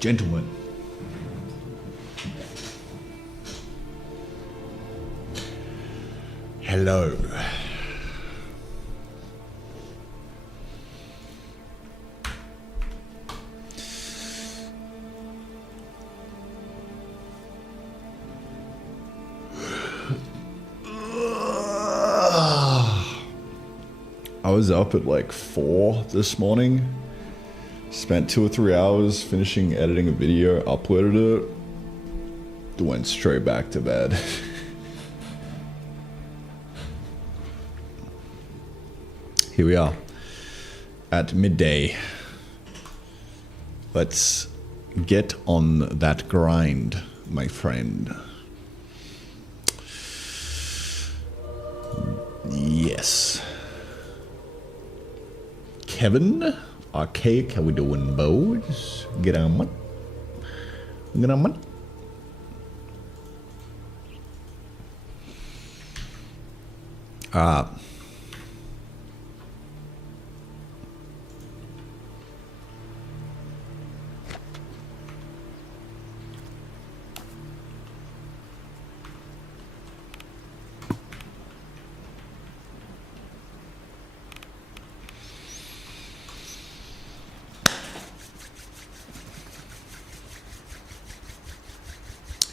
Gentlemen, hello. I was up at like 4 this morning. Spent 2 or 3 hours finishing editing a video, uploaded it, went straight back to bed. Here we are at midday. Let's get on that grind, my friend. Yes. Kevin, Archaic, how we doing, boys? Get on it. Get on it.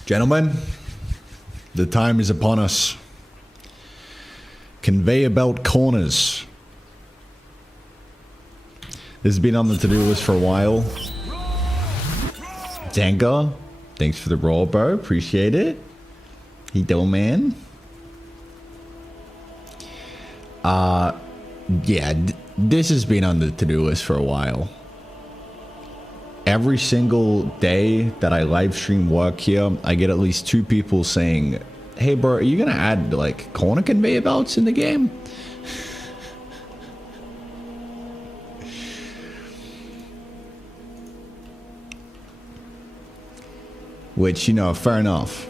Gentlemen, the time is upon us. Conveyor belt corners. This has been on the to-do list for a while. Danga, thanks for the roll, bro. Appreciate it. He doing, man. Yeah, this has been on the to-do list for a while. Every single day that I live stream work here, I get at least 2 people saying, hey bro, are you gonna add like corner conveyor belts in the game? Which, you know, fair enough.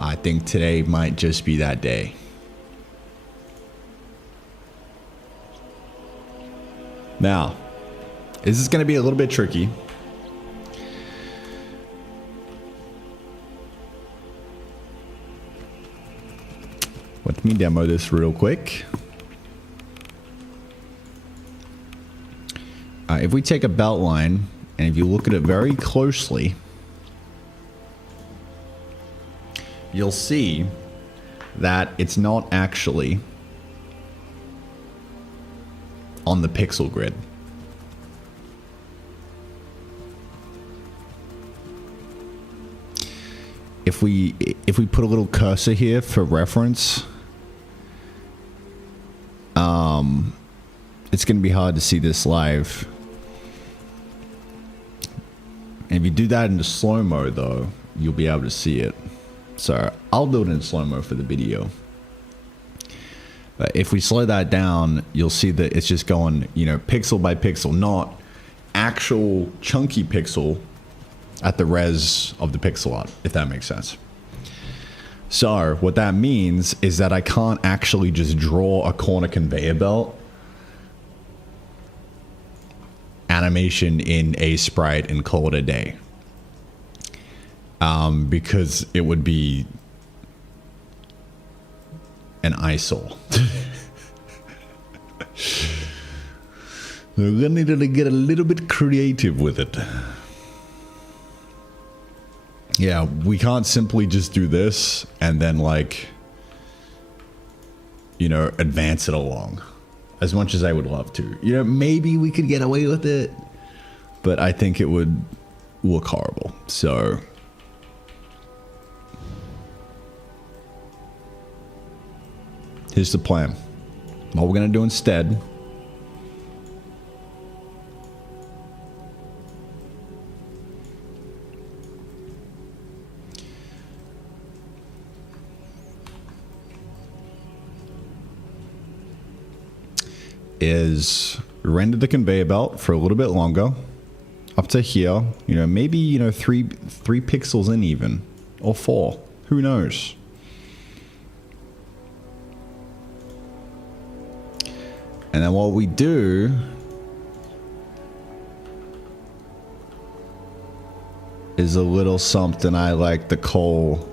I think today might just be that day. Now, this is going to be a little bit tricky. Let me demo this real quick. If we take a belt line, and if you look at it very closely, you'll see that it's not actually on the pixel grid. If we put a little cursor here for reference, it's going to be hard to see this live. And if you do that into slow-mo though, you'll be able to see it. So I'll do it in slow-mo for the video. But if we slow that down, you'll see that it's just going, you know, pixel by pixel, not actual chunky pixel at the res of the pixel art, if that makes sense. So what that means is that I can't actually just draw a corner conveyor belt animation in a sprite and call it a day. Because it would be an eyesore. We're gonna need to get a little bit creative with it. Yeah, we can't simply just do this and then, like, you know, advance it along. As much as I would love to. You know, maybe we could get away with it, but I think it would look horrible. So here's the plan. What we're gonna do instead is render the conveyor belt for a little bit longer, up to here, you know, maybe, you know, three pixels in even, or 4, who knows. And then what we do is a little something I like to call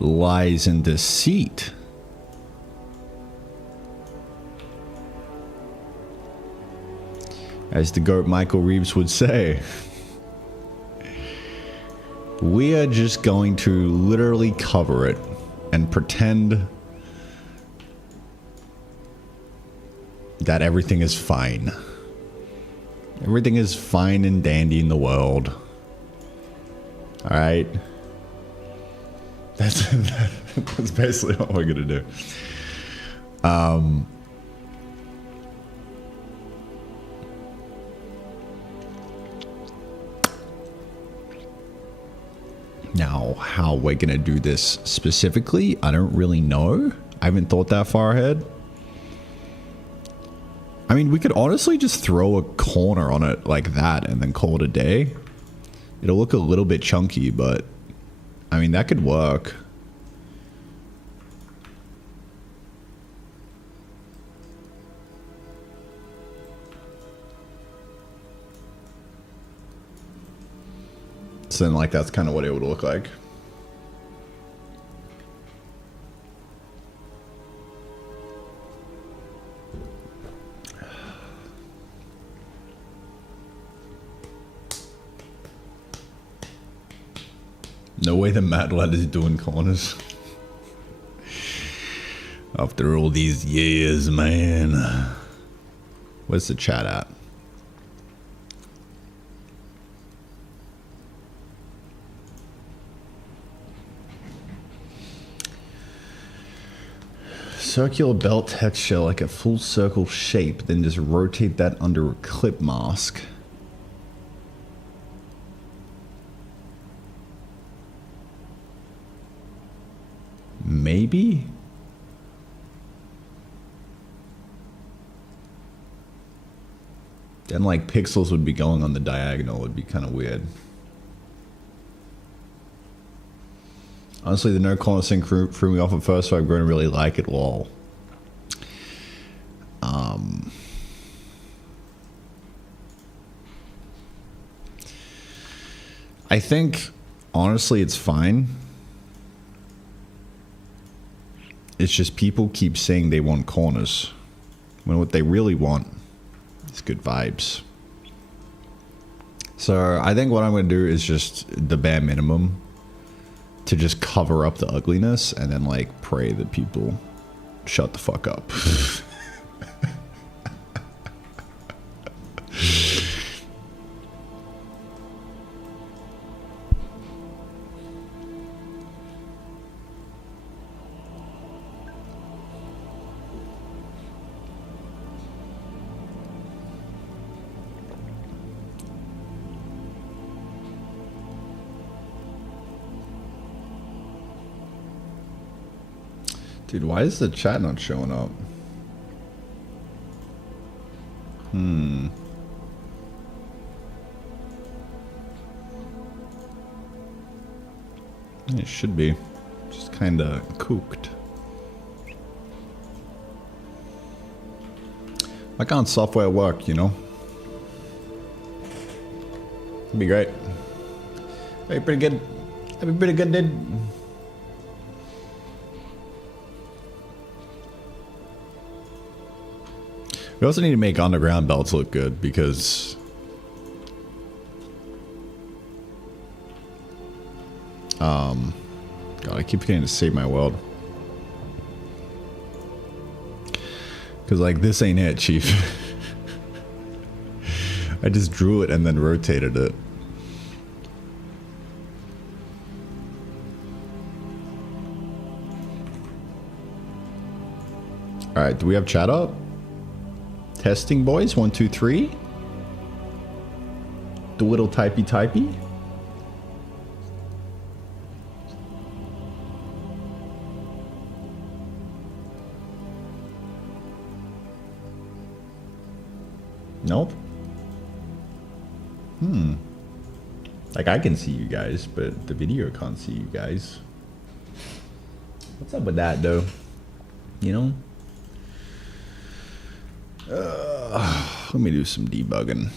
lies and deceit. As the GOAT Michael Reeves would say, we are just going to literally cover it and pretend that everything is fine. Everything is fine and dandy in the world. Alright? That's basically what we're gonna do. Now, how we're gonna do this specifically, I don't really know. I haven't thought that far ahead. I mean, we could honestly just throw a corner on it like that and then call it a day. It'll look a little bit chunky, but I mean, that could work. So then, like, that's kind of what it would look like. No way the Mad Lad is doing corners. After all these years, man. Where's the chat at? Circular belt texture like a full circle shape, then just rotate that under a clip mask. Maybe? Then like pixels would be going on the diagonal. It'd be kind of weird. Honestly, the no corner thing threw me off at first, so I've grown to really like it. Lol. I think, honestly, it's fine. It's just people keep saying they want corners, when what they really want is good vibes. So I think what I'm going to do is just the bare minimum to just cover up the ugliness and then like pray that people shut the fuck up. Dude, why is the chat not showing up? It should be. Just kind of cooked. Why can't software work, you know? It'd be great. That'd be pretty good. That'd be pretty good, dude. We also need to make underground belts look good because God, I keep forgetting to save my world. Cause like this ain't it, Chief. I just drew it and then rotated it. Alright, do we have chat up? Testing, boys. 1, 2, 3. The little typey. Nope. Like I can see you guys, but the video can't see you guys. What's up with that, though? You know? Let me do some debugging.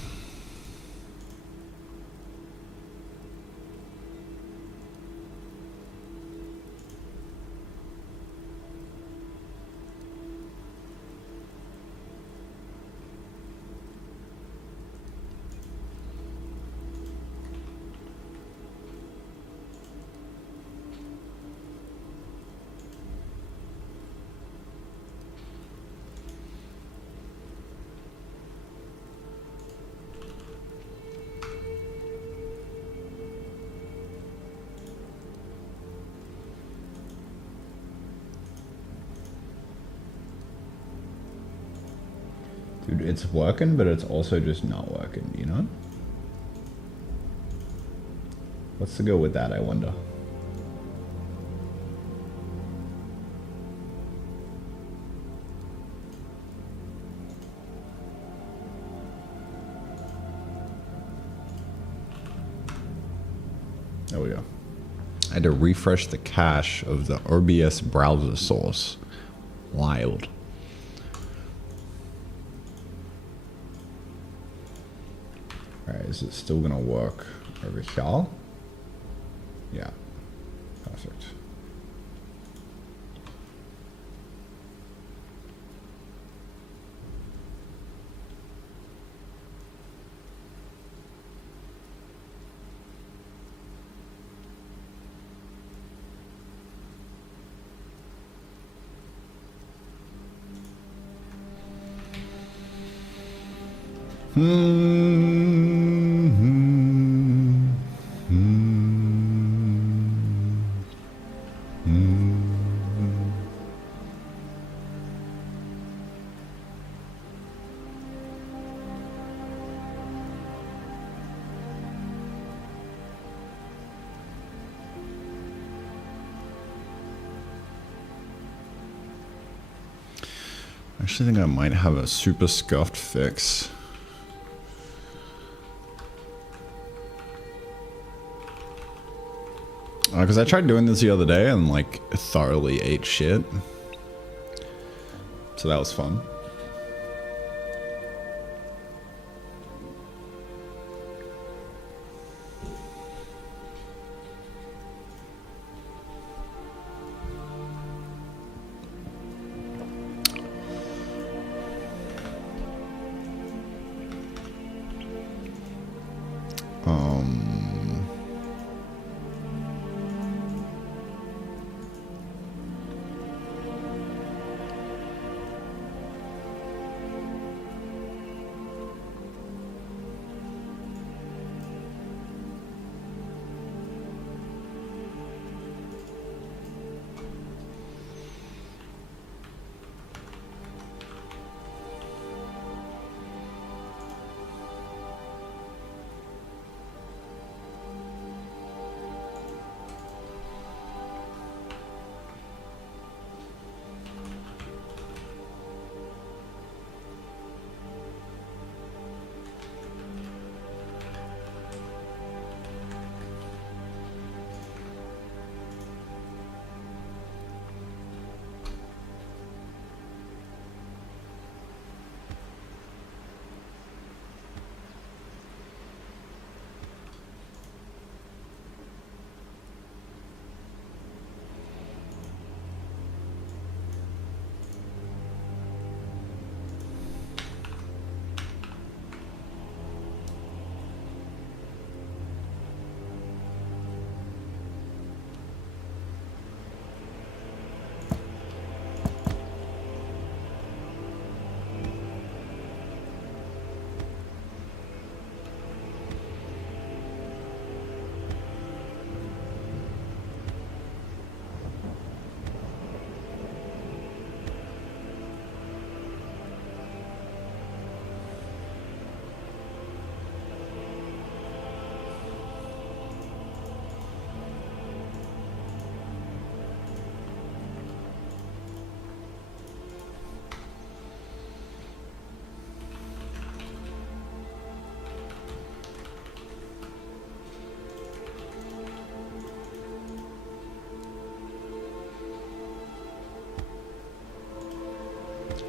Dude, it's working, but it's also just not working, you know? What's to go with that, I wonder? There we go. I had to refresh the cache of the OBS browser source. Wild. Alright, is it still gonna work over here? Yeah. Perfect. I actually think I might have a super scuffed fix. Because I tried doing this the other day and like thoroughly ate shit. So that was fun.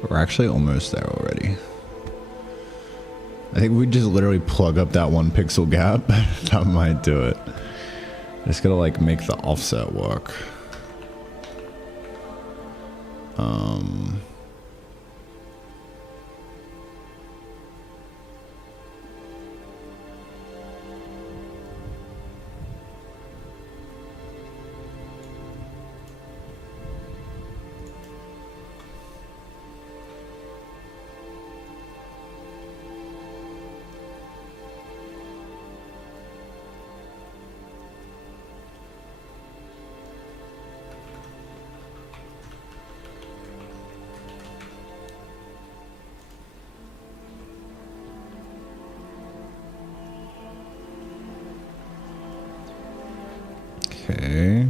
We're actually almost there already. I think we just literally plug up that 1 pixel gap. That might do it. Just gotta like make the offset work. Okay.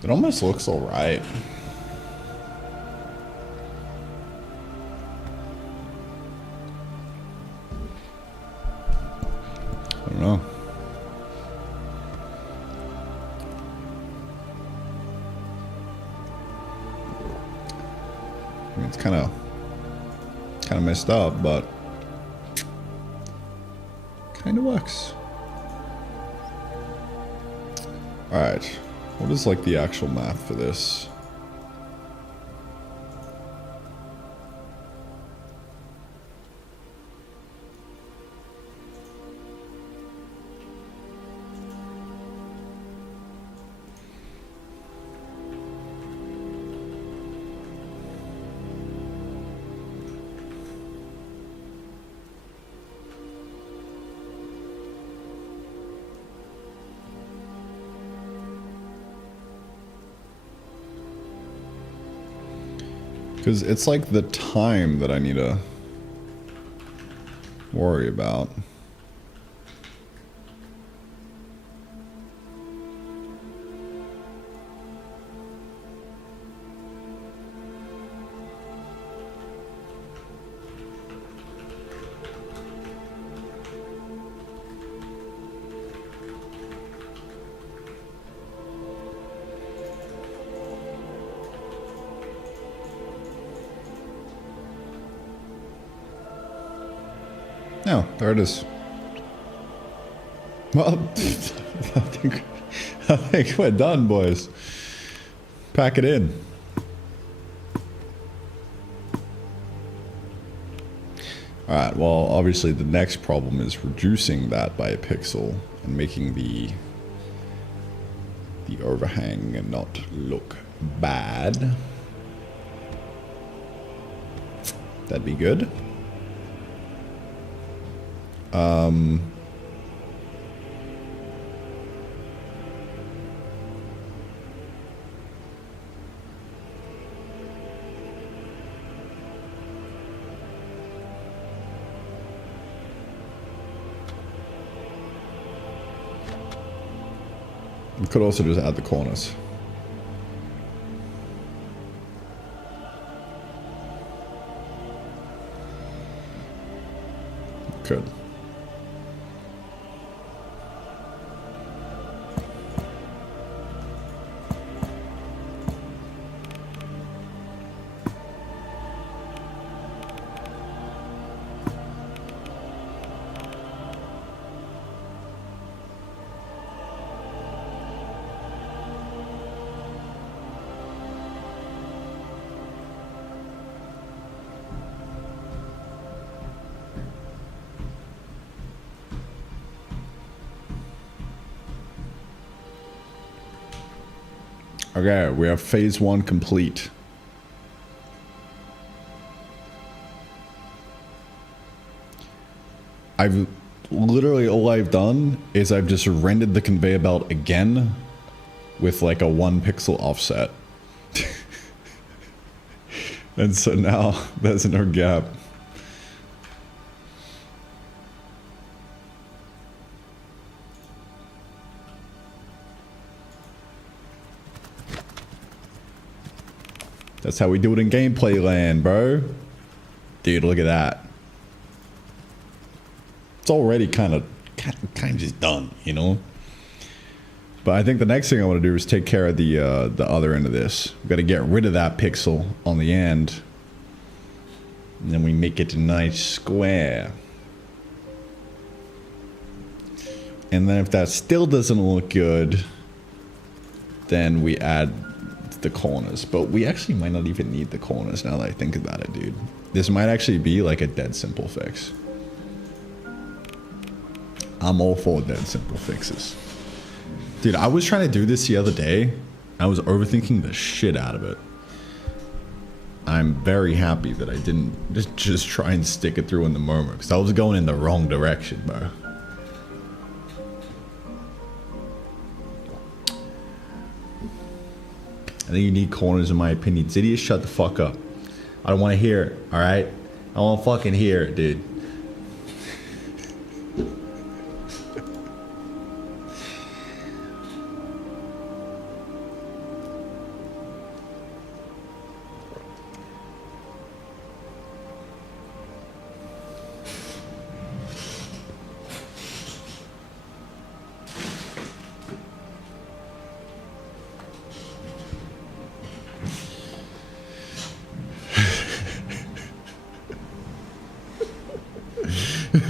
It almost looks all right. I don't know. I mean, it's kind of messed up, but kind of works. All right. What is like the actual math for this? Because it's like the time that I need to worry about. No, there it is. Well, I think we're done, boys. Pack it in. Alright, well, obviously the next problem is reducing that by a pixel and making the overhang not look bad. That'd be good. We could also just add the corners. Could. Okay, we have phase 1 complete. I've literally, all I've done is I've just rendered the conveyor belt again with like a 1 pixel offset. And so now there's no gap. That's how we do it in gameplay land, bro. Dude, look at that. It's already kind of just done, you know? But I think the next thing I want to do is take care of the other end of this. We've got to get rid of that pixel on the end. And then we make it a nice square. And then if that still doesn't look good, then we add the corners, but we actually might not even need the corners now that I think about it, dude. This might actually be like a dead simple fix. I'm all for dead simple fixes. Dude, I was trying to do this the other day. I was overthinking the shit out of it. I'm very happy that I didn't just try and stick it through in the moment, because I was going in the wrong direction, bro. I think you need corners in my opinion. Zidius, shut the fuck up. I don't want to hear it, alright? I don't want to fucking hear it, dude.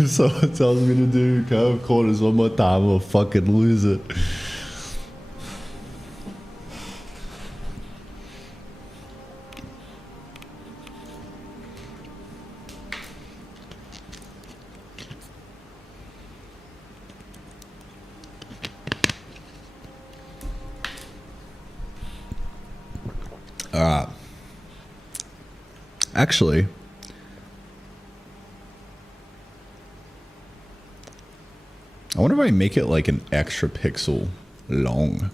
If someone tells me to do curve corners one more time, I'll fucking lose it. Actually, I wonder if I make it like an extra pixel long.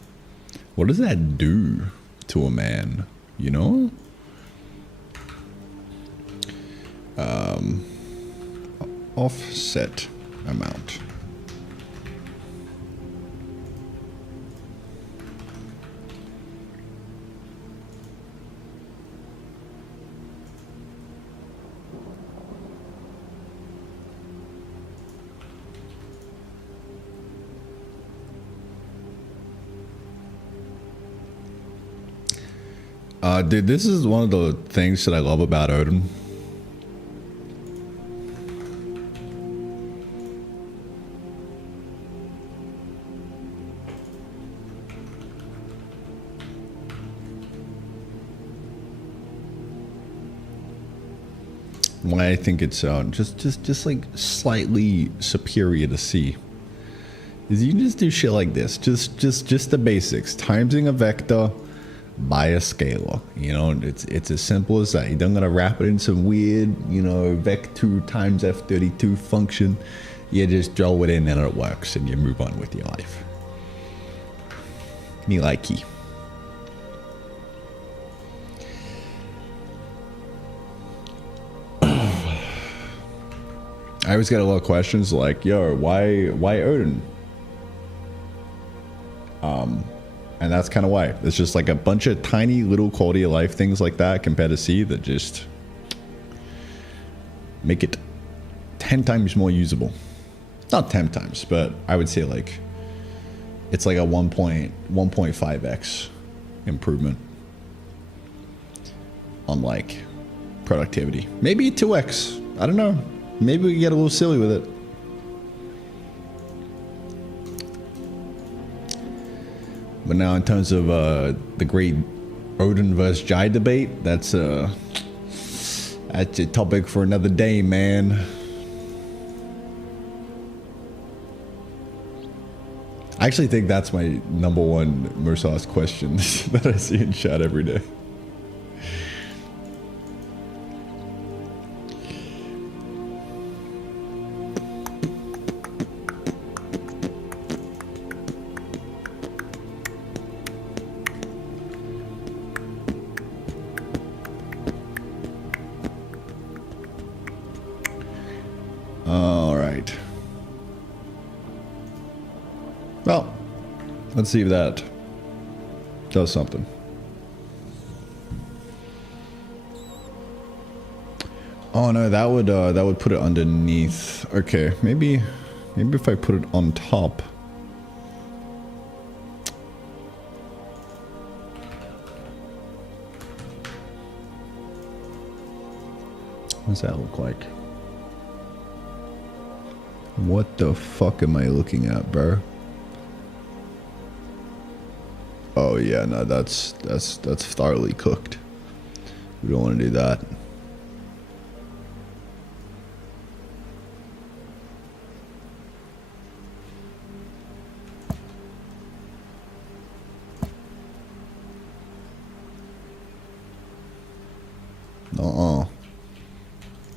What does that do to a man, you know? Offset amount. Dude, this is one of the things that I love about Odin. Why I think it's just like slightly superior to C is you can just do shit like this, just the basics, timesing a vector by a scalar, you know. It's as simple as that. You don't gotta wrap it in some weird, you know, vec2 times f32 function. You just throw it in and it works, and you move on with your life. Me likey. I always get a lot of questions like, yo, why Odin? And that's kind of why. It's just like a bunch of tiny little quality of life things like that compared to C that just make it 10 times more usable. Not 10 times, but I would say like it's like a 1.5x improvement on like productivity. Maybe 2x. I don't know. Maybe we can get a little silly with it. But now in terms of the great Odin versus Jai debate, that's a topic for another day, man. I actually think that's my #1 most asked question that I see in chat every day. Well, let's see if that does something. Oh no, that would put it underneath. Okay, maybe if I put it on top. What's that look like? What the fuck am I looking at, bro? Oh yeah, no, that's thoroughly cooked. We don't want to do that.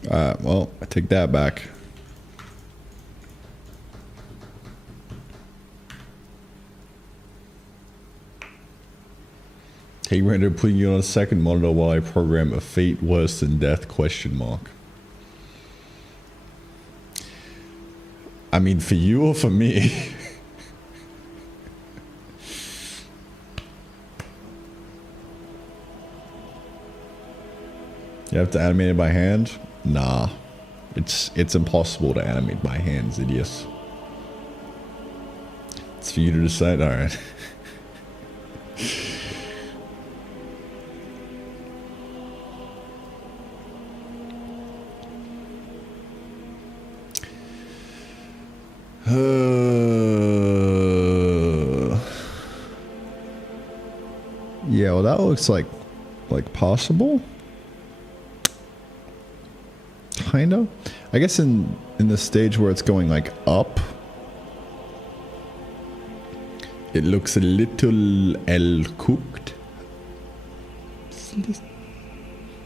Alright, well, I take that back. Hey, Render, putting you on a second monitor while I program a fate worse than death, question mark. I mean, for you or for me? You have to animate it by hand? Nah. It's impossible to animate by hands, idiots. It's for you to decide, alright. Yeah, well that looks like possible. Kind of. I guess in the stage where it's going like up, it looks a little cooked.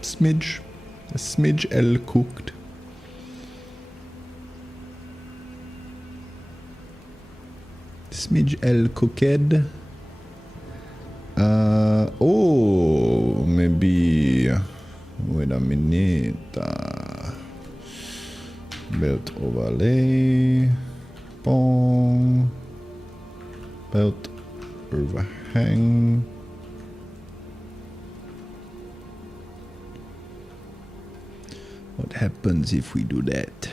Smidge. A smidge cooked. Smidge cooked. Oh, maybe. Wait a minute. Belt overlay. Boom. Belt overhang. What happens if we do that?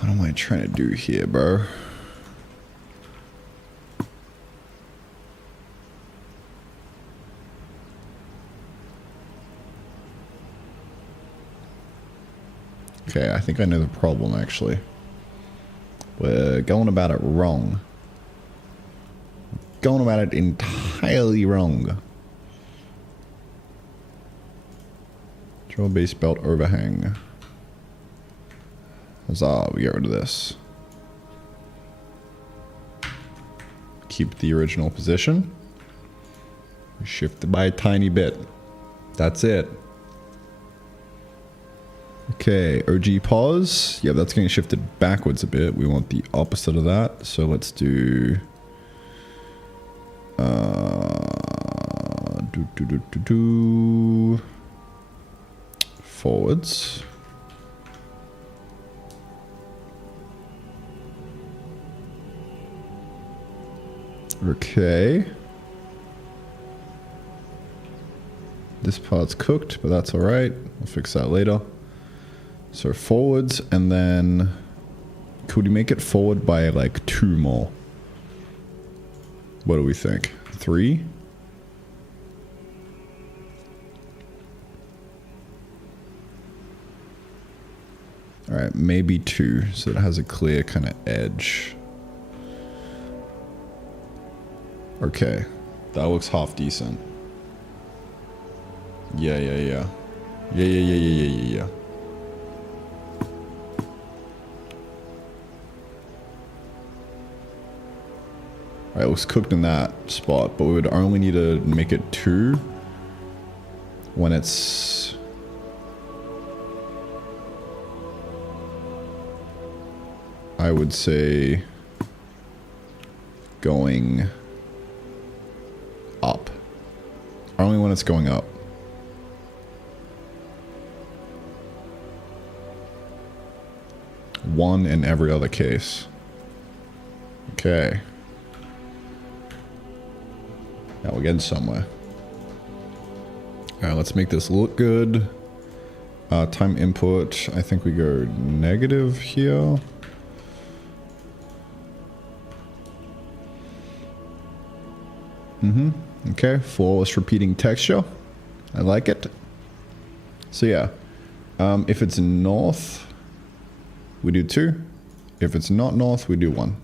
What am I trying to do here, bro? Okay, I think I know the problem, actually. We're going about it wrong. Going about it entirely wrong. Draw base belt overhang. Huzzah, we get rid of this. Keep the original position. Shift it by a tiny bit. That's it. Okay, OG pause. Yeah, that's getting shifted backwards a bit. We want the opposite of that. So let's do... forwards. Okay. This part's cooked, but that's alright. We'll fix that later. So forwards, and then could we make it forward by like 2 more? What do we think? 3? Alright, maybe 2, so it has a clear kind of edge. Okay, that looks half decent. Yeah. Alright, it looks cooked in that spot, but we would only need to make it 2 when it's... I would say going up. Only when it's going up. One in every other case. Okay. Now we're getting somewhere. Alright, let's make this look good. Time input, I think we go negative here. Okay, flawless repeating texture. I like it. So yeah, If it's north, we do 2. If it's not north, we do 1.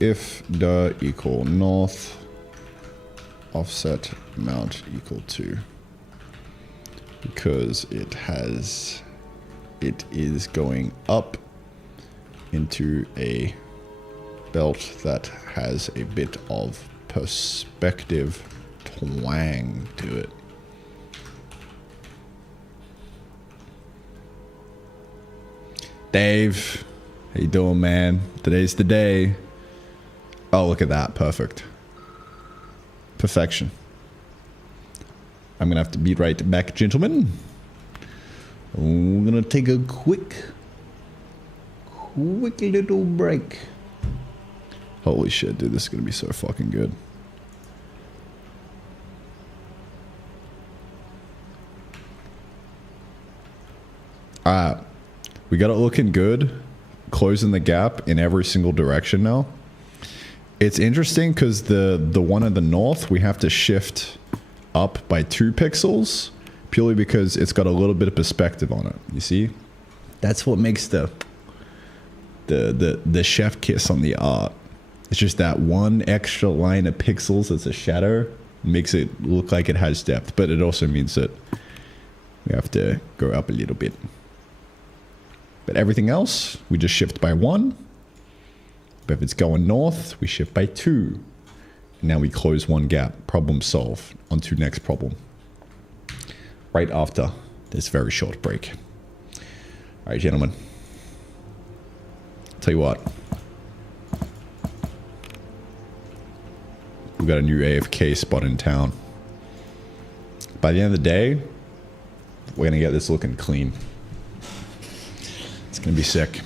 If the equal north, offset mount equal 2. Because it is going up into a belt that has a bit of perspective twang to it. Dave, how you doing, man? Today's the day. Oh, look at that. Perfect. Perfection. I'm gonna have to be right back, gentlemen. I'm gonna take a quick little break. Holy shit, dude, this is gonna be so fucking good. Alright, we got it looking good. Closing the gap in every single direction now. It's interesting because the one in the north, we have to shift up by 2 pixels purely because it's got a little bit of perspective on it. You see? That's what makes the chef kiss on the art. It's just that one extra line of pixels as a shadow makes it look like it has depth, but it also means that we have to go up a little bit. But everything else, we just shift by 1. But if it's going north, we shift by 2. And now we close 1 gap. Problem solved. On to next problem. Right after this very short break. All right, gentlemen. Tell you what. We've got a new AFK spot in town. By the end of the day, we're going to get this looking clean. It's going to be sick.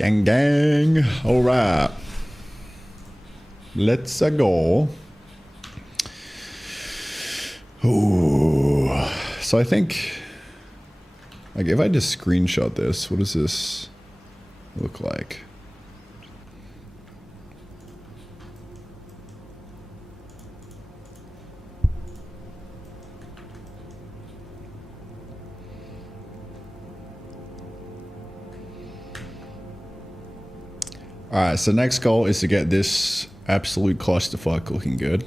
Gang, gang. All right. Let's go. Ooh. So I think, like, if I just screenshot this, what does this look like? Alright, so next goal is to get this absolute clusterfuck looking good.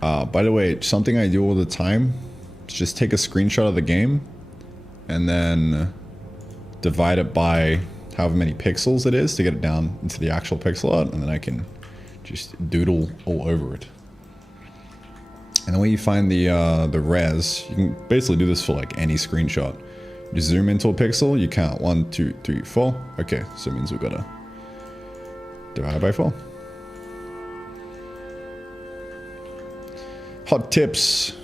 By the way, something I do all the time is just take a screenshot of the game and then divide it by however many pixels it is to get it down into the actual pixel art, and then I can just doodle all over it. And then when you find the res, you can basically do this for like any screenshot. You zoom into a pixel, you count 1, 2, 3, 4. Okay, so it means we've got to divide by 4. Hot tips.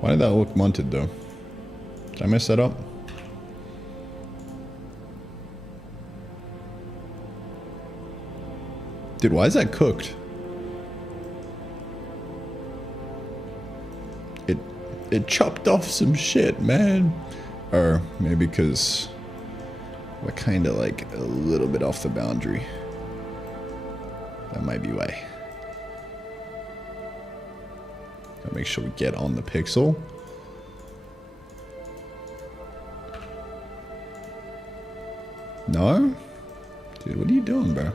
Why did that look munted though? Did I mess that up? Dude, why is that cooked? It chopped off some shit, man. Or maybe because we're kind of like a little bit off the boundary. That might be why. Gotta make sure we get on the pixel. No? Dude, what are you doing, bro?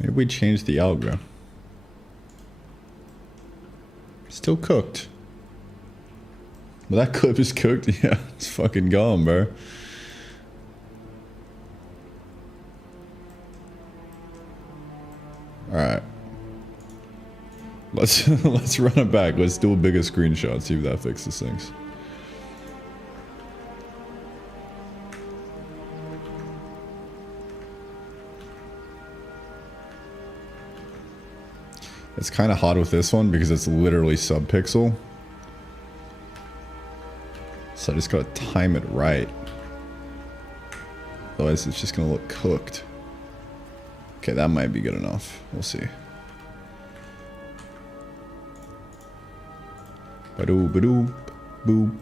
Maybe we change the algo. Still cooked. Well, that clip is cooked. Yeah, it's fucking gone, bro. Alright. Let's run it back. Let's do a bigger screenshot, see if that fixes things. It's kind of hard with this one because it's literally sub-pixel. So I just gotta time it right. Otherwise it's just gonna look cooked. Okay, that might be good enough. We'll see. Ba-doo, ba-doo, boop,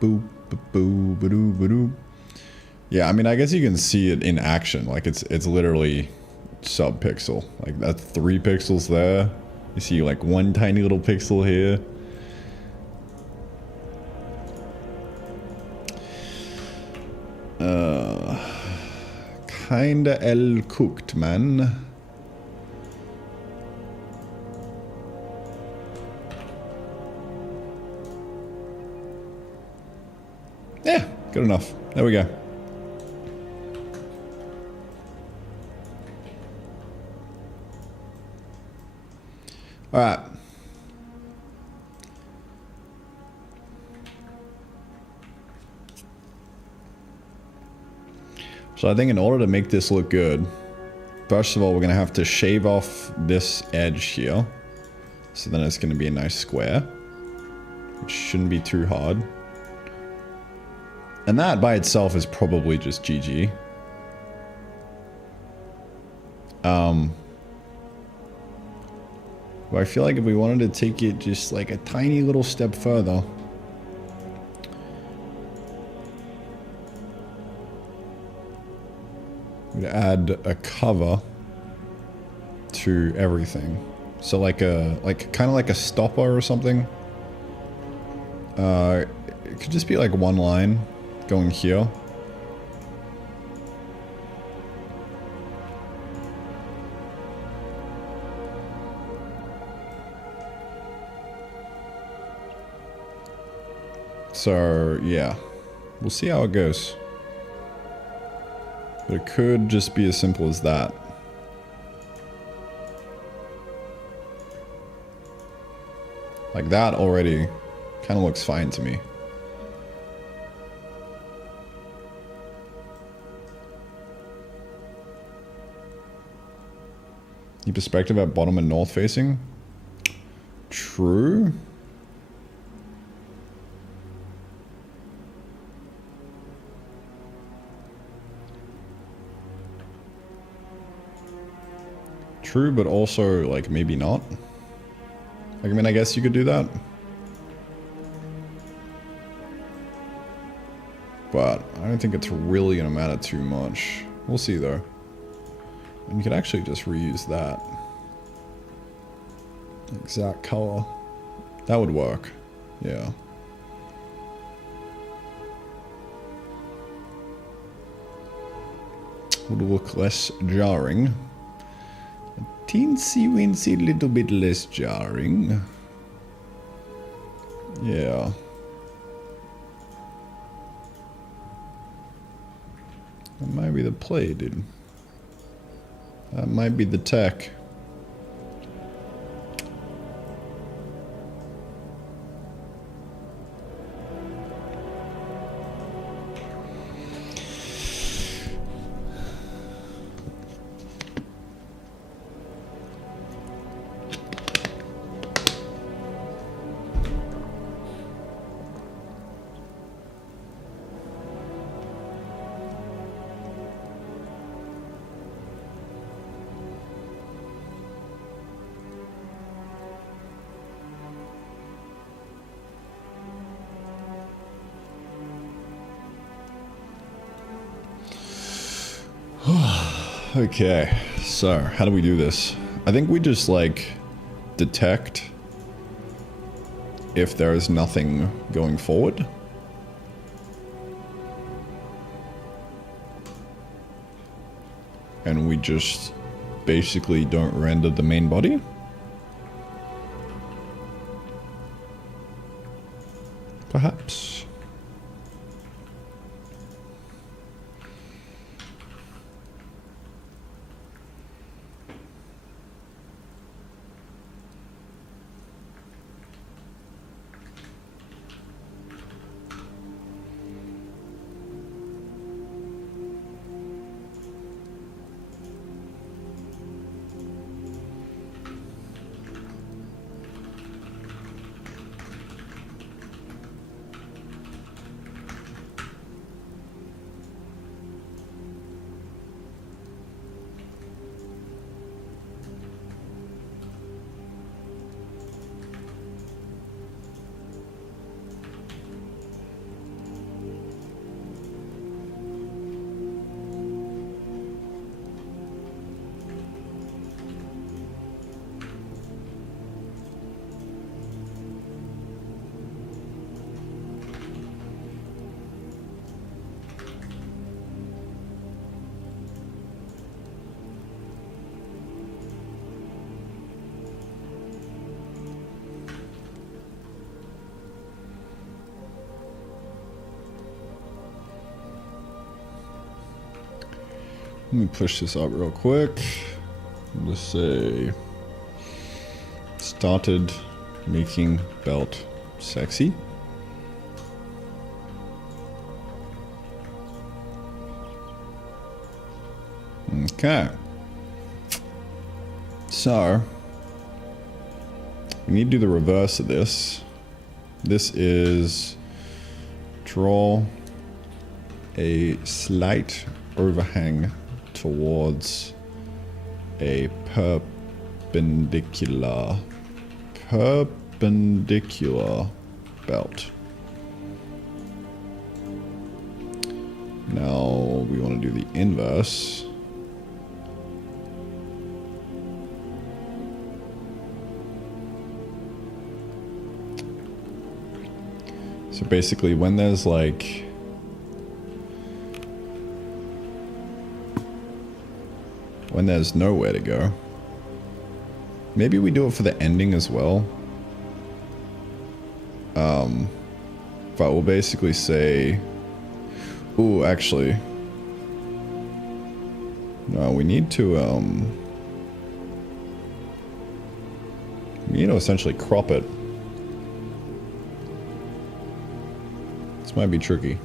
boop, ba-boo, ba-doo, ba-doo. Yeah, I mean, I guess you can see it in action. Like, it's literally sub-pixel. Like, that's 3 pixels there. You see, like, 1 tiny little pixel here. Kinda cooked, man. Yeah, good enough. There we go. All right. So I think in order to make this look good, first of all, we're going to have to shave off this edge here. So then it's going to be a nice square, which shouldn't be too hard. And that by itself is probably just GG. But I feel like if we wanted to take it just like a tiny little step further, we'd add a cover to everything. So like kind of like a stopper or something. It could just be like one line going here. So yeah, we'll see how it goes. But it could just be as simple as that. Like that already kind of looks fine to me. Your perspective at bottom and north facing? True. True, but also, like, maybe not. Like, I mean, I guess you could do that. But I don't think it's really gonna matter too much. We'll see, though. And you could actually just reuse that exact color. That would work. Yeah. Would look less jarring. A teensy weensy little bit less jarring. Yeah. That might be the play, dude. That might be the tech. Okay, so how do we do this? I think we just like detect if there is nothing going forward. And we just basically don't render the main body. Perhaps. Let me push this up real quick. Let's say started making belt sexy. Okay. So we need to do the reverse of this. This is draw a slight overhang towards a perpendicular belt. Now we want to do the inverse. So basically when there's like when there's nowhere to go. Maybe we do it for the ending as well. But we'll basically say, ooh, actually, no, we need to essentially crop it This might be tricky.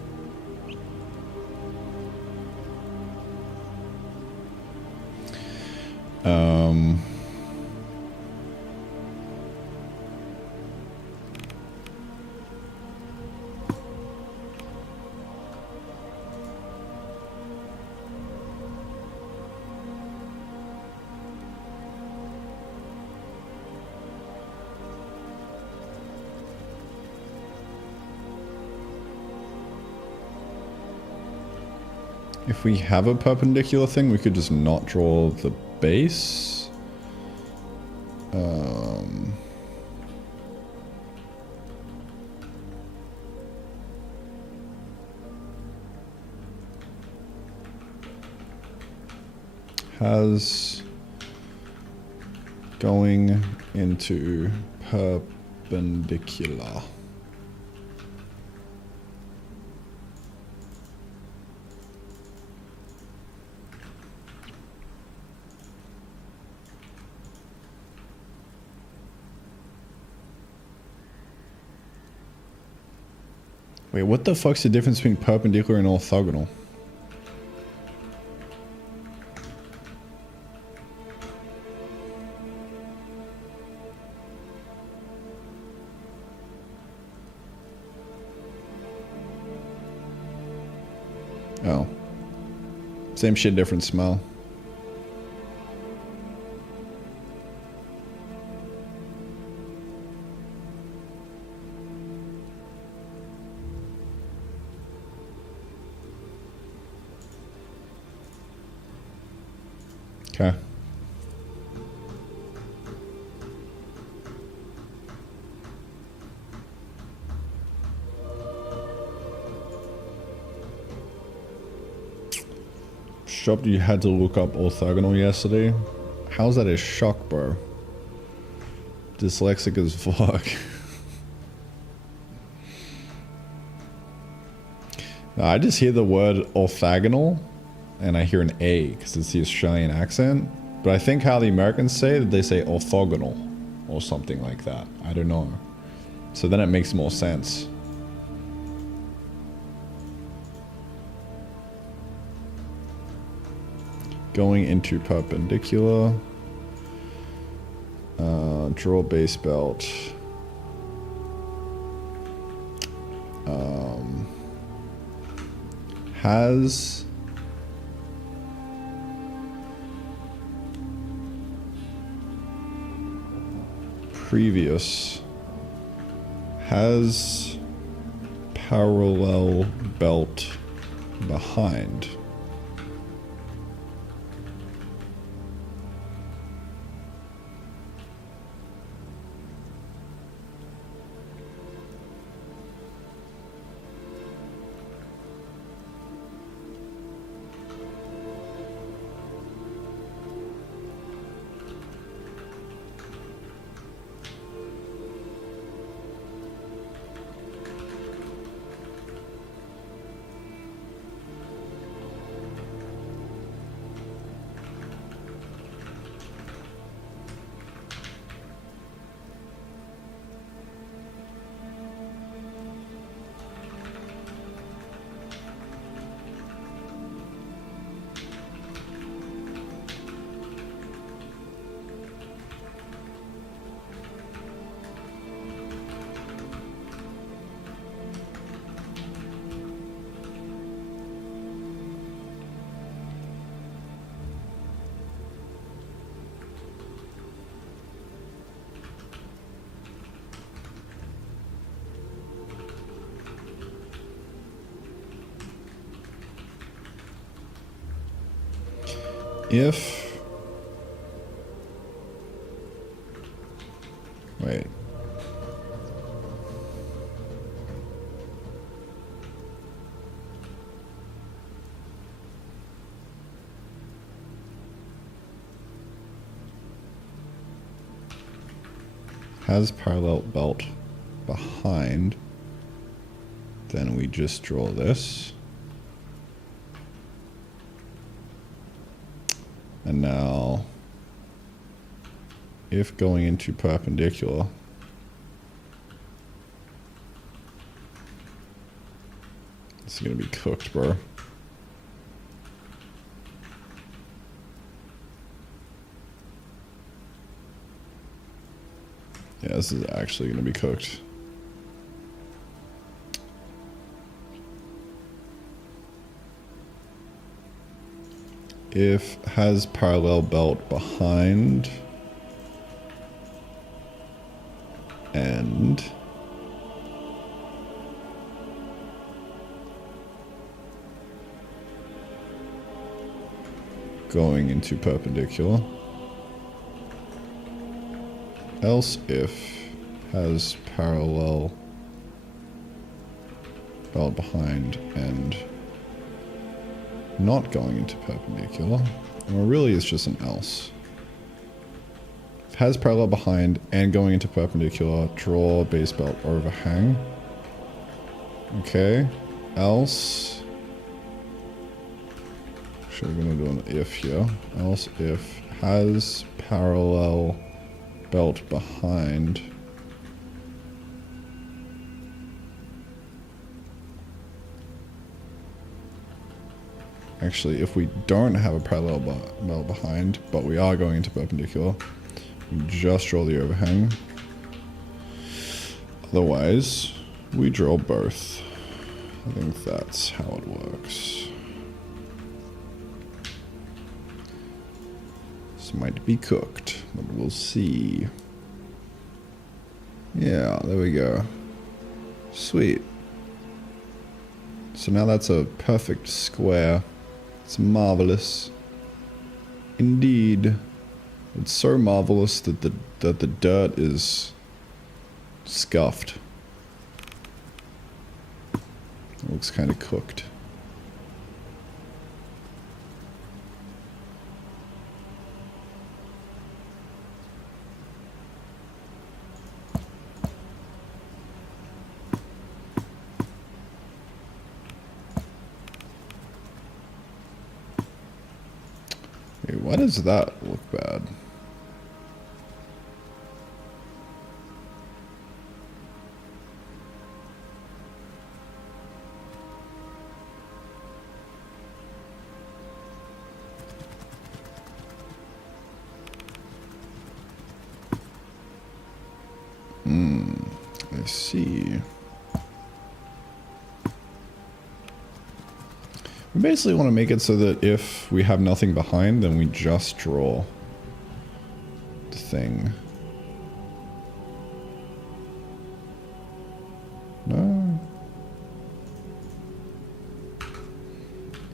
If we have a perpendicular thing, we could just not draw the base. Has going into perpendicular. Wait, what the fuck's the difference between perpendicular and orthogonal? Oh. Same shit, different smell. Okay. Shop, you had to look up orthogonal yesterday. How's that a shock, bro? Dyslexic as fuck. No, I just hear the word orthogonal and I hear an A because it's the Australian accent. But I think how the Americans say it, they say orthogonal or something like that. I don't know. So then it makes more sense. Going into perpendicular. Draw base belt. Has previous has parallel belt behind. If wait. Has parallel belt behind, then we just draw this. And now, if going into perpendicular, It's gonna be cooked, bro. Yeah, this is actually gonna be cooked. If has parallel belt behind and going into perpendicular. Else if has parallel belt behind and not going into perpendicular. Well, really it's just an else. If has parallel behind and going into perpendicular, draw base belt overhang. Okay. Else. Actually, we're gonna do an if here. Else if has parallel belt behind actually if we don't have a parallel belt behind but we are going into perpendicular, we just draw the overhang. Otherwise we draw both. I think that's how it works. This might be cooked, but we'll see. Yeah, there we go. Sweet. So now that's a perfect square. It's marvelous. Indeed. It's so marvelous that the dirt is scuffed. It looks kind of cooked. Wait, why does that look bad? I see. We basically want to make it so that if we have nothing behind, then we just draw the thing. No.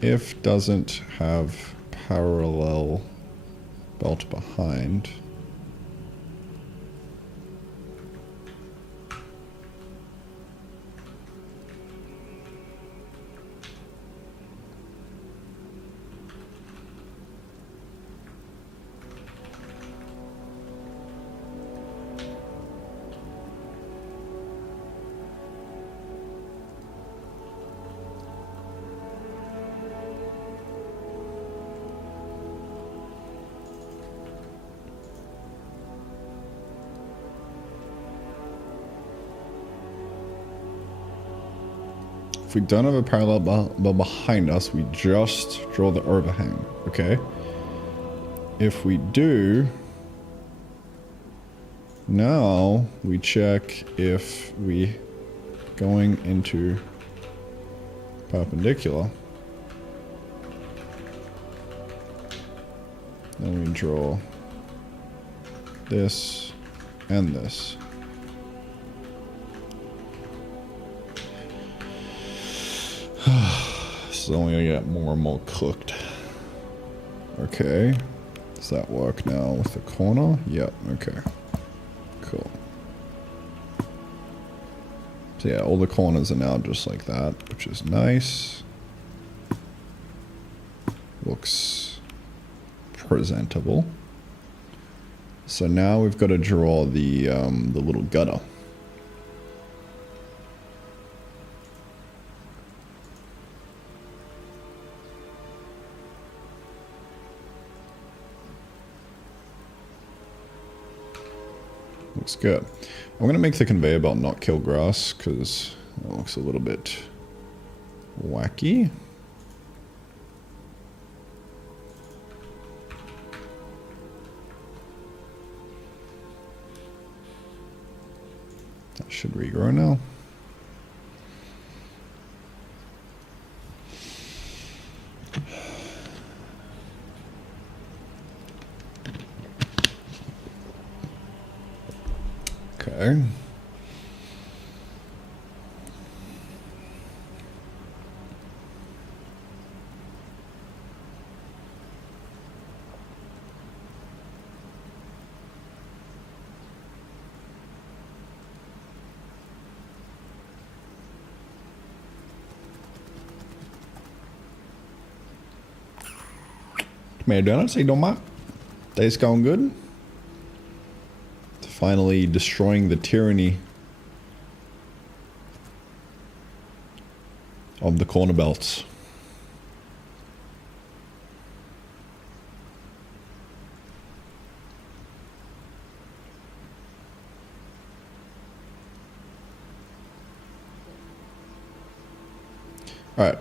If doesn't have parallel belt behind. If we don't have a parallel belt behind us, we just draw the overhang, okay? If we do, now we check if we going into perpendicular. Then we draw this and this. This is only gonna get more and more cooked. Okay. Does that work now with the corner? Yep, okay. Cool. So yeah, all the corners are now just like that, which is nice. Looks presentable. So now we've got to draw the little gutter. Looks good. I'm going to make the conveyor belt not kill grass because it looks a little bit Wacky. That should regrow now. Okay. Tomato donuts, how you doing, Mark? Day's going good. Finally destroying the tyranny of the corner belts. All right.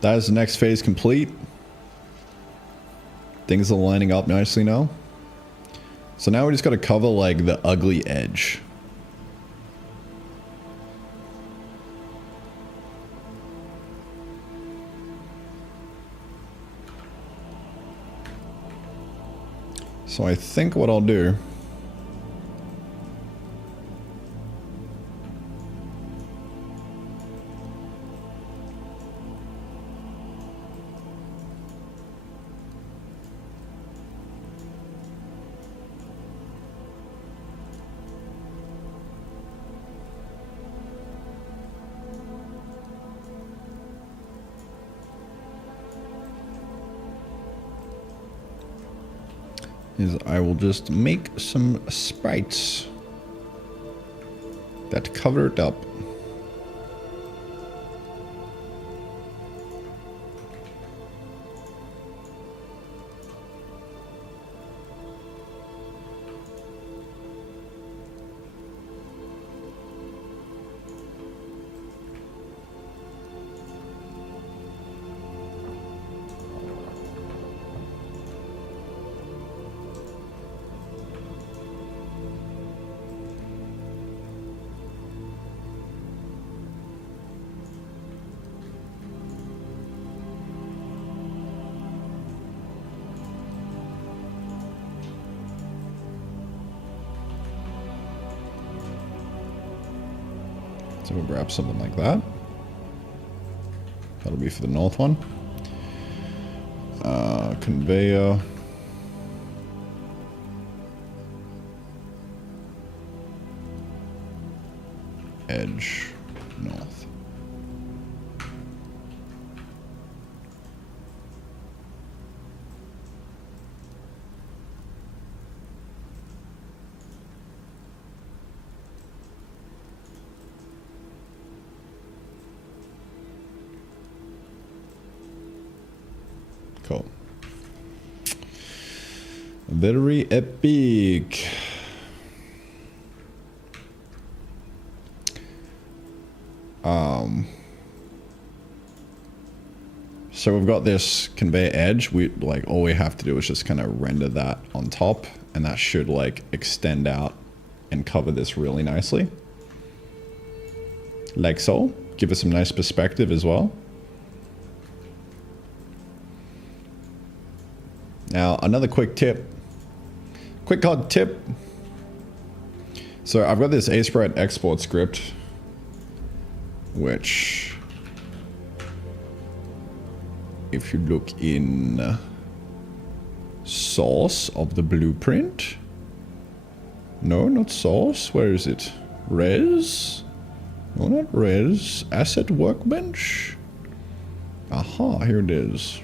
That is the next phase complete. Things are lining up nicely now. So now we just got to cover like the ugly edge. So I think what I'll do is I will just make some sprites that cover it up. So we'll grab something like that. That'll be for the north one. Conveyor. Edge north. Cool. Very epic. So we've got this conveyor edge. We like all we have to do is just kind of render that on top, and that should like extend out and cover this really nicely. Like so. Give us some nice perspective as well. Now, another quick tip. Quick hot tip. So I've got this A-Sprite export script, which, if you look in source of the blueprint, no, not source, where is it? Res? No, not res. Asset workbench? Aha, here it is.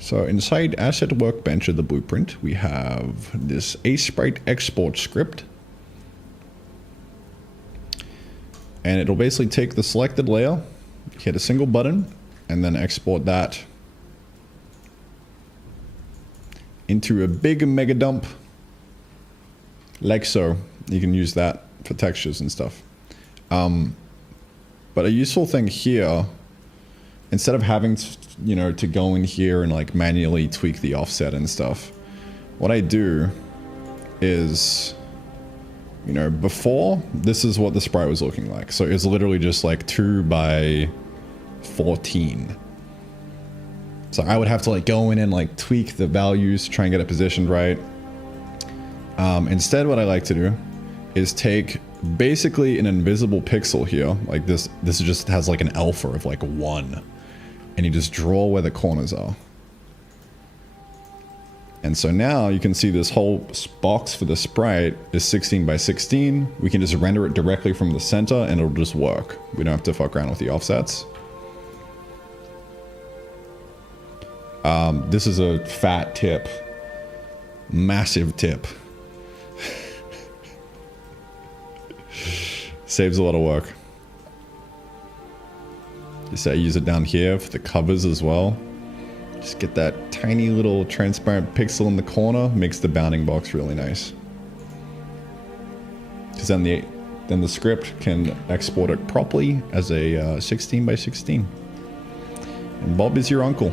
So inside Asset Workbench of the blueprint, we have this A-Sprite export script. And it'll basically take the selected layer, hit a single button, and then export that into a big mega dump, like so. You can use that for textures and stuff. But a useful thing here, instead of having to, you know, to go in here and like manually tweak the offset and stuff, what I do is, you know, before, this is what the sprite was looking like. So it's literally just like 2 by 14. So I would have to like go in and like tweak the values, try and get it positioned right. Instead, what I like to do is take basically an invisible pixel here, like this just has like an alpha of like 1, and you just draw where the corners are. And so now you can see this whole box for the sprite is 16 by 16. We can just render it directly from the center and it'll just work. We don't have to fuck around with the offsets. This is a fat tip, massive tip. Saves a lot of work. Just I use it down here for the covers as well. Just get that tiny little transparent pixel in the corner, makes the bounding box really nice. Because then the script can export it properly as a 16 by 16. And Bob is your uncle.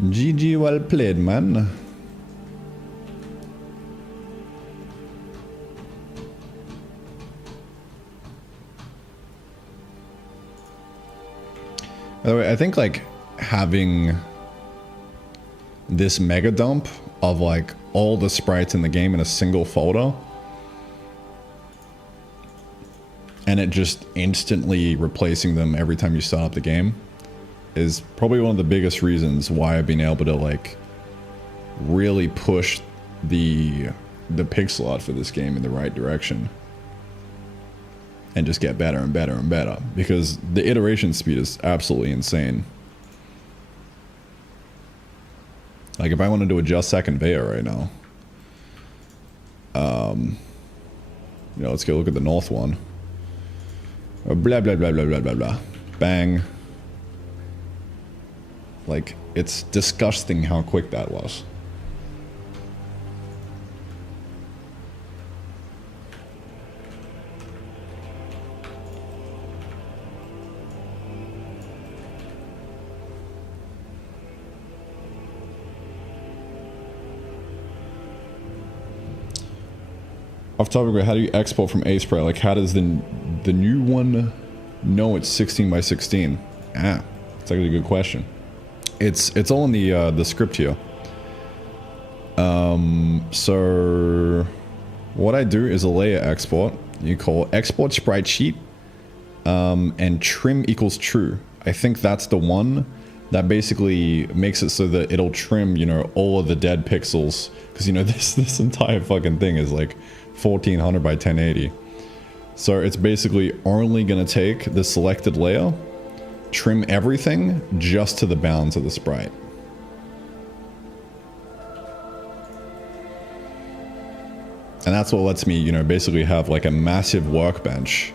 GG, well played, man. By the way, I think like having this mega dump of like all the sprites in the game in a single folder and it just instantly replacing them every time you start up the game is probably one of the biggest reasons why I've been able to like really push the pixel art for this game in the right direction. And just get better and better and better, because the iteration speed is absolutely insane. Like if I wanted to adjust that conveyor right now, you know, let's go look at the north one. Blah blah blah blah blah blah blah. Bang. Like it's disgusting how quick that was. Off topic, but how do you export from A-Sprite? Like, how does the new one know it's 16 by 16? Ah, it's actually a good question. It's all in the script here. So what I do is a layer export. You call export sprite sheet, and trim equals true. I think that's the one that basically makes it so that it'll trim, you know, all of the dead pixels, because you know this entire fucking thing is like 1400 by 1080. So it's basically only gonna take the selected layer, trim everything just to the bounds of the sprite. And that's what lets me, you know, basically have like a massive workbench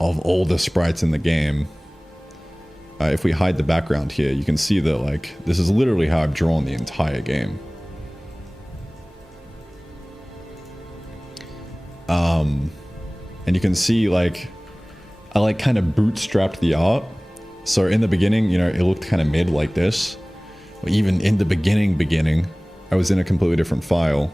of all the sprites in the game. If we hide the background here, you can see that like this is literally how I've drawn the entire game. And you can see like I like kind of bootstrapped the art. So in the beginning, you know, it looked kind of mid like this. But even in the beginning, I was in a completely different file.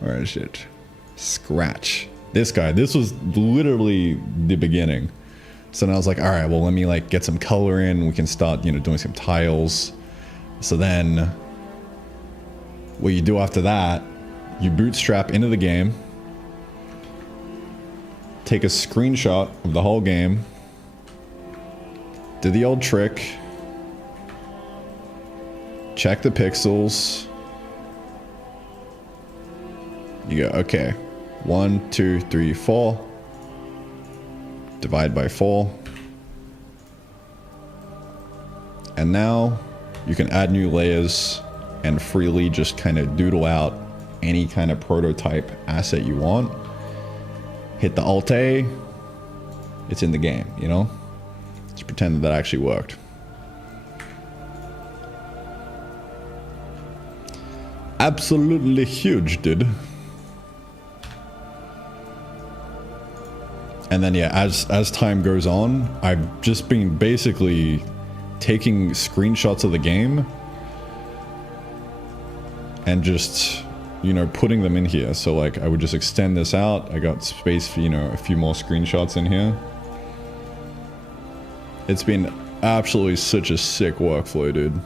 Where is it? Scratch. This guy, this was literally the beginning. So then I was like, all right, well, let me like get some color in. We can start, you know, doing some tiles. So then what you do after that, you bootstrap into the game, take a screenshot of the whole game, do the old trick, check the pixels. You go, okay, 1, 2, 3, 4, divide by 4. And now you can add new layers and freely just kind of doodle out any kind of prototype asset you want. Hit the Alt A, it's in the game, you know? Let's pretend that actually worked. absolutely huge, dude. And then yeah, as time goes on, I've just been basically taking screenshots of the game and just, you know, putting them in here. So like I would just extend this out. I got space for, you know, a few more screenshots in here. It's been absolutely such a sick workflow, dude.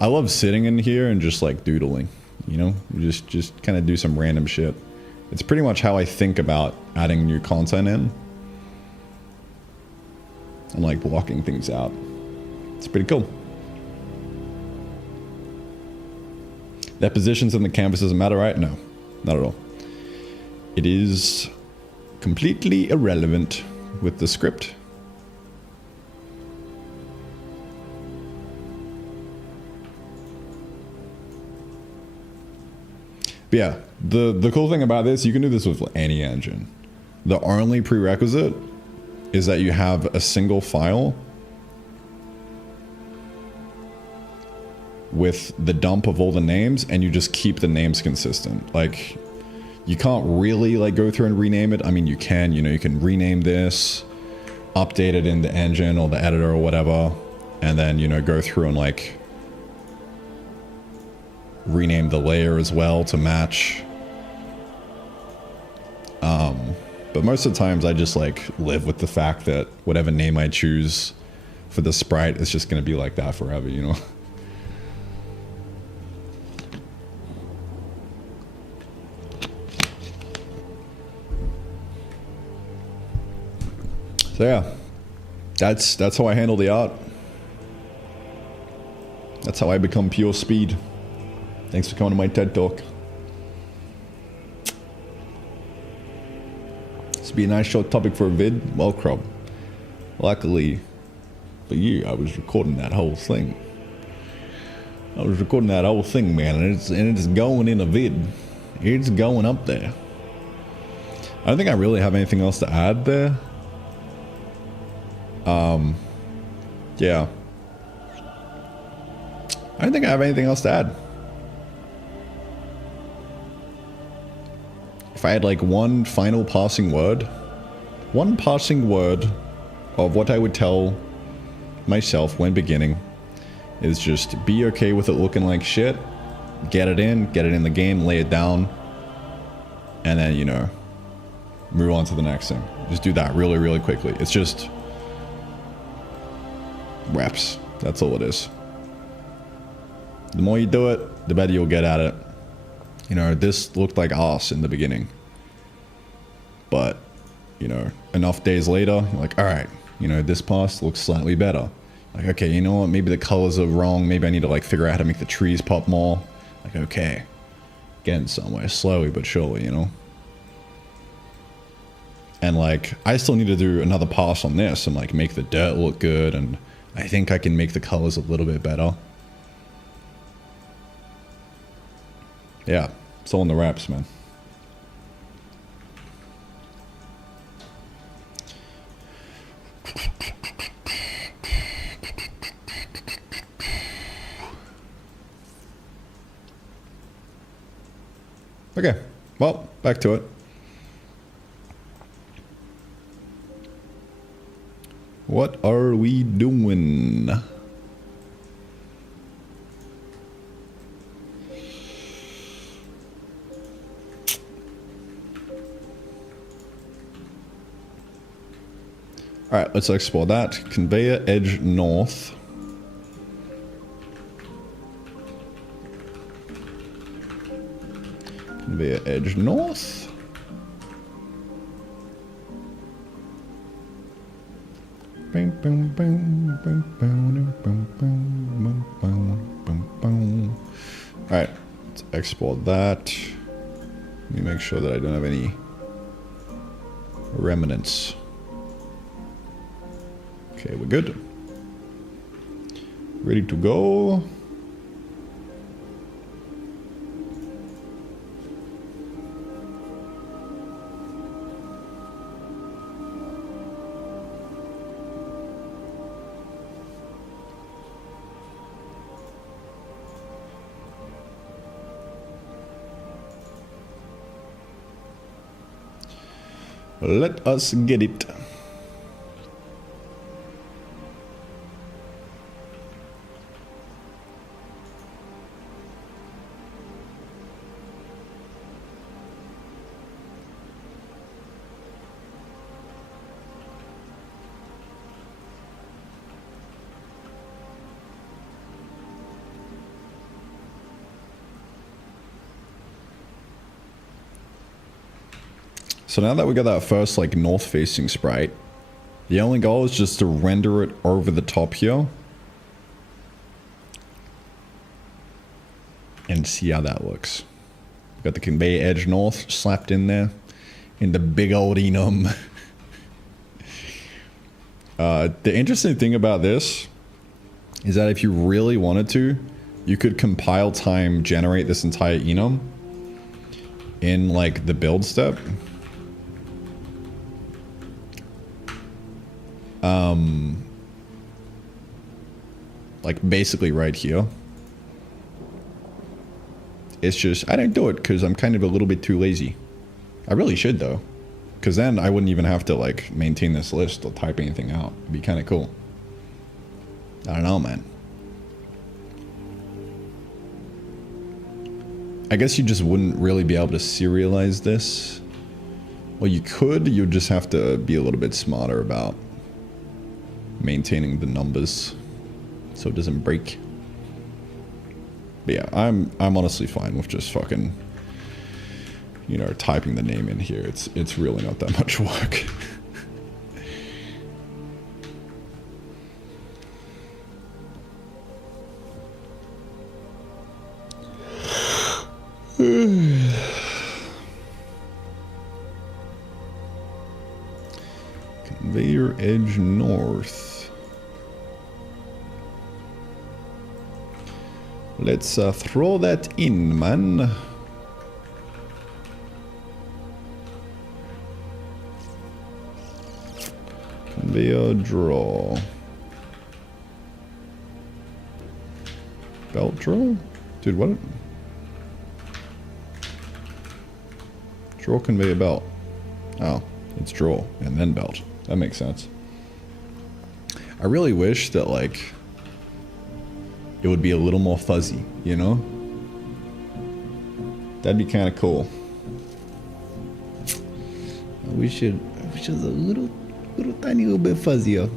I love sitting in here and just like doodling, you know, just kind of do some random shit. It's pretty much how I think about adding new content in and like blocking things out. It's pretty cool. That positions in the canvas doesn't matter, right? No, not at all. It is completely irrelevant with the script. But yeah, the cool thing about this, you can do this with any engine. The only prerequisite is that you have a single file with the dump of all the names, and you just keep the names consistent. Like, you can't really like go through and rename it. I mean, you can, you know, you can rename this, update it in the engine or the editor or whatever, and then, you know, go through and like rename the layer as well to match. But most of the times I just like live with the fact that whatever name I choose for the sprite is just going to be like that forever, you know? So yeah, that's how I handle the art. That's how I become pure speed. Thanks for coming to my TED Talk. This would be a nice short topic for a vid. Well, Crob. Luckily for you, I was recording that whole thing. Man, and it's going in a vid. It's going up there. I don't think I really have anything else to add there. Yeah. I don't think I have anything else to add. If I had like one final passing word of what I would tell myself when beginning is just be okay with it looking like shit, get it in the game, lay it down, and then, you know, move on to the next thing. Just do that really, really quickly. It's just reps. That's all it is. The more you do it, the better you'll get at it. You know, this looked like ass in the beginning. But, you know, enough days later, you're like, all right, you know, this pass looks slightly better. Like, okay, you know what? Maybe the colors are wrong. Maybe I need to like figure out how to make the trees pop more. Like, okay, getting somewhere slowly but surely, you know? And like, I still need to do another pass on this and like make the dirt look good. And I think I can make the colors a little bit better. Yeah, it's all in the wraps, man. Okay, well, back to it. What are we doing? Alright, let's explore that. Conveyor edge north. Conveyor edge north. Alright, let's export that. Let me make sure that I don't have any remnants. Okay, we're good. Ready to go. Let us get it. So now that we got that first like north facing sprite, the only goal is just to render it over the top here. And see how that looks. Got the conveyor edge north slapped in there. In the big old enum. The interesting thing about this is that if you really wanted to, you could compile time generate this entire enum in like the build step. Like basically right here. It's just, I didn't do it because I'm kind of a little bit too lazy. I really should though. Because then I wouldn't even have to like maintain this list or type anything out. It'd be kind of cool. I don't know, man. I guess you just wouldn't really be able to serialize this. Well, you could, you'd just have to be a little bit smarter about maintaining the numbers so it doesn't break. But yeah, I'm honestly fine with just fucking, you know, typing the name in here. It's really not that much work. Conveyor edge north. Let's throw that in, man. Conveyor draw. Belt draw? Dude, what? Draw conveyor belt. Oh, it's draw and then belt. That makes sense. I really wish that like it would be a little more fuzzy, you know? That'd be kind of cool. I wish it was a little tiny little bit fuzzier.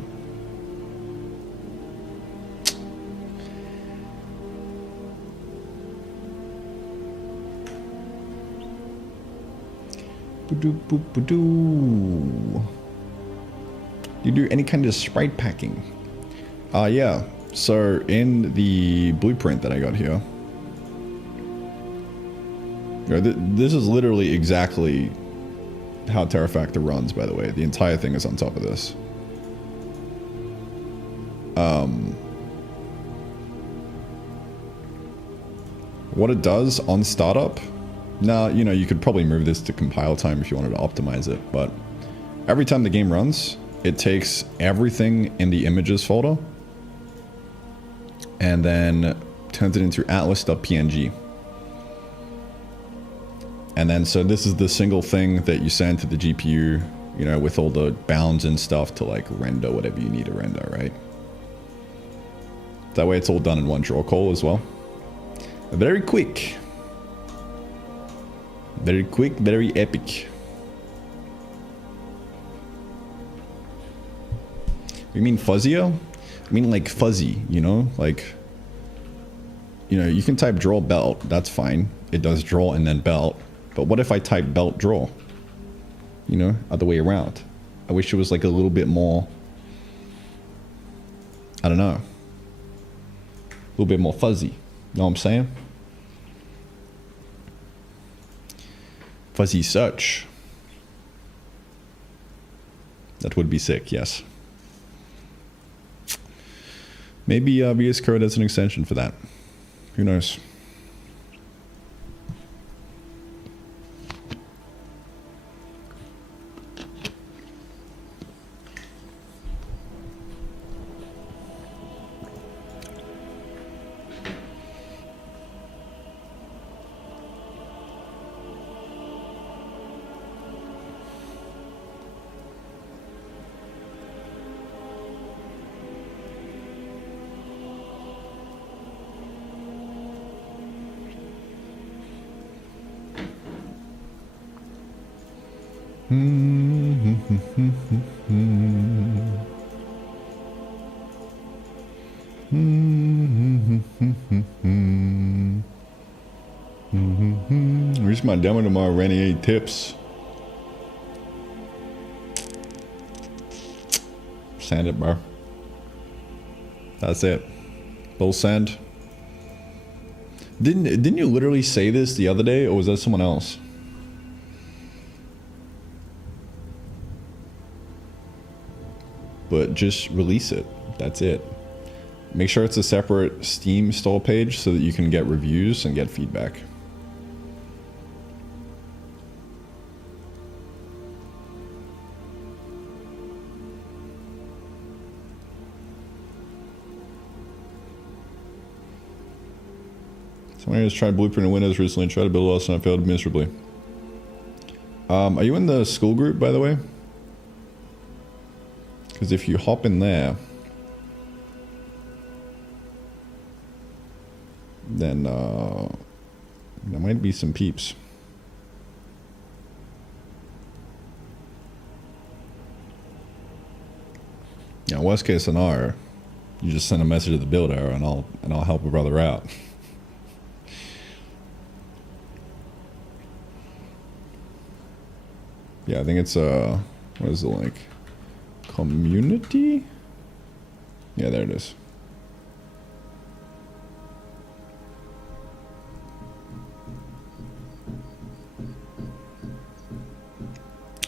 You do any kind of sprite packing? Yeah. So in the blueprint that I got here, this is literally exactly how Terrafactor runs, by the way. The entire thing is on top of this. What it does on startup, now, you know, you could probably move this to compile time if you wanted to optimize it, but every time the game runs, it takes everything in the images folder and then turns it into atlas.png. And then, so this is the single thing that you send to the GPU, you know, with all the bounds and stuff to like render whatever you need to render, right? That way it's all done in one draw call as well. Very quick. Very quick, very epic. You mean fuzzier? I mean like fuzzy, you know? Like, you know, you can type draw belt, that's fine. It does draw and then belt. But what if I type belt draw? You know, other way around. I wish it was like a little bit more, I don't know, a little bit more fuzzy. Know what I'm saying? Fuzzy search. That would be sick, yes. Maybe VS Code has an extension for that. Who knows? Reach my demo tomorrow, Renegade tips. Send it, bro. That's it. Full send. Didn't you literally say this the other day, or was that someone else? But just release it. That's it. Make sure it's a separate Steam store page so that you can get reviews and get feedback. Someone has tried Blueprint in Windows recently, tried to build a and I failed miserably. Are you in the school group, by the way? Because if you hop in there, then there might be some peeps. Yeah, worst case scenario, you just send a message to the builder and I'll help a brother out. Yeah, I think it's what is the link? Community? Yeah, there it is.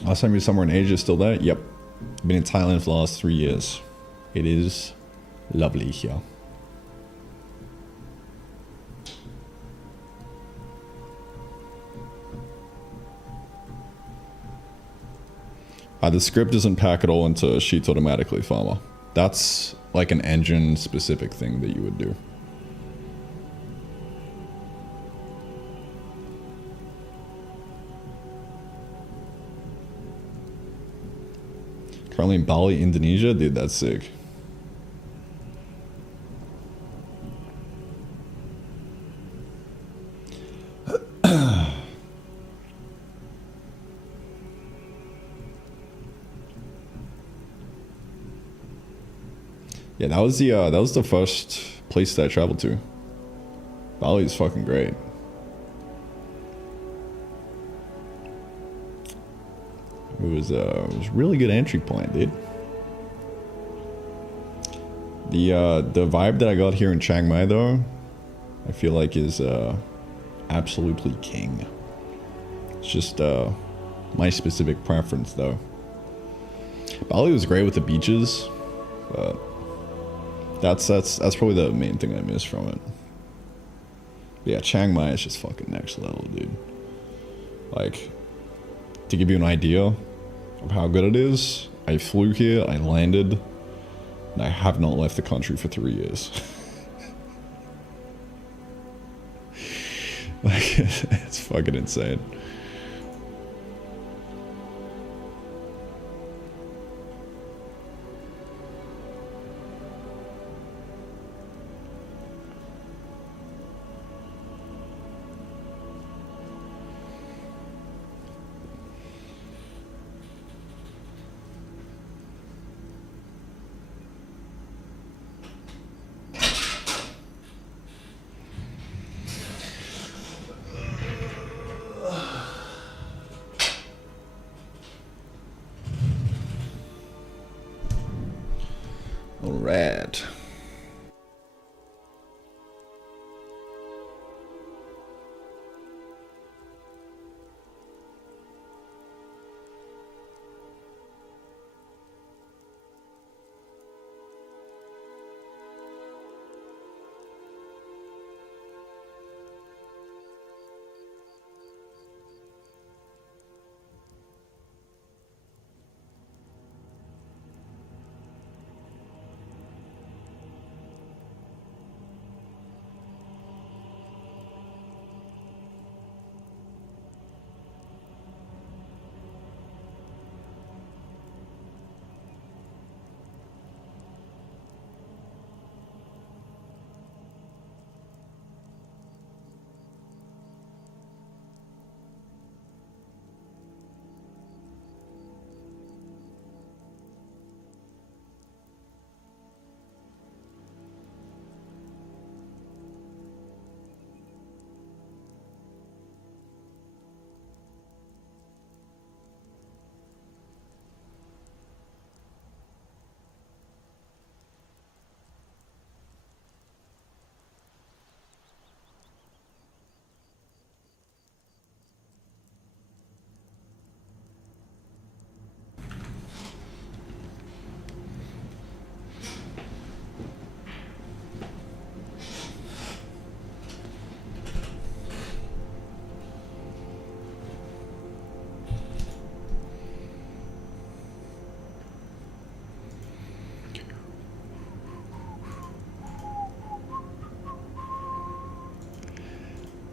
Last time you were somewhere in Asia, still there? Yep. Been in Thailand for the last 3 years. It is lovely here. The script doesn't pack it all into sheets automatically, Farmer. That's like an engine specific thing that you would do. Currently in Bali, Indonesia? Dude, that's sick. Yeah, that was the first place that I traveled to. Bali is fucking great. It was a really good entry point, dude. The vibe that I got here in Chiang Mai though, I feel like is absolutely king. It's just my specific preference though. Bali was great with the beaches, but that's probably the main thing I miss from it. But yeah, Chiang Mai is just fucking next level, dude. Like, to give you an idea of how good it is, I flew here, I landed, and I have not left the country for 3 years. Like, it's fucking insane.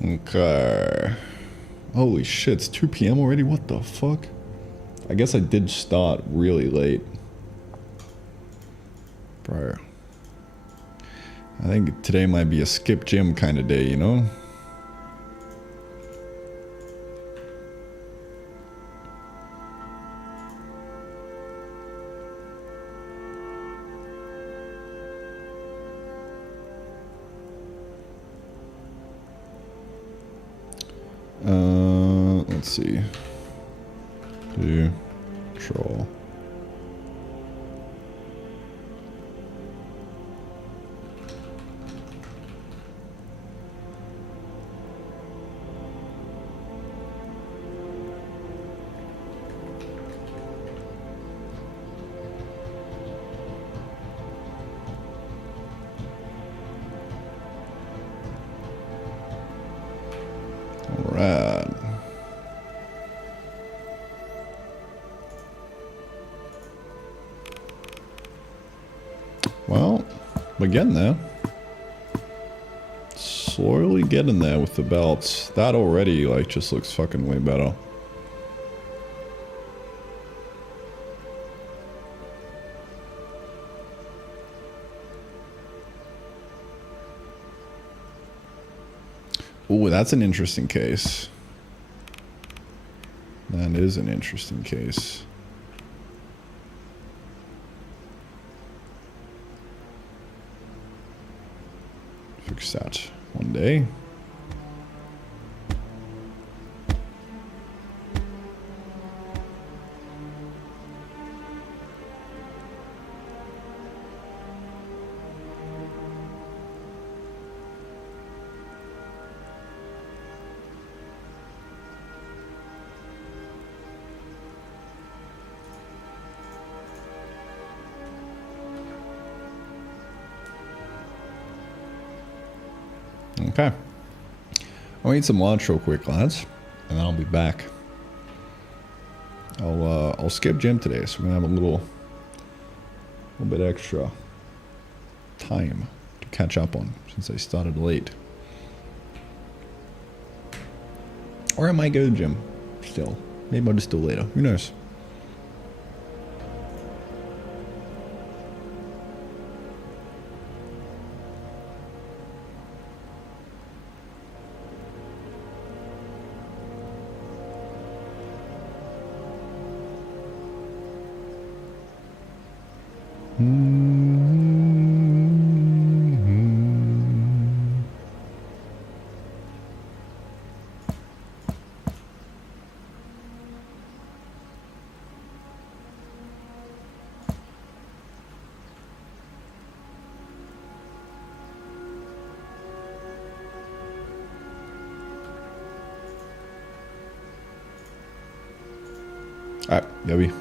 Okay. Holy shit, it's 2 p.m. already? What the fuck? I guess I did start really late. Bro. I think today might be a skip gym kind of day, you know? Let's see. Do control. All right. Well, we're getting there. Slowly getting there with the belts. That already, like, just looks fucking way better. Ooh, that's an interesting case. That is an interesting case. Fix that one day. Okay. I'll eat some lunch real quick, lads, and then I'll be back. I'll skip gym today, so we're gonna have a little bit extra time to catch up on since I started late. Or I might go to the gym still. Maybe I'll just do it later. Who knows? Alright, Yobi.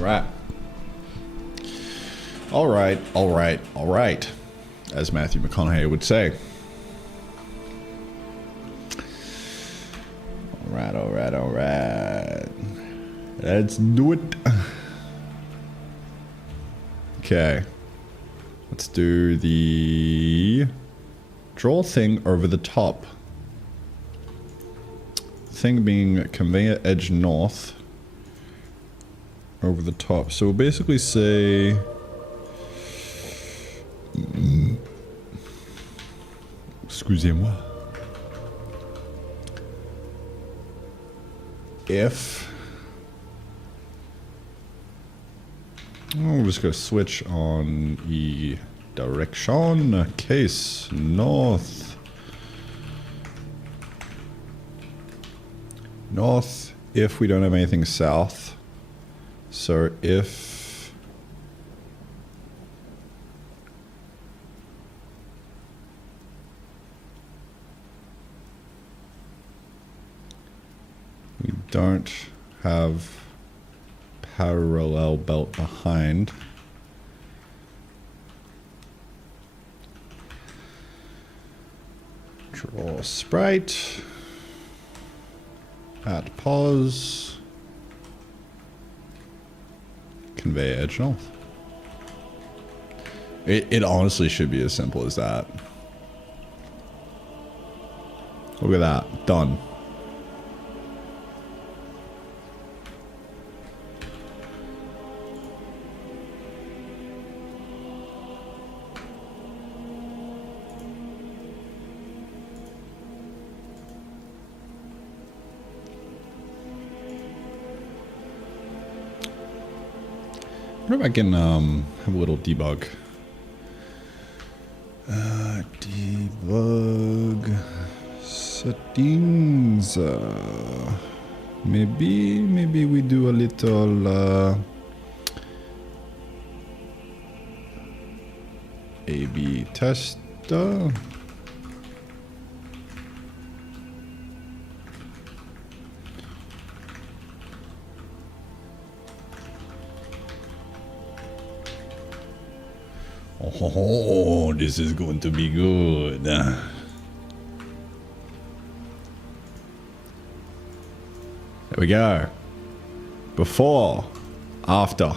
right. All right, all right, all right. As Matthew McConaughey would say. All right, all right, all right. Let's do it. Okay. Let's do the draw thing over the top. Thing being conveyor edge north over the top. So we'll basically say excusez-moi. If we're just gonna switch on the direction. Case north. North if we don't have anything south. So if we don't have parallel belt behind, draw sprite, at pause, convey edge north. It honestly should be as simple as that. Look at that, done. I wonder if I can have a little debug. Debug settings. Maybe we do a little A/B tester. Oh, this is going to be good. There we go. Before, after.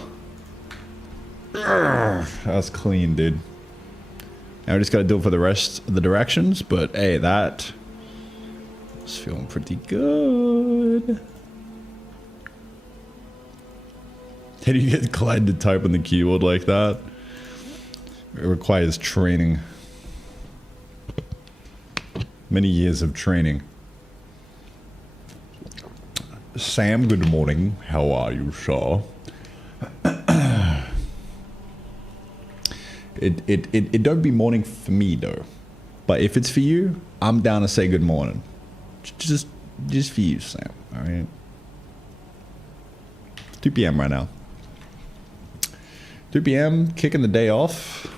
That's clean, dude. Now we just gotta do it for the rest of the directions, but hey, that is feeling pretty good. How do you get Clyde to type on the keyboard like that? It requires training. Many years of training. Sam, good morning. How are you, sir? It don't be morning for me though. But if it's for you, I'm down to say good morning. Just for you, Sam. Alright. 2 p.m. right now. 2 p.m. kicking the day off.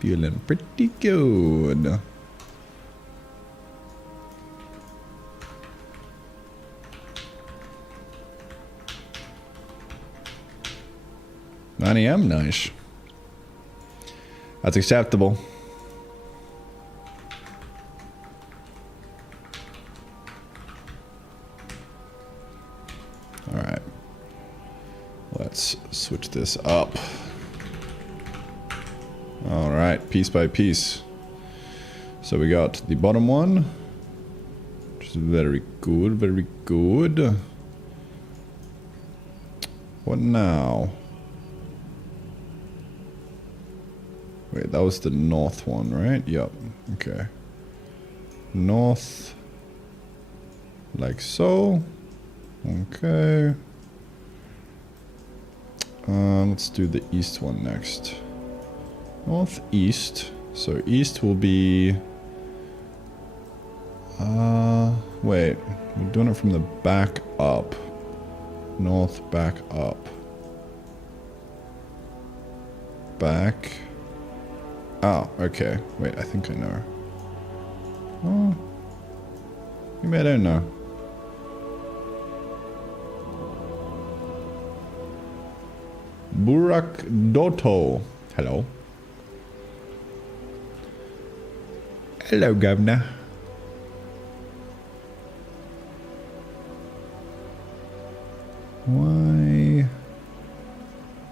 Feeling pretty good. (9 a.m.) Nice. That's acceptable. All right. Let's switch this up. All right, piece by piece. So we got the bottom one, which is very good, very good. What now? Wait, that was the north one, right? Yep. Okay. North, like so. Okay. Let's do the east one next. Northeast. So east will be... wait. We're doing it from the back up. North, back up. Back. Oh, okay. Wait, I think I know. Oh. Maybe I don't know. Burak Doto. Hello. Hello, Governor. Why?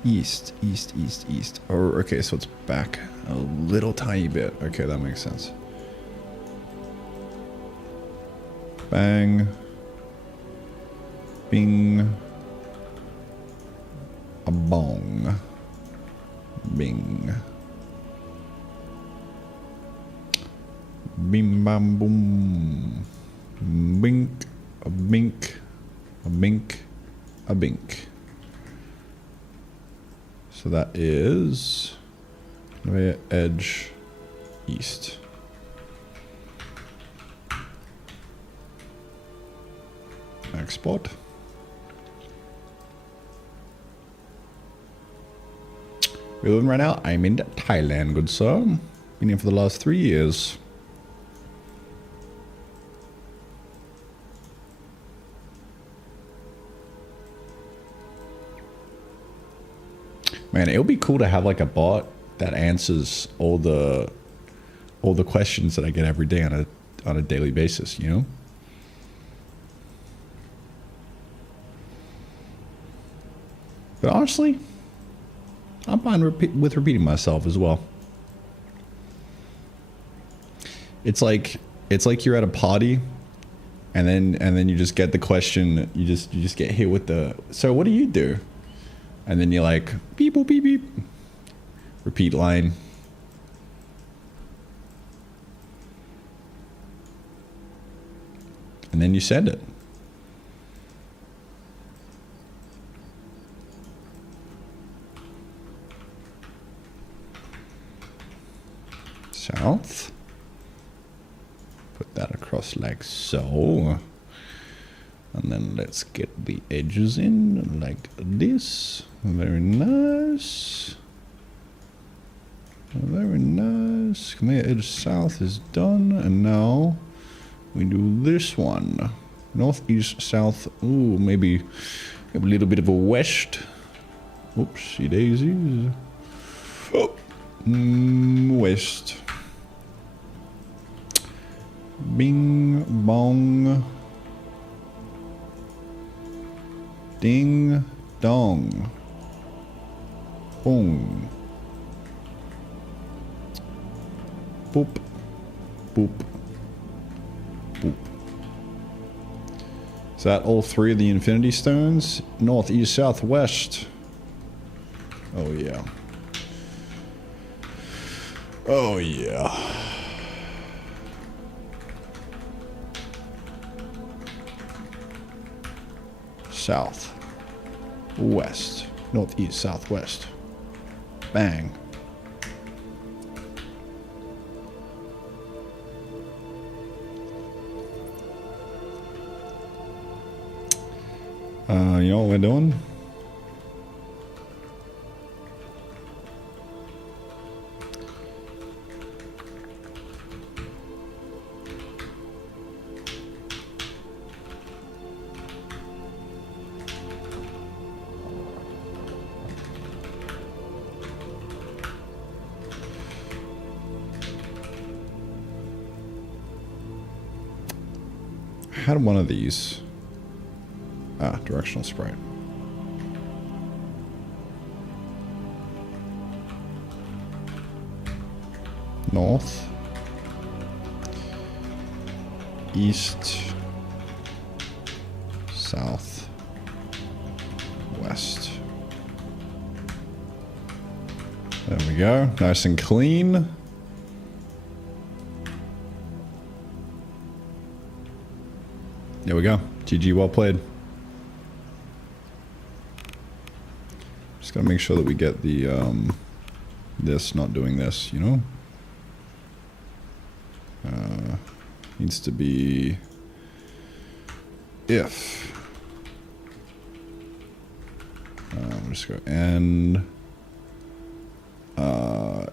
East. Oh, okay, so it's back a little tiny bit. Okay, that makes sense. Bang. Bing. A bong. Bing. Bim bam boom. Bink. A bink. A bink. A bink. So that is Conveyor edge east. Export. We're living right now. I'm in Thailand, good sir. Been here for the last 3 years. Man, it would be cool to have like a bot that answers all the questions that I get every day on a daily basis, you know? But honestly, I'm fine with repeating myself as well. It's like you're at a party, and then you just get the question. You just get hit with the, so what do you do? And then you're like, beep boop beep beep. Repeat line. And then you send it. South. Put that across like so. And then let's get the edges in like this. Very nice. Very nice. Conveyor edge south is done. And now we do this one. North, east, south. Ooh, maybe a little bit of a west. Oopsie daisies. Oh. West. Bing, bong. Ding, dong. Boom. Boop. Boop. Boop. Is that all three of the infinity stones? North, east, south, west. Oh yeah. Oh yeah. South, west, northeast, southwest. Bang. You know what we're doing? Had one of these. Directional sprite. North. East. South. West. There we go. Nice and clean. There we go. GG, well played. Just gotta make sure that we get the, this not doing this, you know? Needs to be if. I'm just go end. Oh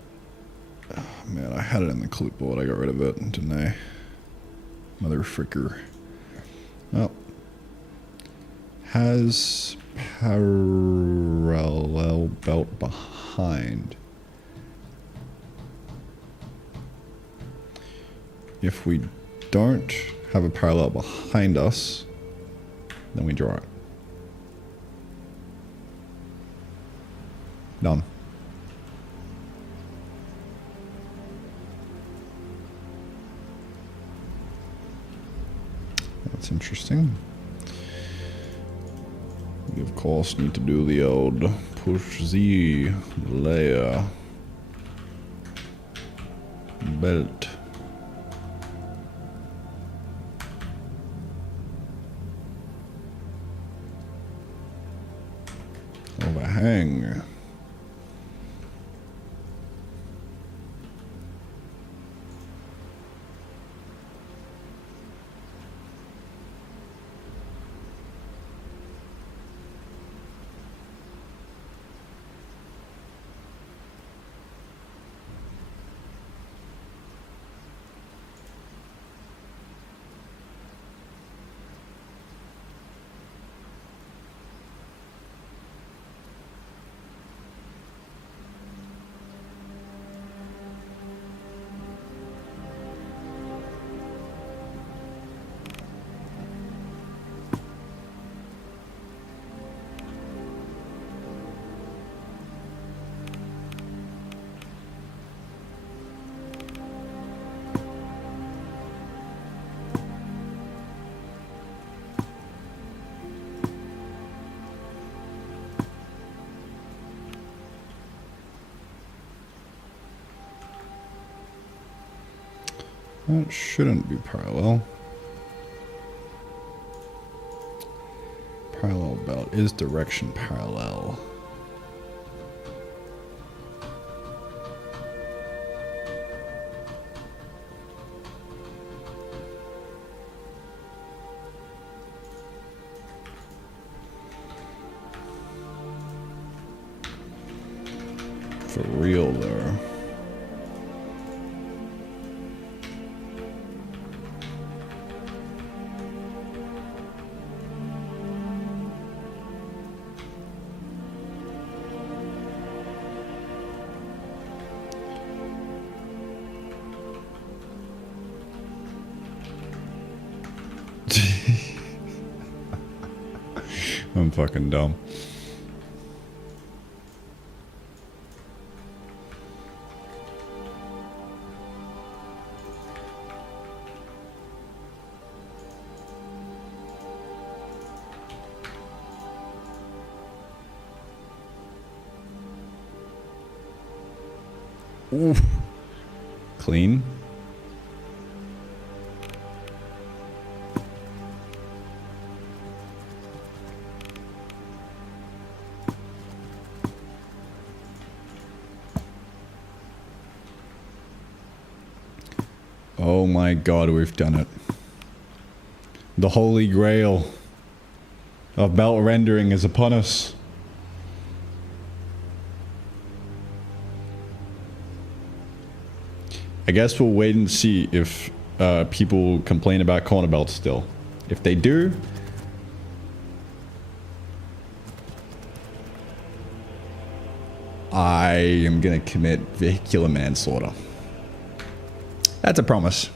man, I had it in the clipboard. I got rid of it, didn't I? Mother fricker. Oh. Has parallel belt behind. If we don't have a parallel behind us, then we draw it. Done. That's interesting. We of course need to do the old push Z layer belt. Overhang. That shouldn't be parallel. Parallel belt is direction parallel. For real there. I'm fucking dumb. Oof. Clean. Oh my god, we've done it. The holy grail of belt rendering is upon us. I guess we'll wait and see if people complain about corner belts still. If they do, I am gonna commit vehicular manslaughter. That's a promise.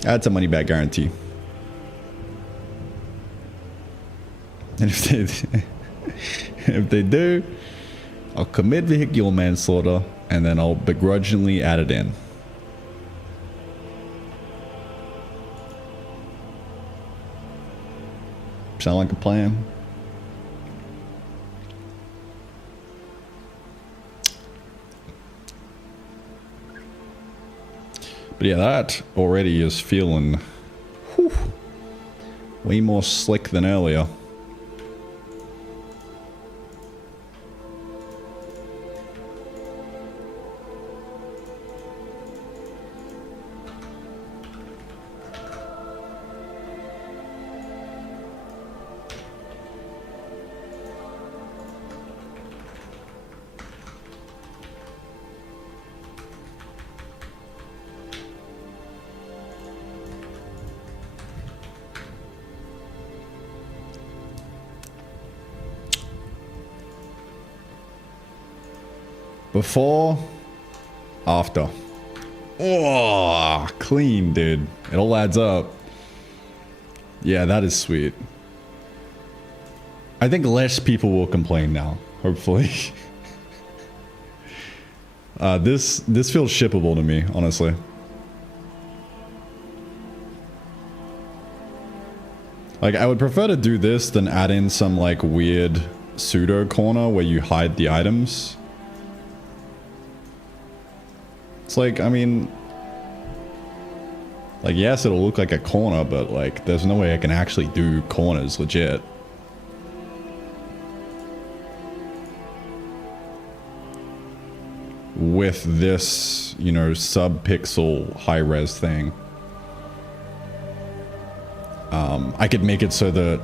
That's a money back guarantee. And if they do, I'll commit vehicular manslaughter and then I'll begrudgingly add it in. Sound like a plan? But yeah, that already is feeling whew, way more slick than earlier. Before, after. Oh, clean, dude. It all adds up. Yeah, that is sweet. I think less people will complain now, hopefully. This feels shippable to me, honestly. Like, I would prefer to do this than add in some, like, weird pseudo corner where you hide the items. It's like, I mean... Like, yes, it'll look like a corner, but, like, there's no way I can actually do corners legit. With this, you know, sub-pixel high-res thing. I could make it so that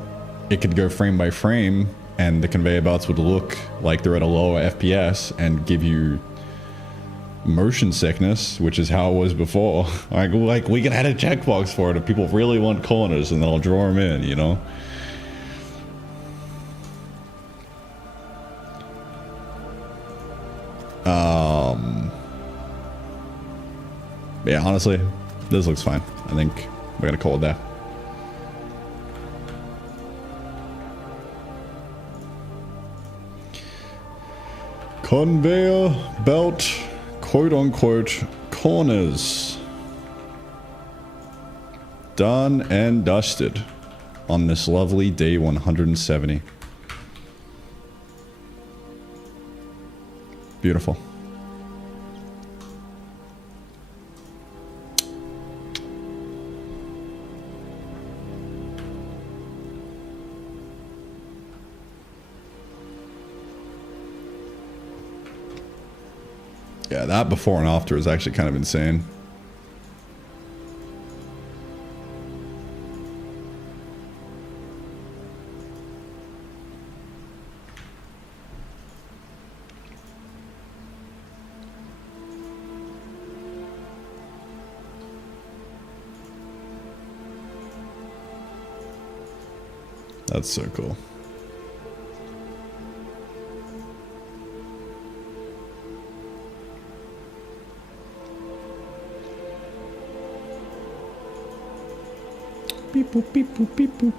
it could go frame by frame and the conveyor belts would look like they're at a lower FPS and give you motion sickness, which is how it was before. Like we can add a checkbox for it if people really want corners, and then I'll draw them in, you know? Yeah, honestly, this looks fine. I think we're gonna call it that. Conveyor belt, quote-unquote, corners. Done and dusted on this lovely day 170. Beautiful. Yeah, that before and after is actually kind of insane. That's so cool. Beep boop, beep boop, beep boop.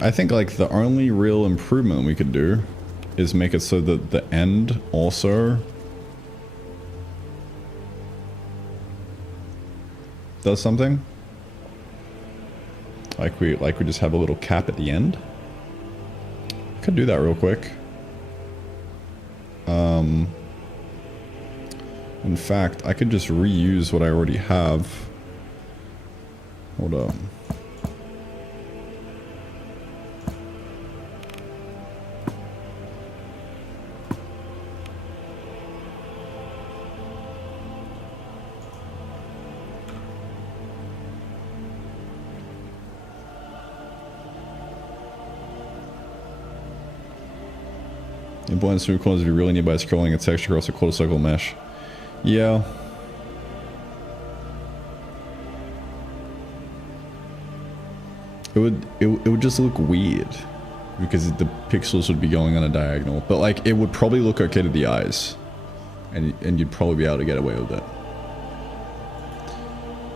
I think like the only real improvement we could do is make it so that the end also does something. Like we just have a little cap at the end. Could do that real quick. In fact, I could just reuse what I already have. Hold on. It blends through corners if you really need by scrolling a text across a quarter circle mesh. Yeah. It would just look weird because the pixels would be going on a diagonal, but like it would probably look okay to the eyes, and you'd probably be able to get away with it.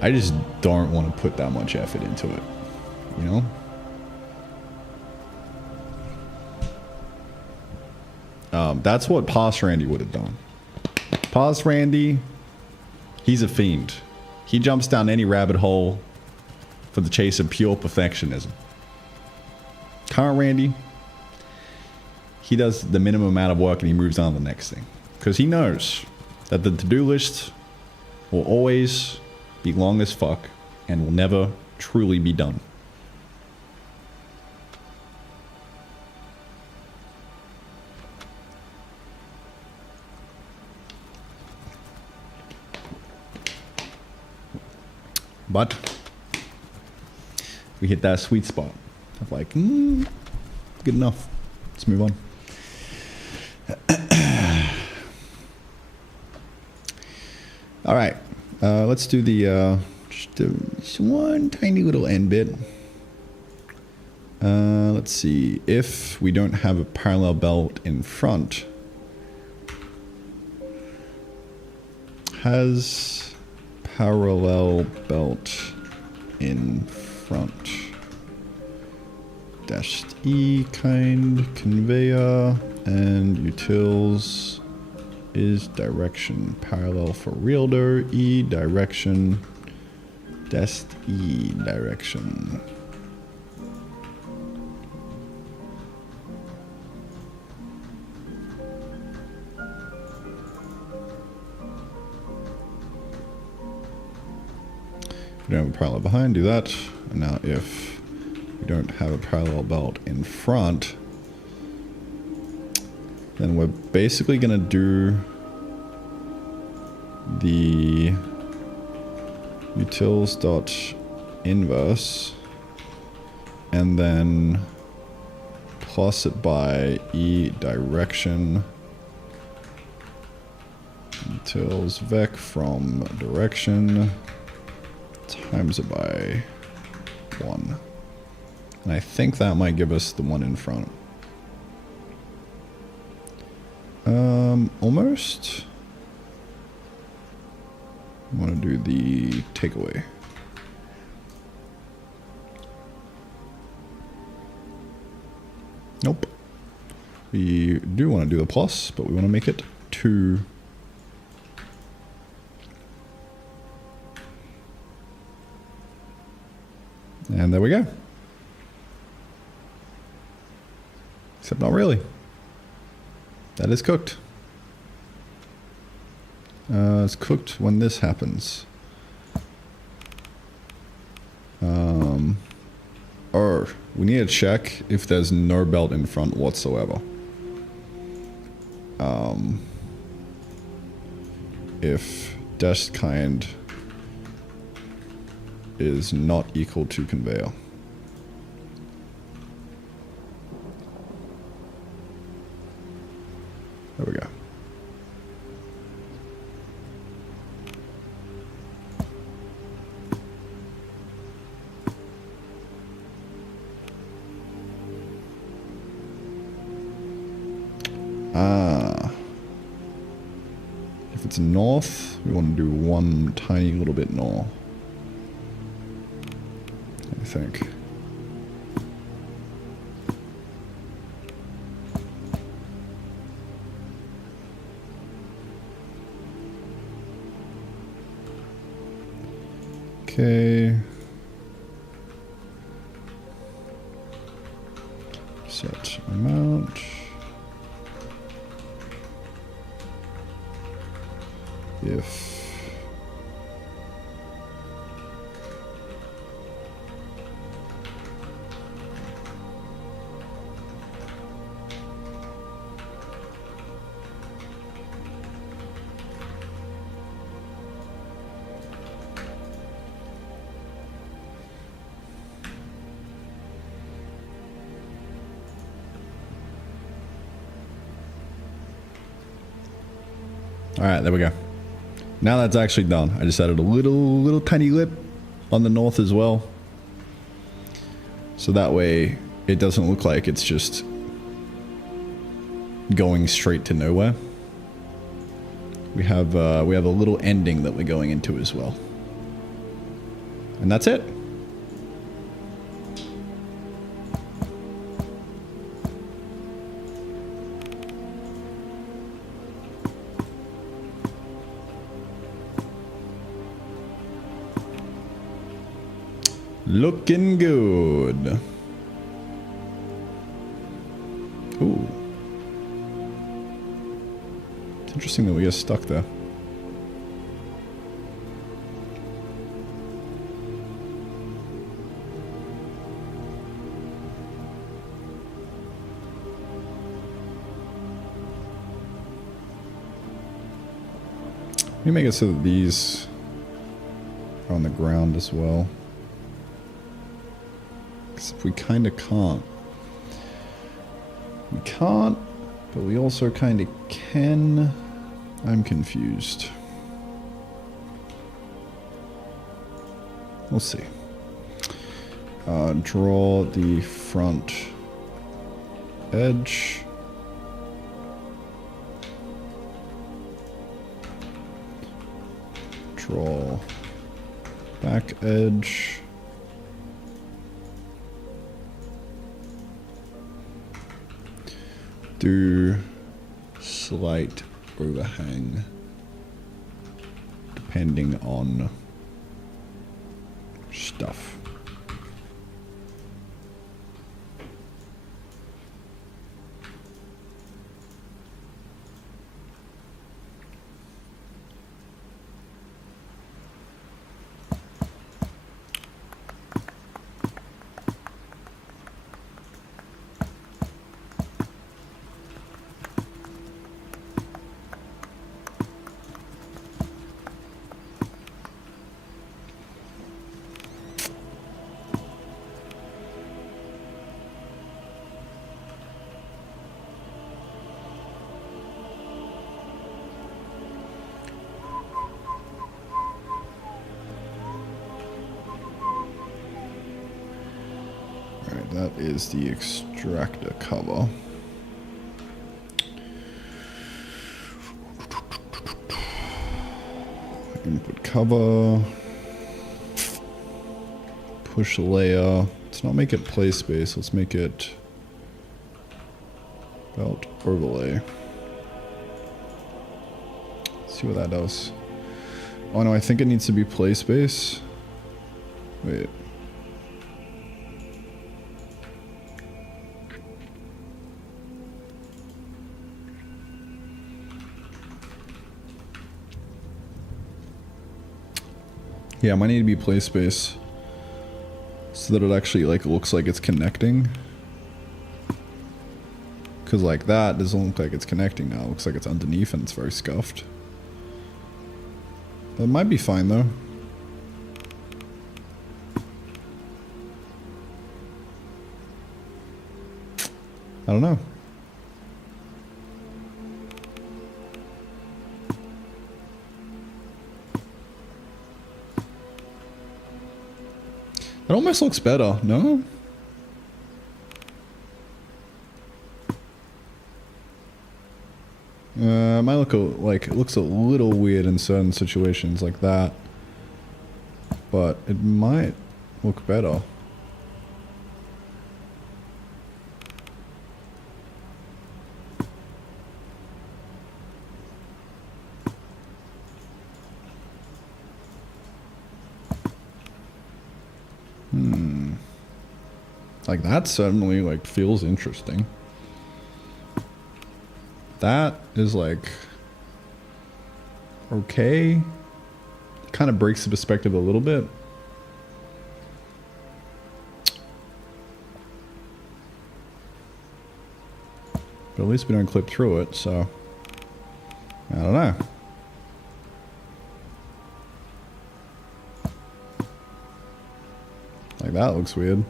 I just don't want to put that much effort into it, you know? That's what Past Randy would have done. Past Randy, he's a fiend. He jumps down any rabbit hole for the chase of pure perfectionism. Current Randy, he does the minimum amount of work and he moves on to the next thing. Because he knows that the to-do list will always be long as fuck and will never truly be done. But we hit that sweet spot of like, good enough. Let's move on. All right, let's do the just one tiny little end bit. Let's see, if we don't have a parallel belt in front, has parallel belt in front. Dash E kind conveyor and utils is direction parallel for realtor E direction dash E direction. We don't have a parallel behind, do that. And now if we don't have a parallel belt in front, then we're basically going to do the utils dot inverse and then plus it by E direction utils vec from direction times it by 1. And I think that might give us the one in front. Almost. I want to do the takeaway. Nope. We do want to do the plus, but we want to make it 2. And there we go. Except not really. That is cooked. It's cooked when this happens. Or we need to check if there's no belt in front whatsoever. If dash kind is not equal to conveyor. There we go. If it's north, we want to do one tiny little bit north, I think. Okay. Set amount. If all right, there we go. Now that's actually done. I just added a little tiny lip on the north as well. So that way it doesn't look like it's just going straight to nowhere. We have a little ending that we're going into as well. And that's it. Looking good. Ooh. It's interesting that we get stuck there. Let me make it so that these are on the ground as well. If we kind of can't. We can't, but we also kind of can. I'm confused. We'll see. Draw the front edge. Draw back edge. Do slight overhang depending on stuff. That is the extractor cover. Input cover. Push layer. Let's not make it play space. Let's make it belt overlay. Let's see what that does. Oh no, I think it needs to be play space. Wait. Yeah, it might need to be play space so that it actually like looks like it's connecting. Cause like that doesn't look like it's connecting now. It looks like it's underneath and it's very scuffed. That might be fine though. I don't know. It almost looks better, no? It might look like it looks a little weird in certain situations like that, but it might look better. Like that suddenly like feels interesting. That is like okay. Kind of breaks the perspective a little bit. But at least we don't clip through it, so I don't know. Like that looks weird.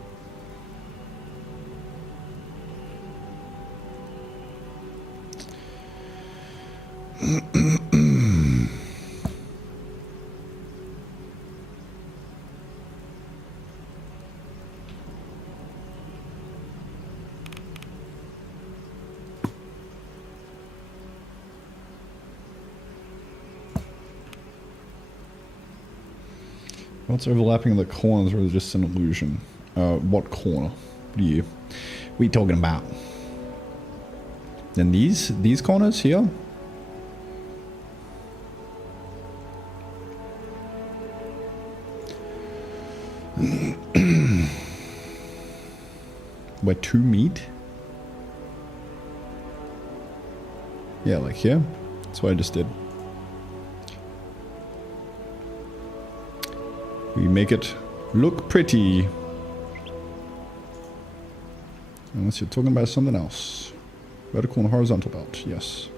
What's overlapping in the corners, or is it just an illusion? What corner? What are you talking about? Then these corners here? Where two meet? Yeah, like here. That's what I just did. We make it look pretty. Unless you're talking about something else. Vertical and horizontal belt, yes.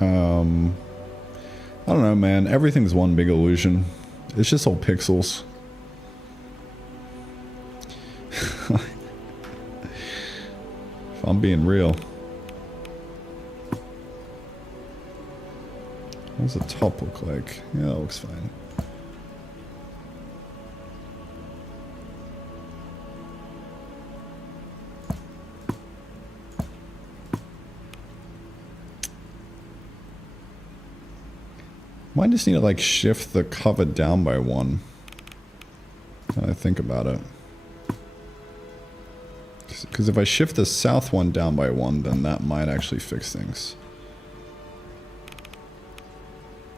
I don't know, man. Everything's one big illusion. It's just all pixels. If I'm being real. What does the top look like? Yeah, that looks fine. Might just need to like shift the cover down by one. When I think about it. Because if I shift the south one down by one, then that might actually fix things.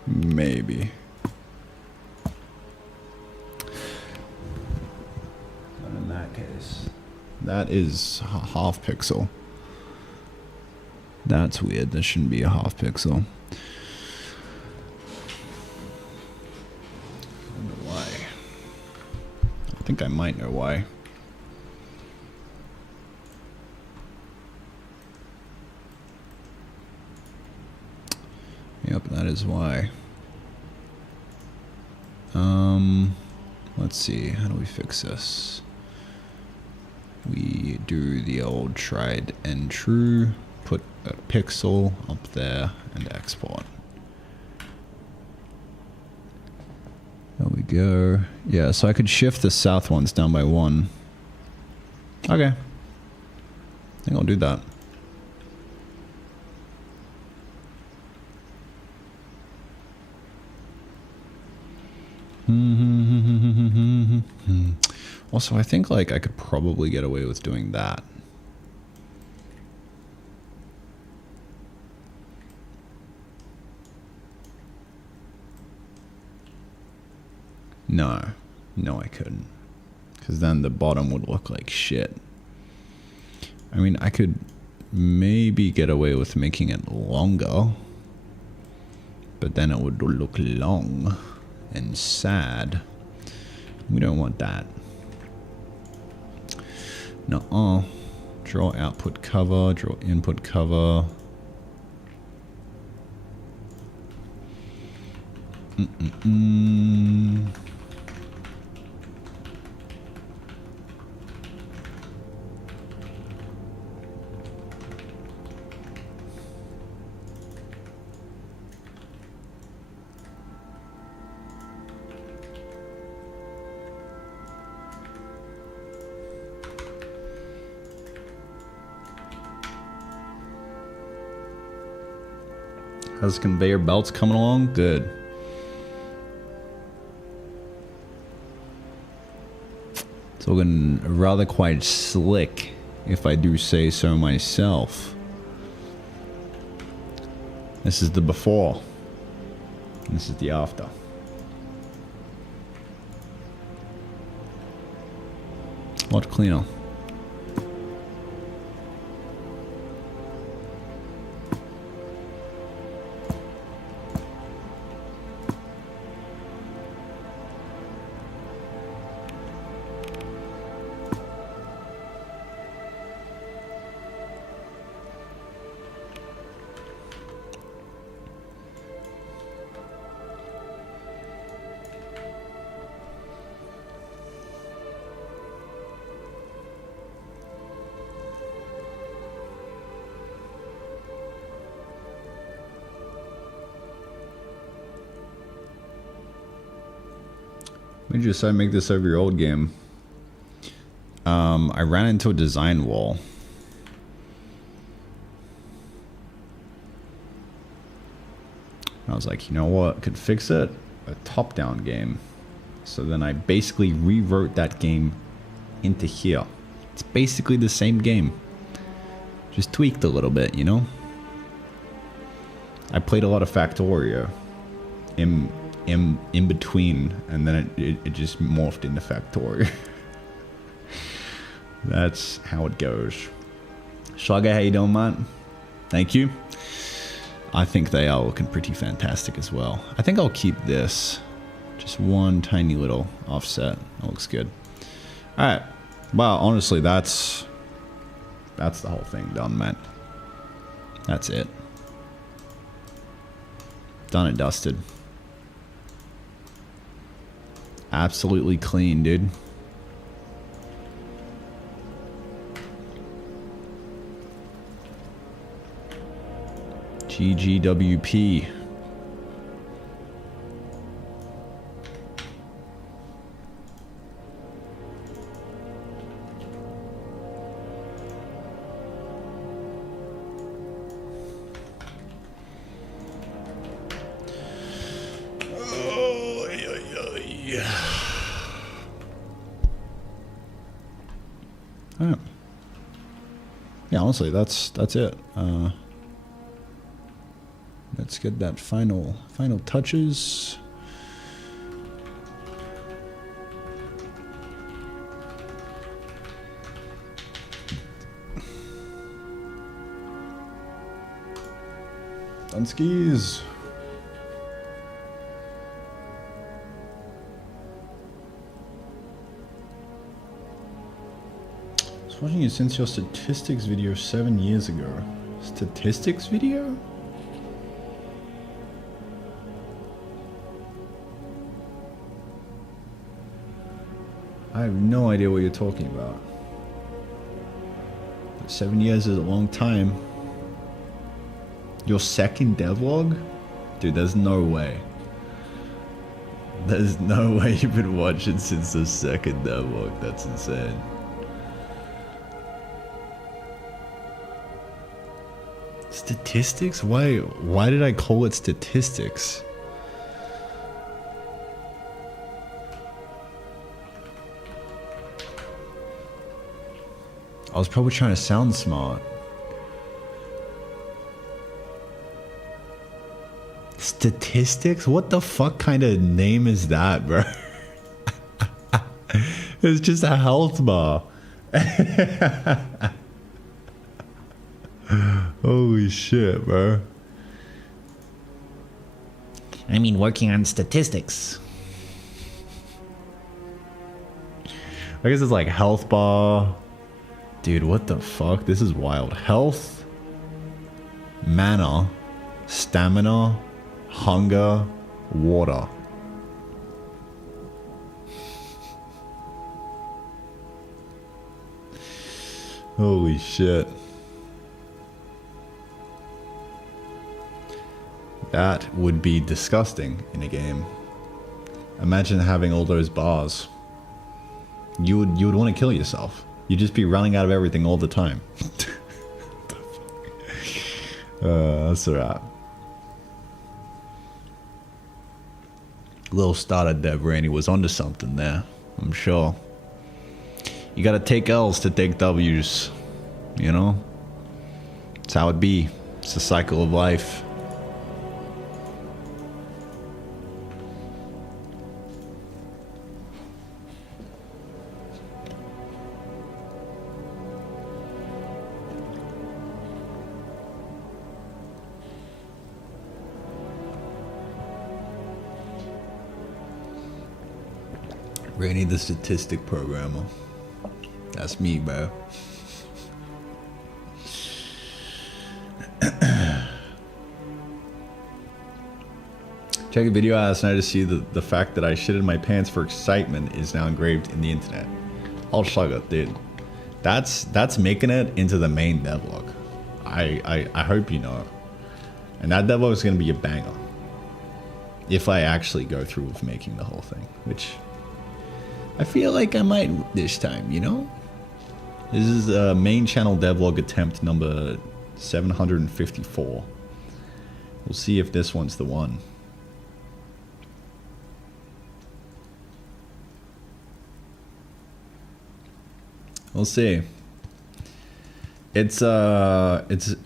Maybe. But in that case, that is a half pixel. That's weird. That shouldn't be a half pixel. I don't know why. I think I might know why. Yep, that is why. Let's see, how do we fix this? We do the old tried and true, put a pixel up there and export. There we go. Yeah, so I could shift the south ones down by one. Okay. I think I'll do that. Also, I think like I could probably get away with doing that. No, I couldn't. Because then the bottom would look like shit. I mean, I could maybe get away with making it longer. But then it would look long and sad. We don't want that. Nuh-uh. Draw output cover, draw input cover. How's conveyor belts coming along? Good. It's looking rather quite slick, if I do say so myself. This is the before. And this is the after. A lot cleaner. When did you decide to make this over your old game? I ran into a design wall. I was like, you know what could fix it? A top-down game. So then I basically rewrote that game into here. It's basically the same game. Just tweaked a little bit, you know? I played a lot of Factorio in between, and then it just morphed into Factorio. That's how it goes. Schlager, how you doing, man? Thank you. I think they are looking pretty fantastic as well. I think I'll keep this. Just one tiny little offset. That looks good. Alright. Well, honestly, that's the whole thing done, man. That's it. Done and dusted. Absolutely clean, dude. GGWP. Alright. Yeah, honestly, that's it. Let's get that final touches. On skis. I was watching you since your statistics video 7 years ago. Statistics video? I have no idea what you're talking about. But 7 years is a long time. Your second devlog? Dude, there's no way. There's no way you've been watching since the second devlog. That's insane. Statistics? Why did I call it statistics? I was probably trying to sound smart. Statistics? What the fuck kind of name is that, bro? It's just a health bar. Holy shit, bro. I mean, working on statistics. I guess it's like health bar. Dude, what the fuck? This is wild. Health, mana, stamina, hunger, water. Holy shit. That would be disgusting in a game. Imagine having all those bars. You would want to kill yourself. You'd just be running out of everything all the time. That's alright. Little starter dev Randy was onto something there, I'm sure. You gotta take L's to take W's, you know? It's how it be. It's the cycle of life. Randy the statistic programmer. That's me, bro. Check a video last night to see the fact that I shitted my pants for excitement is now engraved in the internet. I'll shug it, dude. That's making it into the main devlog. I hope you know. And that devlog is gonna be a banger. If I actually go through with making the whole thing, which I feel like I might this time, you know? This is main channel devlog attempt number 754. We'll see if this one's the one. We'll see. It's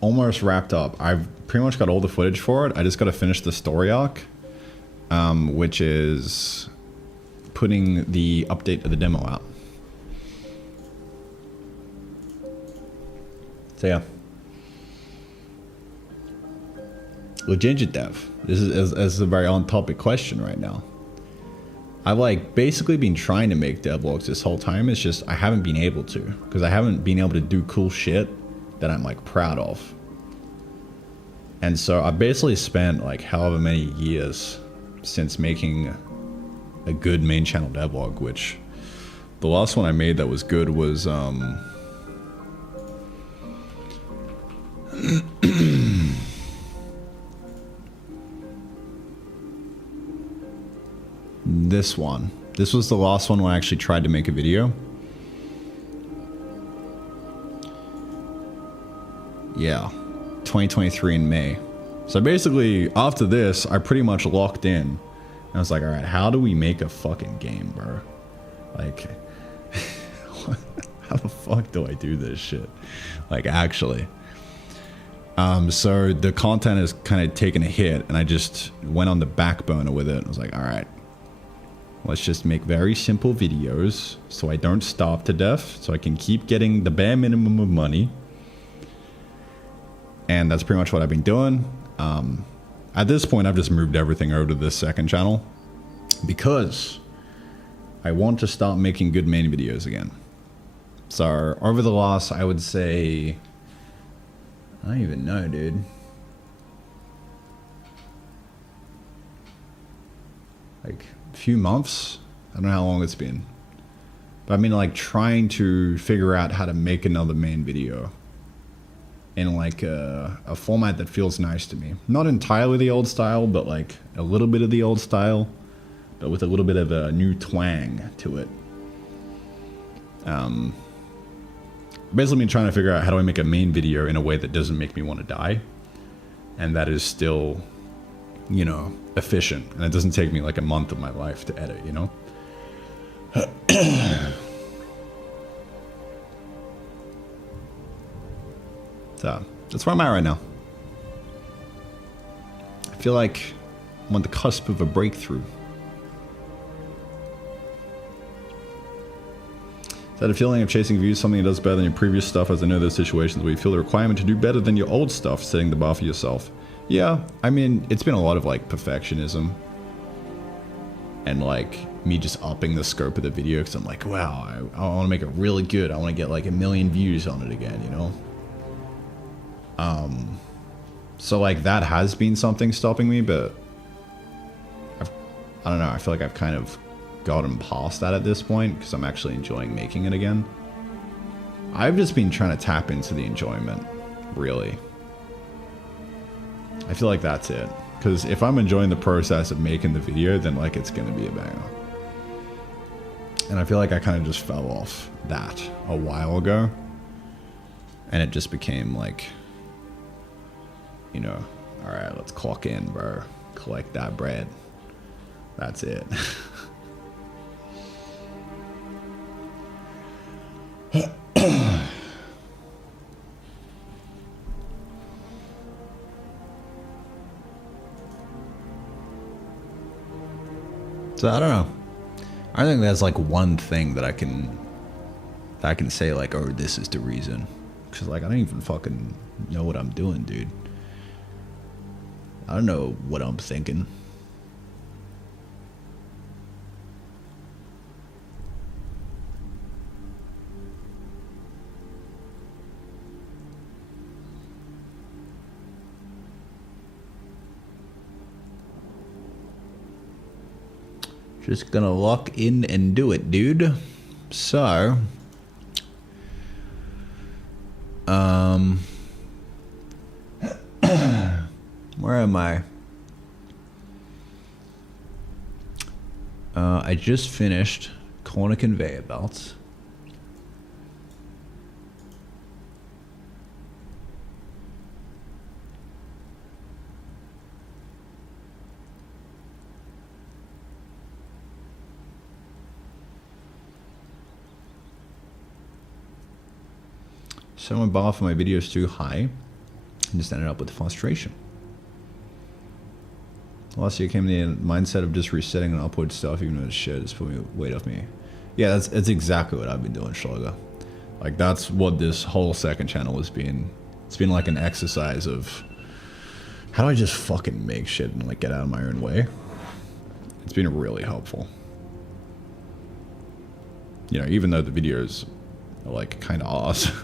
almost wrapped up. I've pretty much got all the footage for it. I just got to finish the story arc, which is putting the update of the demo out. So yeah. Legit dev. This is a very on-topic question right now. I've like basically been trying to make devlogs this whole time. It's just I haven't been able to, because I haven't been able to do cool shit that I'm like proud of. And so I basically spent like however many years since making a good main channel devlog, which the last one I made that was good was this one. This was the last one when I actually tried to make a video. Yeah, 2023 in May. So basically, after this, I pretty much locked in. I was like, all right, how do we make a fucking game, bro? Like, how the fuck do I do this shit? Like, actually. So the content has kind of taken a hit, and I just went on the back burner with it. I was like, all right, let's just make very simple videos so I don't starve to death, so I can keep getting the bare minimum of money. And that's pretty much what I've been doing. At this point, I've just moved everything over to this second channel because I want to start making good main videos again. So over the last, I would say, I don't even know, dude. Like a few months. I don't know how long it's been. But I mean, like, trying to figure out how to make another main video in like a format that feels nice to me. Not entirely the old style, but like a little bit of the old style, but with a little bit of a new twang to it. Basically been trying to figure out how do I make a main video in a way that doesn't make me want to die, and that is still, you know, efficient, and it doesn't take me like a month of my life to edit, you know? So that's where I'm at right now. I feel like I'm on the cusp of a breakthrough. Is that a feeling of chasing views, something that does better than your previous stuff? As I know there's situations where you feel the requirement to do better than your old stuff, setting the bar for yourself. Yeah, I mean, it's been a lot of like perfectionism. And like me just upping the scope of the video because I'm like, wow, I want to make it really good. I want to get like 1 million views on it again, you know? So like that has been something stopping me, but I don't know, I feel like I've kind of gotten past that at this point because I'm actually enjoying making it again. I've just been trying to tap into the enjoyment, really. I feel like that's it. Because if I'm enjoying the process of making the video, then like it's gonna be a banger. And I feel like I kind of just fell off that a while ago. And it just became like, you know, alright, let's clock in, bro. Collect that bread. That's it. So I don't know. I think there's like one thing that I can say like, oh, this is the reason. Cause like I don't even fucking know what I'm doing, dude. I don't know what I'm thinking. Just gonna lock in and do it, dude. So, where am I? I just finished corner conveyor belts. Someone bar for my videos too high and just ended up with frustration. Last year came the mindset of just resetting and upward stuff, even though it's shit, it's putting weight off me. Yeah, that's exactly what I've been doing, Schlager. Like that's what this whole second channel has been. It's been like an exercise of how do I just fucking make shit and like get out of my own way. It's been really helpful. You know, even though the videos are like kind of awesome.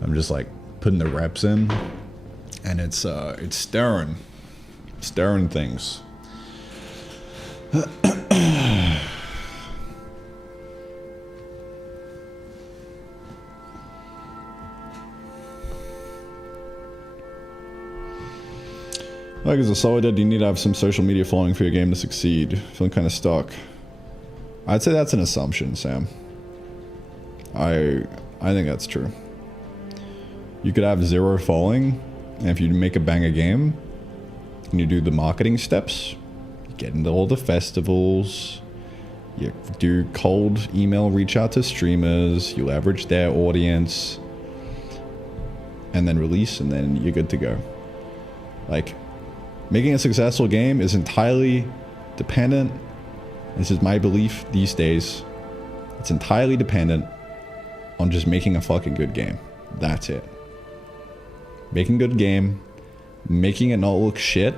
I'm just like putting the reps in, and it's stirring things. Like as a solo dead, you need to have some social media following for your game to succeed. Feeling kind of stuck. I'd say that's an assumption, Sam. I think that's true. You could have 0 following, and if you make a banger game, and you do the marketing steps, you get into all the festivals, You do cold email reach out to streamers, you leverage their audience, and then release, and then you're good to go. Like, making a successful game is entirely dependent, this is my belief these days, it's entirely dependent on just making a fucking good game. That's it. Making a good game, making it not look shit.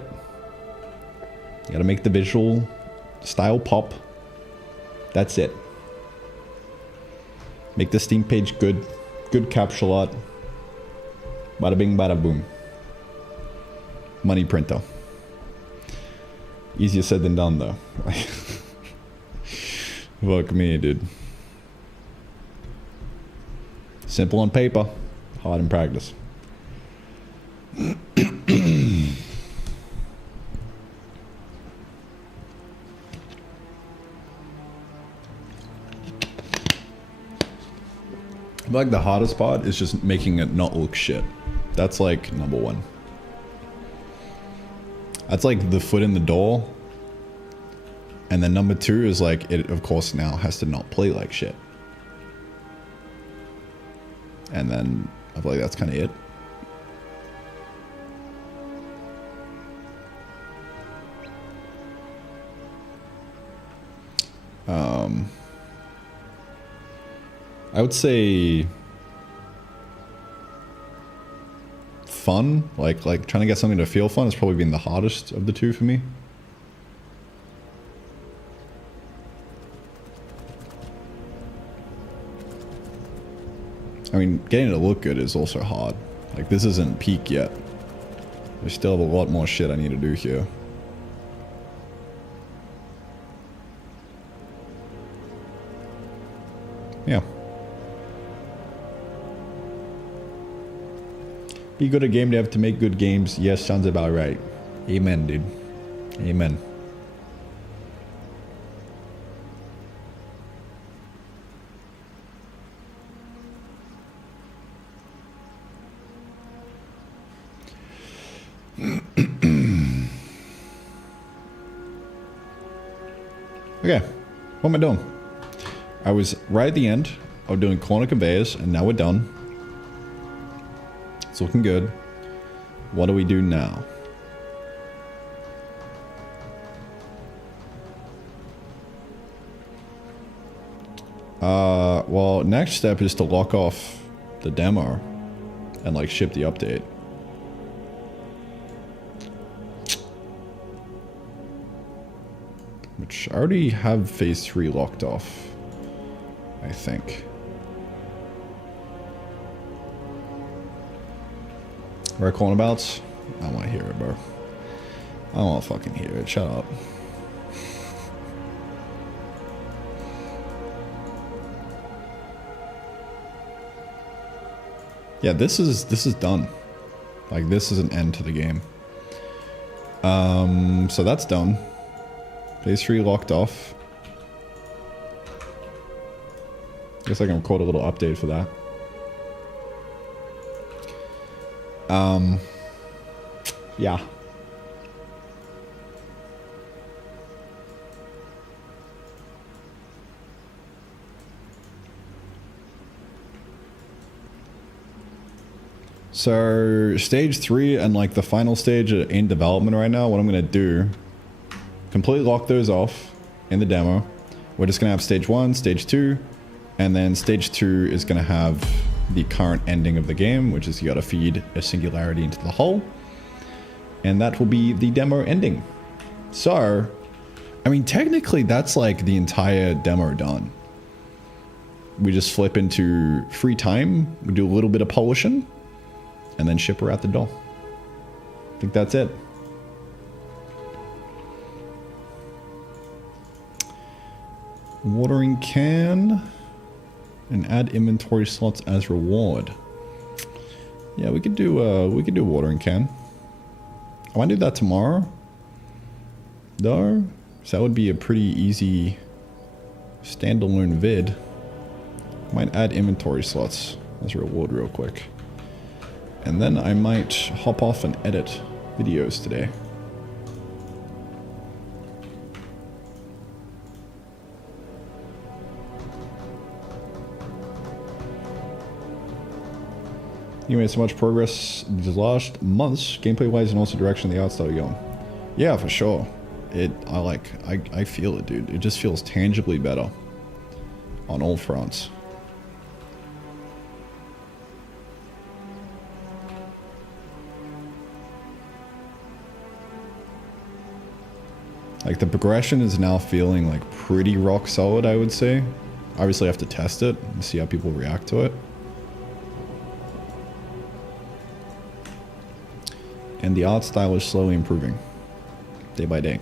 You gotta make the visual style pop. That's it. Make the Steam page good. Good capsule art. Bada bing, bada boom. Money printer. Easier said than done, though. Fuck me, dude. Simple on paper, hard in practice. Like the hardest part is just making it not look shit. That's like number one. That's like the foot in the door. And then number two is like, it of course now has to not play like shit. And then I feel like that's kind of it. I would say fun, like trying to get something to feel fun has probably been the hardest of the two for me. I mean, getting it to look good is also hard. Like, this isn't peak yet. I still have a lot more shit I need to do here. Yeah. Be good at game dev to make good games. Yes, sounds about right. Amen, dude. Amen. Okay, what am I doing? I was right at the end of doing corner conveyors, and now we're done. It's looking good. What do we do now? Well, next step is to lock off the demo and like ship the update. Which I already have phase 3 locked off, I think. Right cornerbouts? I don't want to hear it, bro. I don't want to fucking hear it. Shut up. Yeah, this is done. Like, this is an end to the game. So that's done. Phase 3 locked off. Guess I can record a little update for that. Yeah. So stage 3 and like the final stage are in development right now. What I'm gonna do, completely lock those off in the demo. We're just gonna have stage 1, stage 2, and then stage 2 is gonna have the current ending of the game, which is you gotta feed a singularity into the hull. And that will be the demo ending. So, I mean, technically that's like the entire demo done. We just flip into free time, we do a little bit of polishing, and then ship her out the door. I think that's it. Watering can and add inventory slots as reward. Yeah, we could do watering can. I might do that tomorrow, though, so that would be a pretty easy standalone vid. Might add inventory slots as a reward real quick. And then I might hop off and edit videos today. You made so much progress these last months, gameplay wise, and also direction the art style you're going. Yeah, for sure. I feel it, dude. It just feels tangibly better on all fronts. Like the progression is now feeling like pretty rock solid, I would say. Obviously I have to test it and see how people react to it. And the art style is slowly improving, day by day.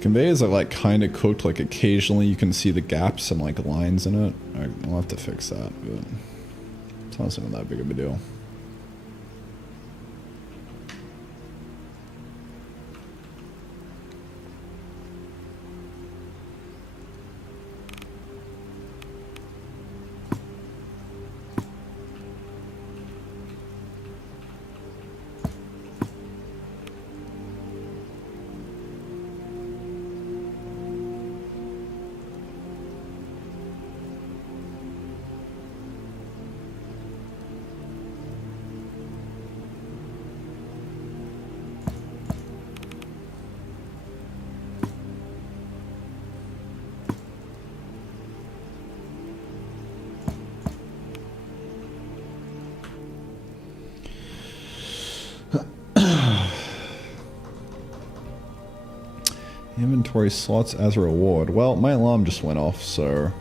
Conveyors are like kind of cooked, like occasionally you can see the gaps and like lines in it. I'll have to fix that, but it's not something that big of a deal. Inventory slots as a reward. Well, my alarm just went off, so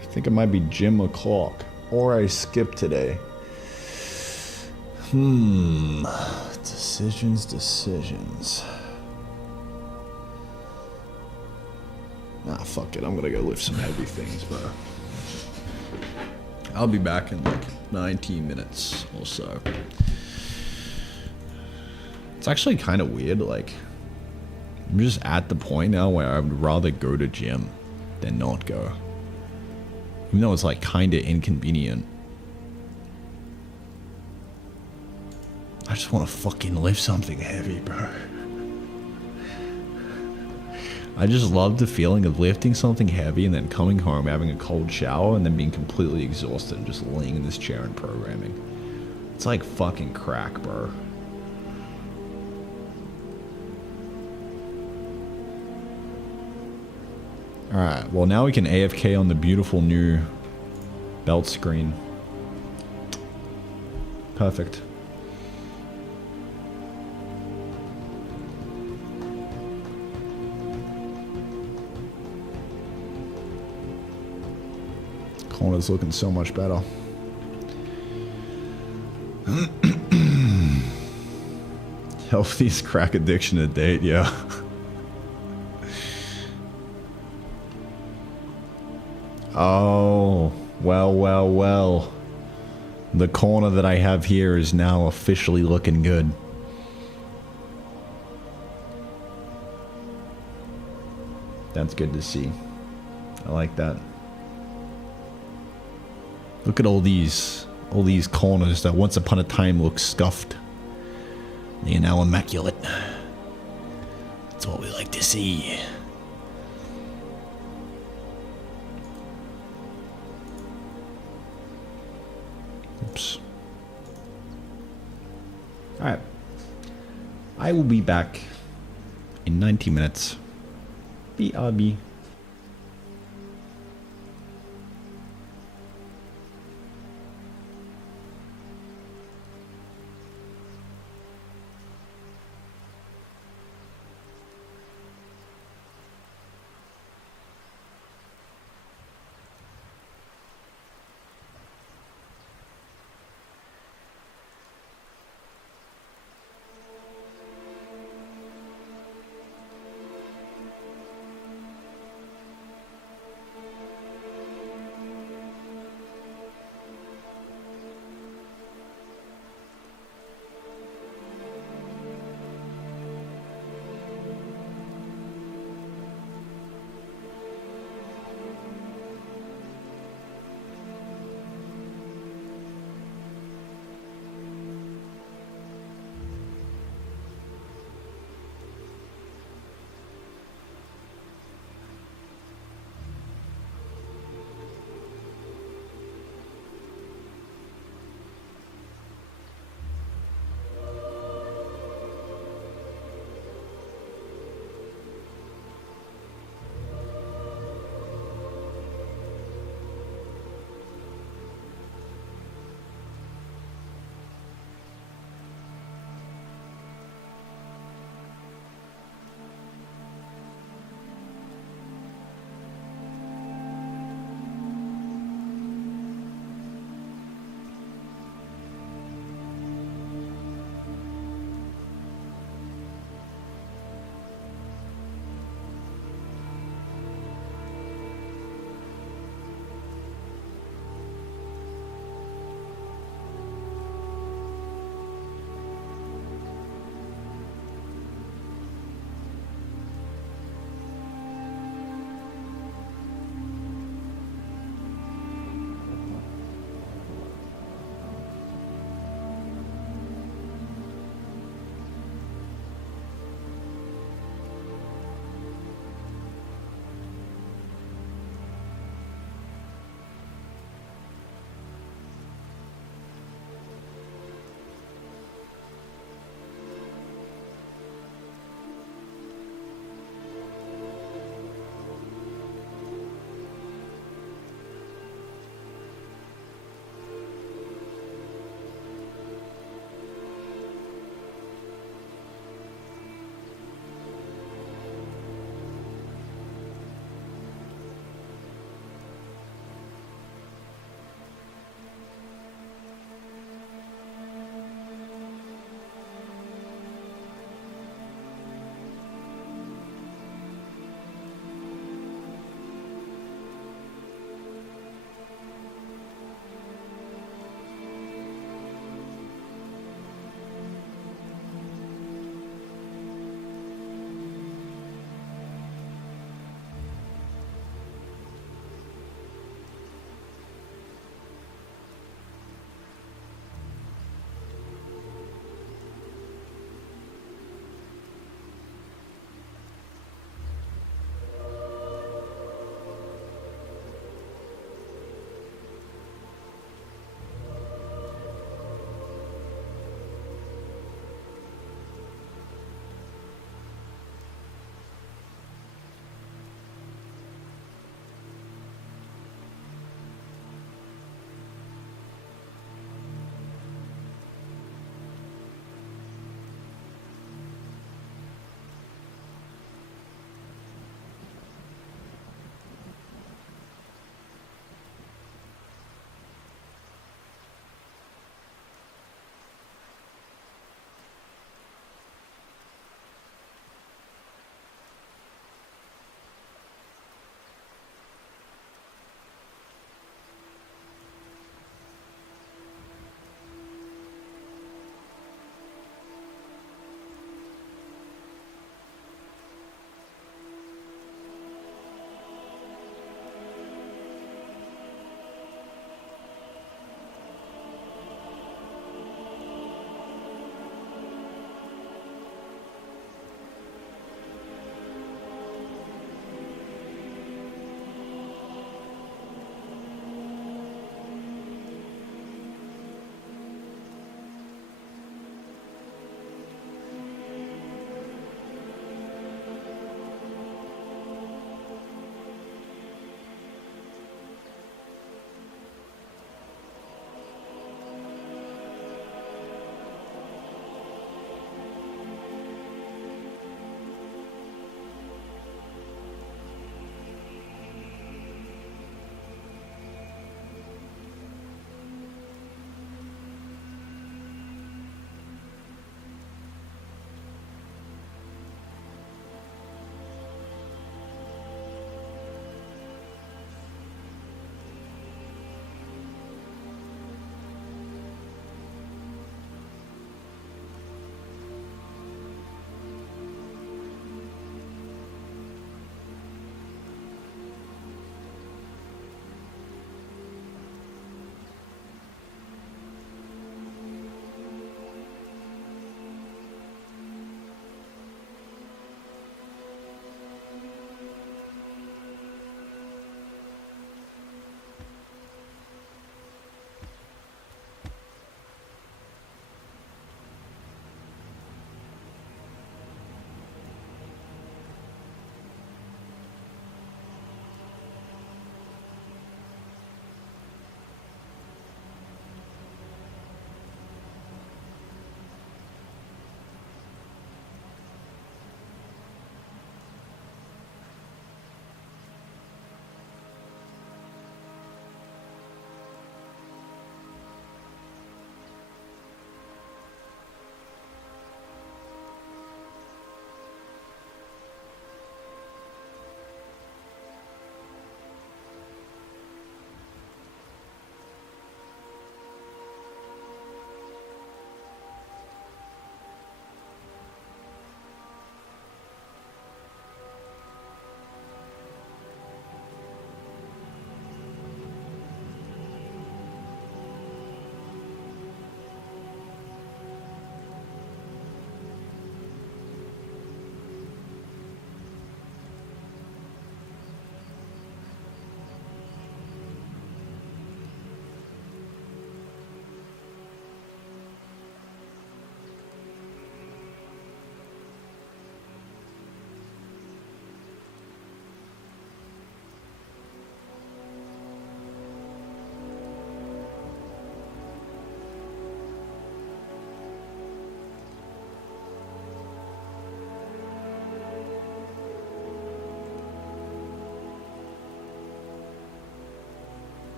I think it might be gym o'clock. Or I skipped today. Decisions. Nah, fuck it. I'm gonna go lift some heavy things, but I'll be back in like 19 minutes or so. It's actually kind of weird, like, I'm just at the point now where I would rather go to gym than not go. Even though it's like kind of inconvenient. I just want to fucking lift something heavy, bro. I just love the feeling of lifting something heavy and then coming home, having a cold shower, and then being completely exhausted and just laying in this chair and programming. It's like fucking crack, bro. Alright, well now we can AFK on the beautiful new belt screen. Perfect. Corner's looking so much better. Healthiest crack addiction to date, yeah. Oh, well. The corner that I have here is now officially looking good. That's good to see. I like that. Look at all these corners that once upon a time looked scuffed. They are now immaculate. That's what we like to see. Oops. Alright. I will be back in 90 minutes. BRB.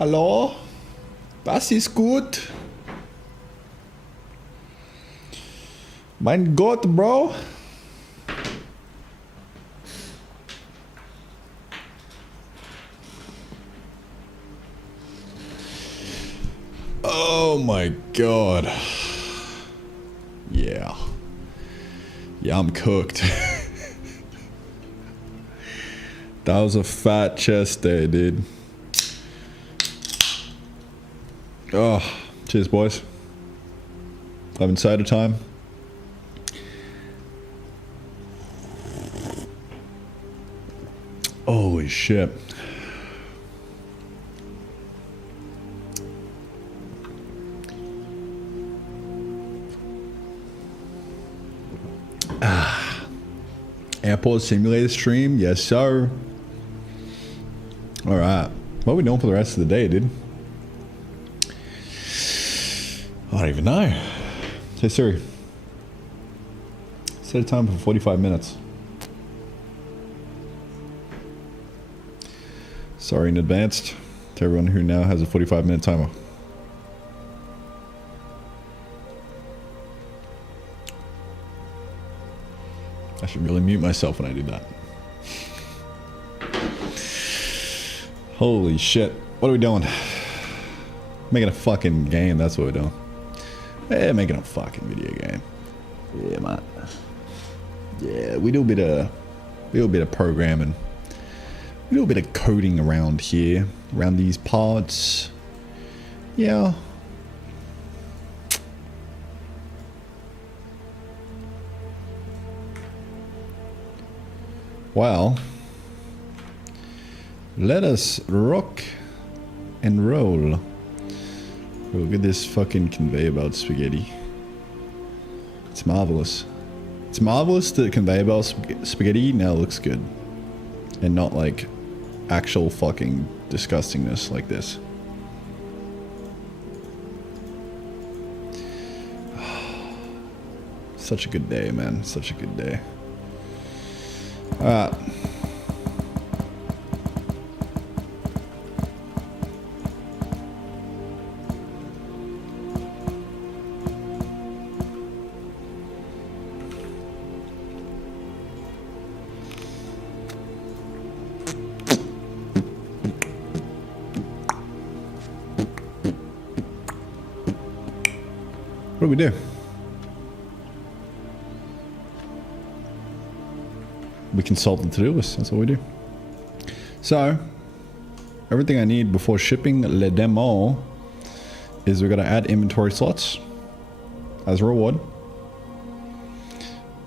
Hallo? Das ist gut. Mein Gott, Bro. Oh my God. Yeah. Yeah, I'm cooked. That was a fat chest day, dude. Oh, cheers, boys. Having soda time. Holy shit. Airport simulator stream? Yes, sir. Alright. What are we doing for the rest of the day, dude? I don't even know. Hey Siri. Set a time for 45 minutes. Sorry in advance to everyone who now has a 45-minute timer. I should really mute myself when I do that. Holy shit. What are we doing? Making a fucking game, that's what we're doing. Yeah, making a fucking video game. Yeah, man. Yeah, we do a bit of programming. We do a bit of coding around here, around these parts. Yeah. Well, let us rock and roll. Look at this fucking conveyor belt spaghetti. It's marvelous. It's marvelous that conveyor belt spaghetti now looks good. And not like actual fucking disgustingness like this. Such a good day, man. Such a good day. Alright. What do we do? We consult the to-do list. That's what we do. So, everything I need before shipping le demo is we're going to add inventory slots as a reward.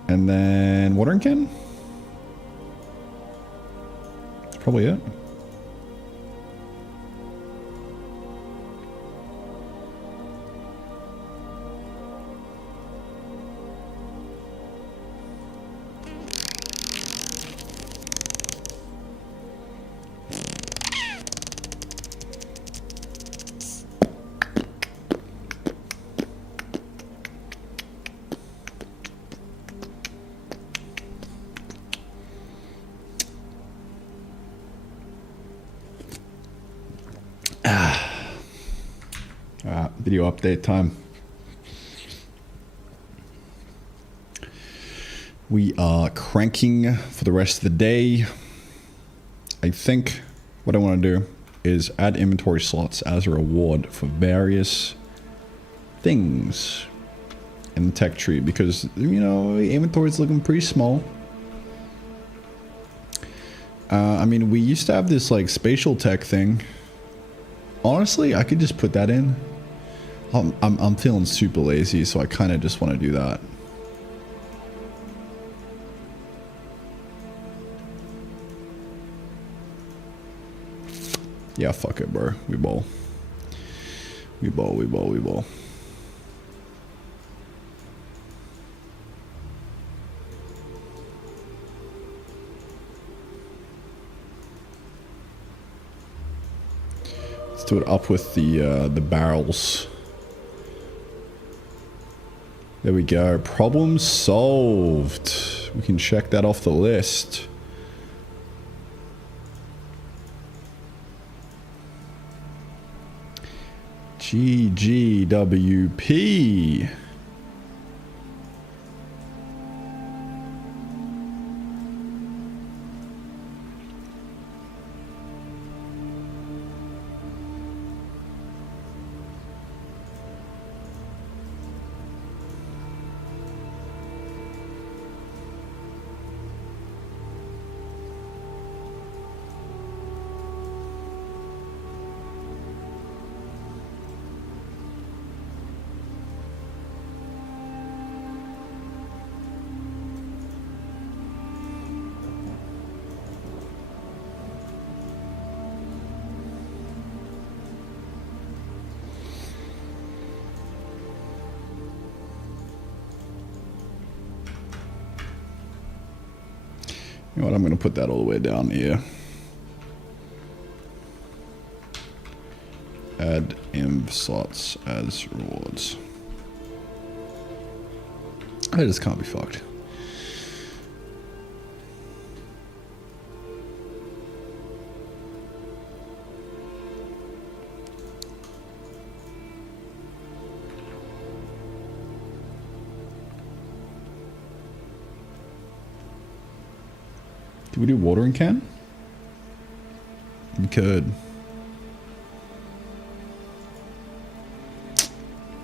And then watering can. That's probably it. Video update time. We are cranking for the rest of the day. I think what I want to do is add inventory slots as a reward for various things in the tech tree because, you know, inventory is looking pretty small. I mean, we used to have this like spatial tech thing. Honestly, I could just put that in. I'm feeling super lazy, so I kind of just want to do that. Yeah, fuck it, bro. We bowl. We bowl, we bowl, we bowl. Let's do it up with the barrels. There we go. Problem solved. We can check that off the list. GGWP. You know what, I'm going to put that all the way down here. Add inv slots as rewards. I just can't be fucked. Did we do watering can? We could.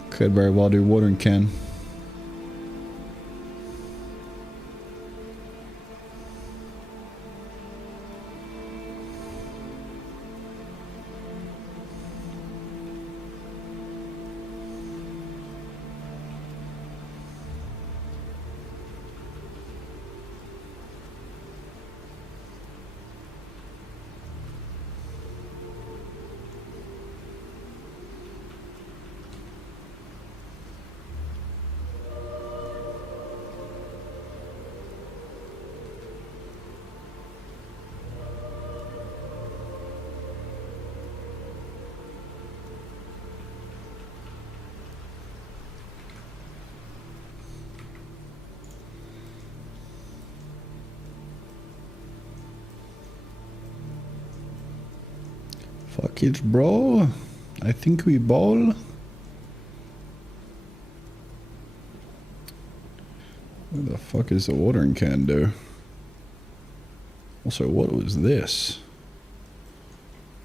Could very well do watering can. Fuck it, bro. I think we ball. What the fuck is the watering can do? Also, what was this?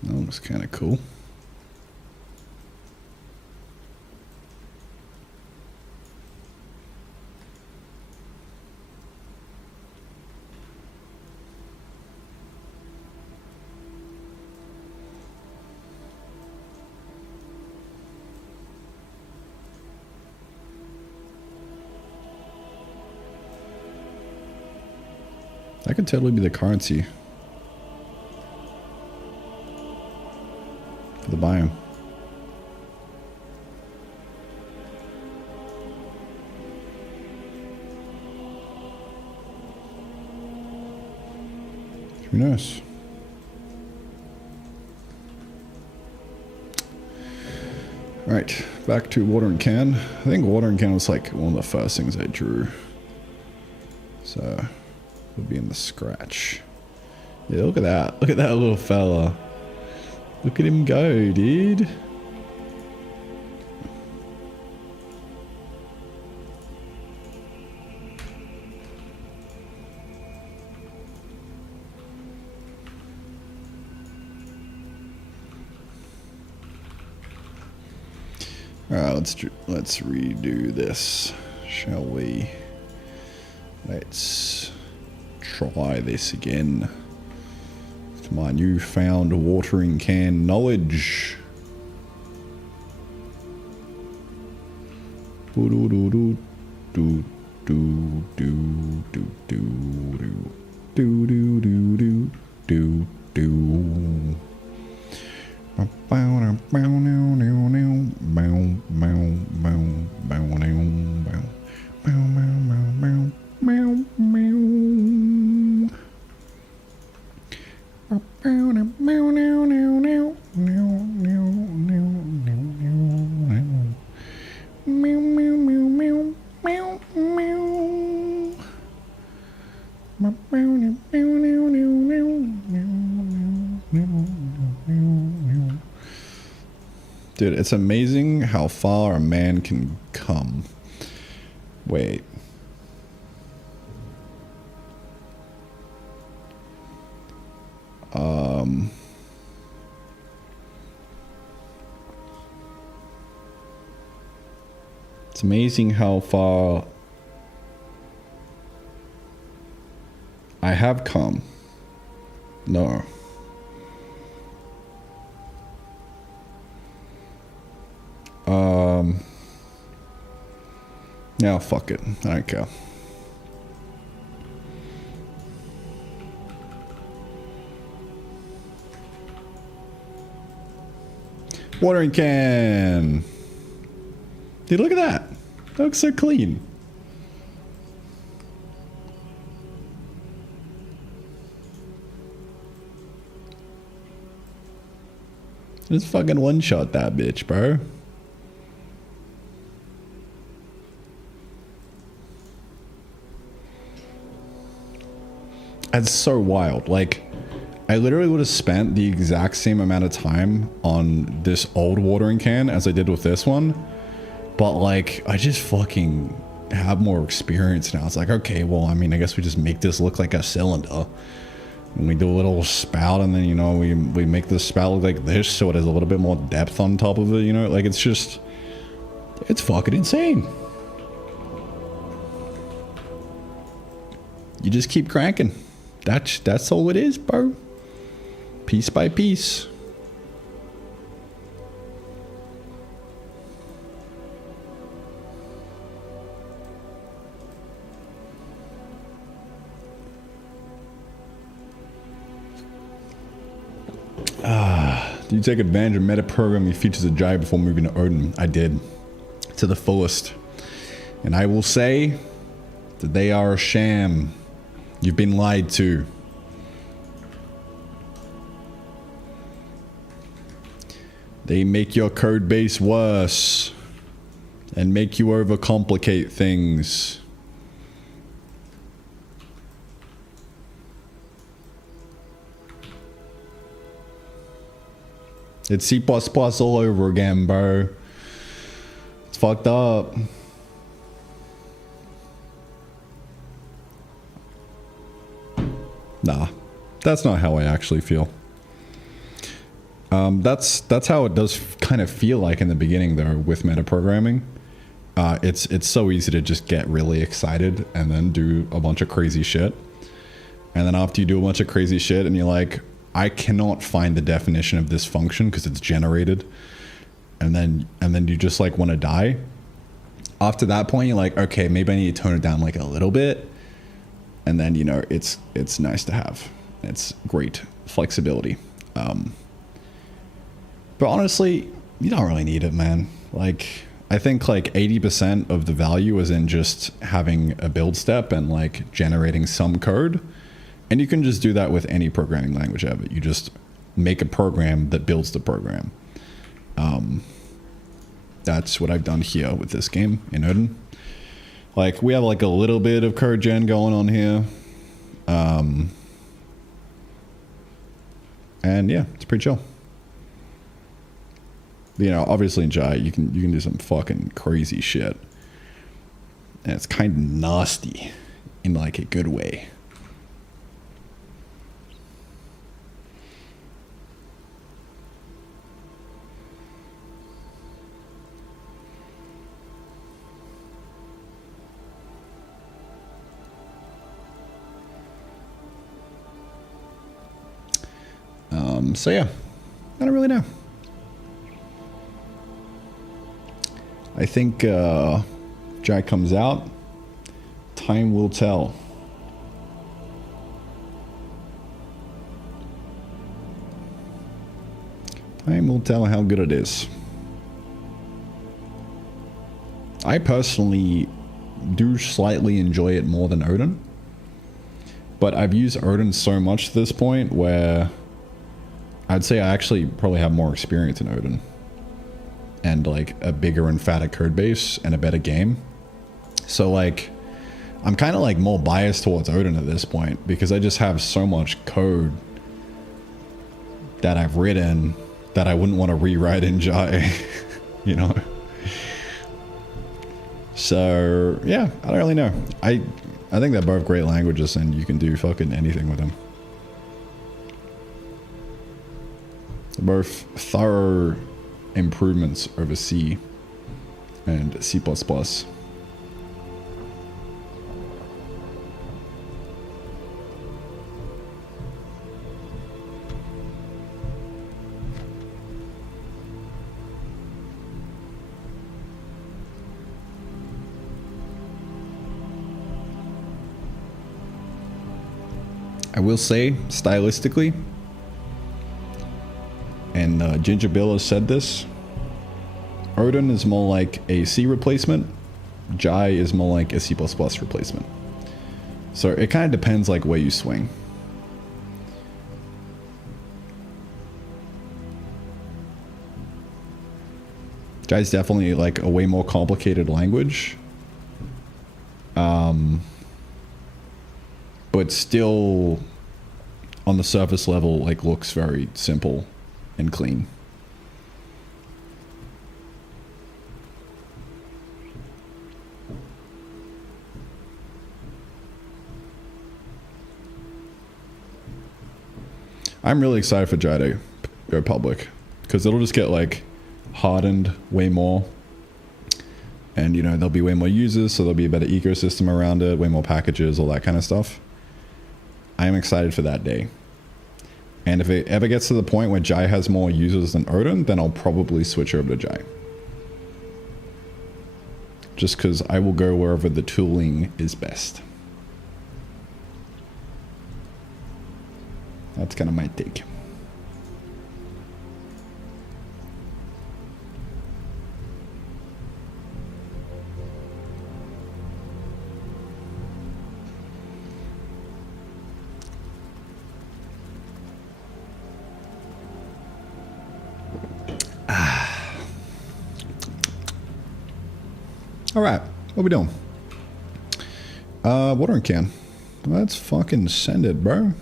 That looks kind of cool. That could totally be the currency for the biome. Who knows? Alright, back to watering can. I think watering can was like one of the first things I drew. So we'll be in the scratch. Yeah, look at that. Look at that little fella. Look at him go, dude. Alright, let's redo this, shall we? Let's try this again with my newfound watering can knowledge. Do do do do do do do do do do do do do do. Dude, it's amazing how far a man can come. Wait. It's amazing how far I have come. No. Yeah, fuck it. I don't care. Watering can. Dude, look at that. That looks so clean. Just fucking one-shot that bitch, bro. That's so wild. Like, I literally would have spent the exact same amount of time on this old watering can as I did with this one. But, like, I just fucking have more experience now. It's like, okay, well, I mean, I guess we just make this look like a cylinder. And we do a little spout, and then, you know, we make the spout look like this so it has a little bit more depth on top of it, you know? Like, it's just... It's fucking insane. You just keep cranking. That's all it is, bro. Piece by piece. Do you take advantage of meta programming features of Jai before moving to Odin? I did. To the fullest. And I will say that they are a sham. You've been lied to. They make your code base worse and make you overcomplicate things. It's C++ all over again, bro. It's fucked up. Nah, that's not how I actually feel. That's how it does kind of feel like in the beginning though with metaprogramming. It's so easy to just get really excited and then do a bunch of crazy shit. And then after you do a bunch of crazy shit and you're like, I cannot find the definition of this function because it's generated. And then you just like want to die. After that point, you're like, okay, maybe I need to tone it down like a little bit. And then, you know, it's nice to have. It's great flexibility. But honestly, you don't really need it, man. Like, I think like 80% of the value is in just having a build step and like generating some code. And you can just do that with any programming language ever. You just make a program that builds the program. That's what I've done here with this game in Odin. Like, we have like a little bit of code gen going on here. And yeah, it's pretty chill. You know, obviously in Jai, you can do some fucking crazy shit. And it's kind of nasty in like a good way. So yeah, I don't really know. I think Jai comes out. Time will tell. Time will tell how good it is. I personally do slightly enjoy it more than Odin. But I've used Odin so much to this point where I'd say I actually probably have more experience in Odin. And like a bigger and fatter code base and a better game. So like, I'm kind of like more biased towards Odin at this point because I just have so much code that I've written that I wouldn't want to rewrite in Jai, you know? So, yeah, I don't really know. I think they're both great languages and you can do fucking anything with them. They're both thorough improvements over C and C++. I will say, stylistically, and Ginger Bill has said this, Odin is more like a C replacement, Jai is more like a C++ replacement. So it kind of depends like where you swing. Jai is definitely like a way more complicated language. But still, on the surface level, like looks very simple and clean. I'm really excited for Jai to go public because it'll just get like hardened way more. And you know, there'll be way more users, so there'll be a better ecosystem around it, way more packages, all that kind of stuff. I am excited for that day. And if it ever gets to the point where Jai has more users than Odin, then I'll probably switch over to Jai. Just because I will go wherever the tooling is best. That's kind of my take. All right, what we doing? Watering can. Let's fucking send it, bro.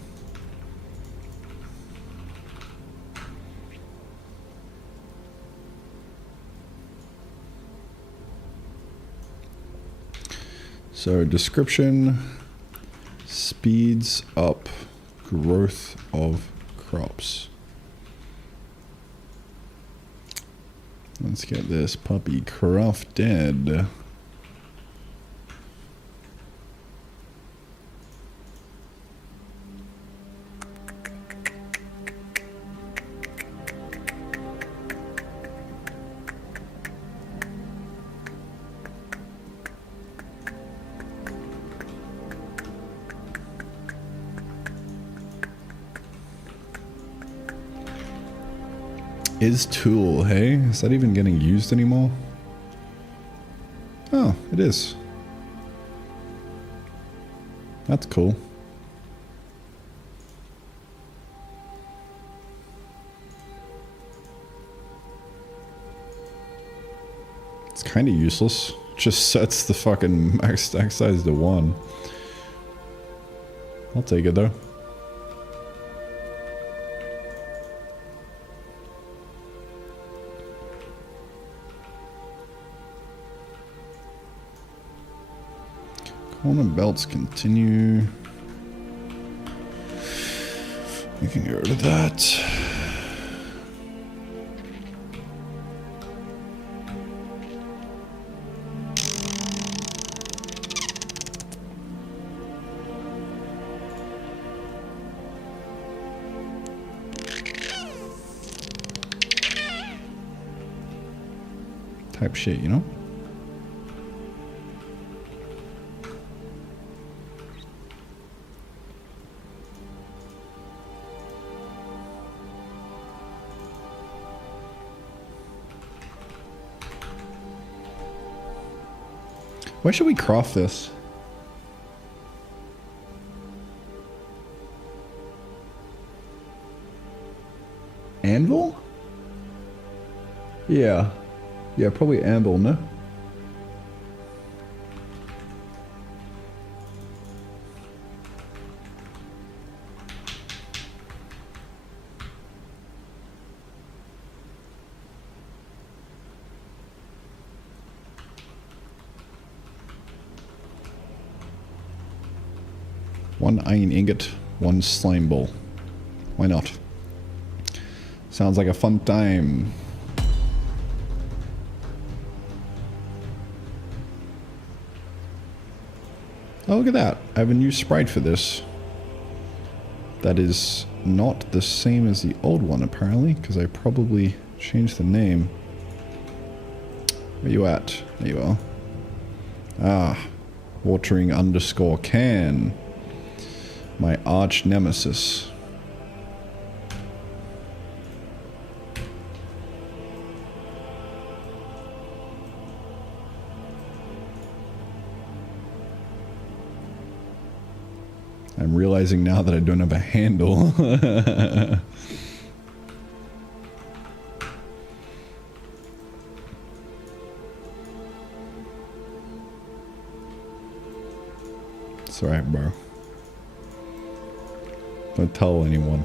So description speeds up growth of crops. Let's get this puppy crafted. Is tool, hey? Is that even getting used anymore? Oh, it is. That's cool. It's kind of useless. Just sets the fucking max stack size to 1. I'll take it though. Corner belts continue. We can get rid of that. Type shit, you know? Where should we craft this? Anvil? Yeah. Yeah, probably anvil, no? 1 iron ingot, 1 slime ball. Why not? Sounds like a fun time. Oh, look at that. I have a new sprite for this. That is not the same as the old one, apparently, because I probably changed the name. Where you at? There you are. Ah, watering underscore can. My arch nemesis. I'm realizing now that I don't have a handle. It's alright, bro. Don't tell anyone.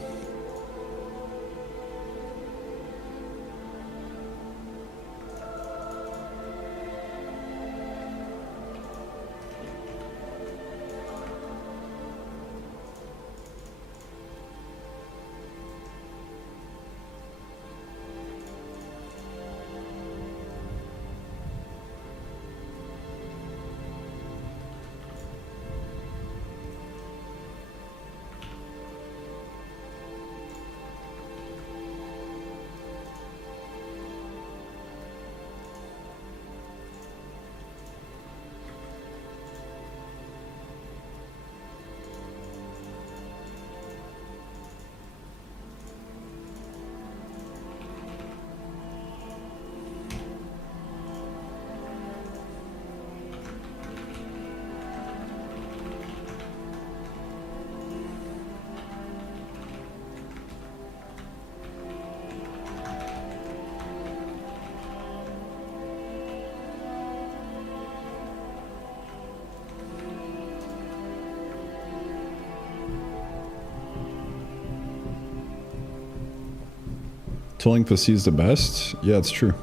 Tooling pussy is the best? Yeah, it's true.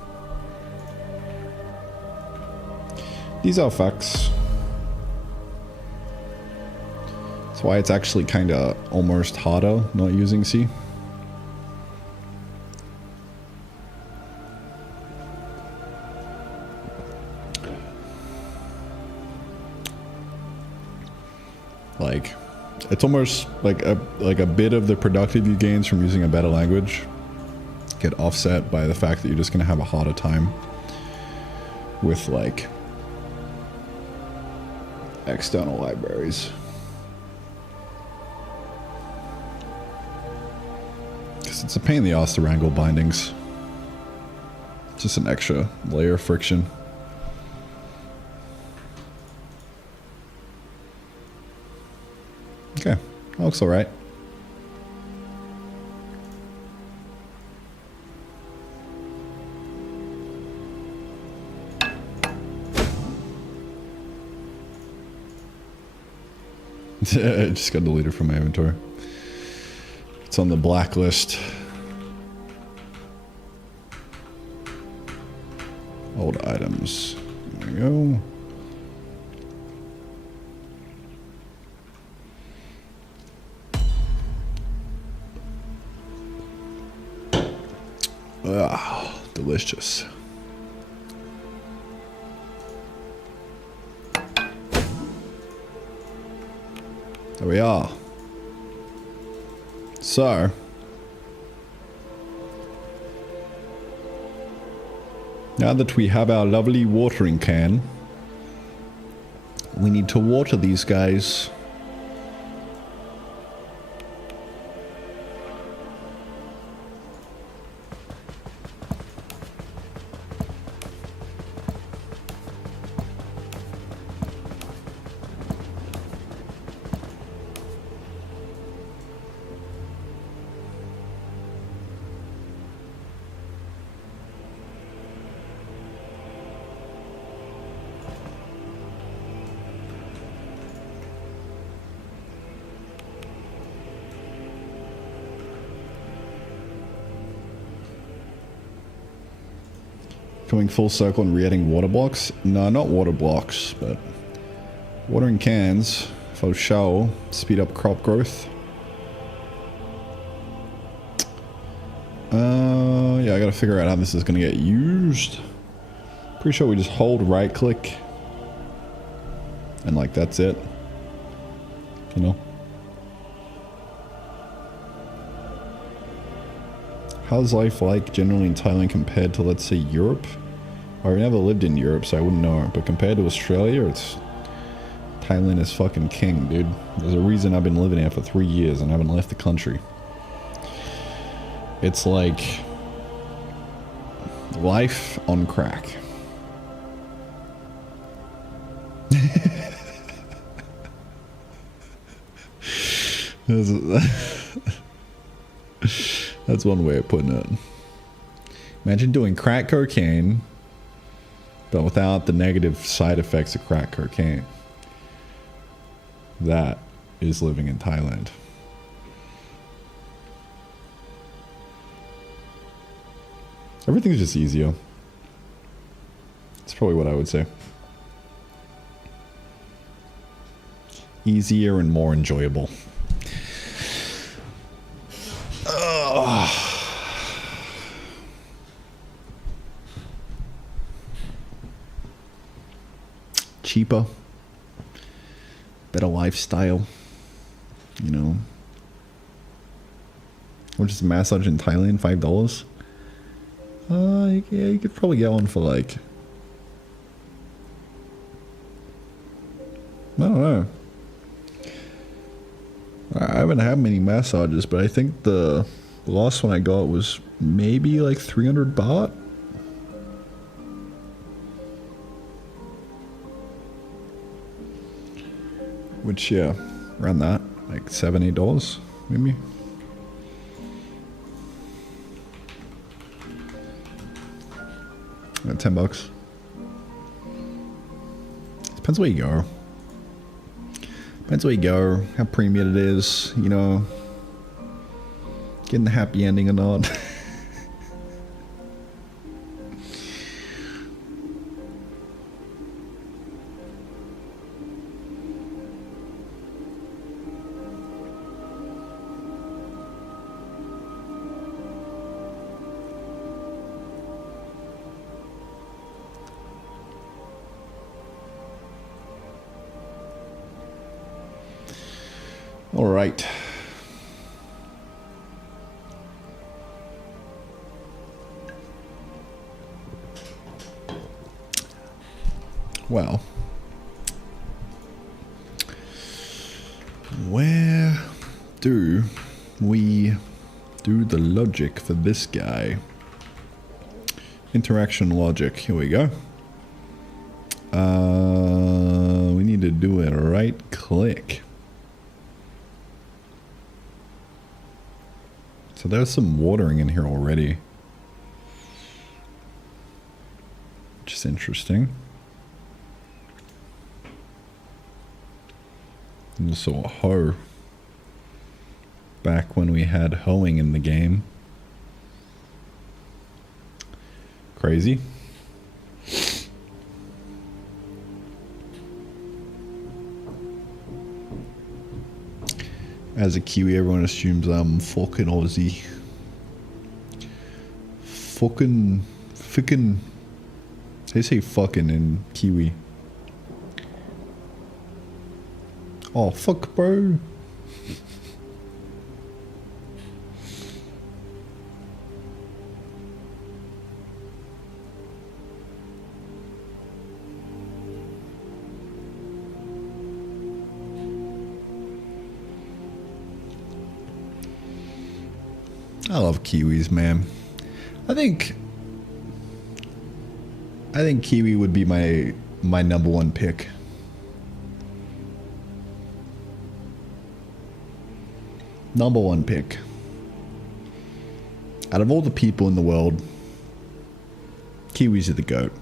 These are facts. That's why it's actually kind of almost harder not using C. Like, it's almost like a bit of the productivity gains from using a better language get offset by the fact that you're just going to have a harder time with like external libraries. Because it's a pain in the ass to wrangle bindings. Just an extra layer of friction. Okay, that looks alright. I just got deleted from my inventory. It's on the blacklist. Old items. There we go. Ah, delicious. There we are. So, now that we have our lovely watering can, we need to water these guys. Coming full circle and re-adding water blocks? No, not water blocks, but watering cans. If For sure. Speed up crop growth. Yeah, I gotta figure out how this is gonna get used. Pretty sure we just hold right click. And like, that's it. You know? How's life like generally in Thailand compared to, let's say, Europe? I've never lived in Europe, so I wouldn't know. But compared to Australia, Thailand is fucking king, dude. There's a reason I've been living here for 3 years and haven't left the country. It's like life on crack. That's one way of putting it. Imagine doing crack cocaine, but without the negative side effects of crack cocaine. That is living in Thailand. Everything's just easier. That's probably what I would say. Easier and more enjoyable. Cheaper. Better lifestyle. You know. Which is massage in Thailand, $5? Yeah, you could probably get one for like, I don't know. I haven't had many massages, but I think the last one I got was maybe like 300 baht. Which, yeah, around that, like $7, $8 maybe. $10. Depends where you go. Depends where you go, how premium it is, you know. Getting the happy ending or not. All right. Well, where do we do the logic for this guy? Interaction logic. Here we go. We need to do a right click. So there's some watering in here already, which is interesting. And also a hoe. Back when we had hoeing in the game. Crazy. As a Kiwi, everyone assumes I'm fucking Aussie. Fucking. They say fucking in Kiwi. Oh, fuck, bro. I love Kiwis, man. I think Kiwi would be my number one pick. Number one pick. Out of all the people in the world, Kiwis are the GOAT.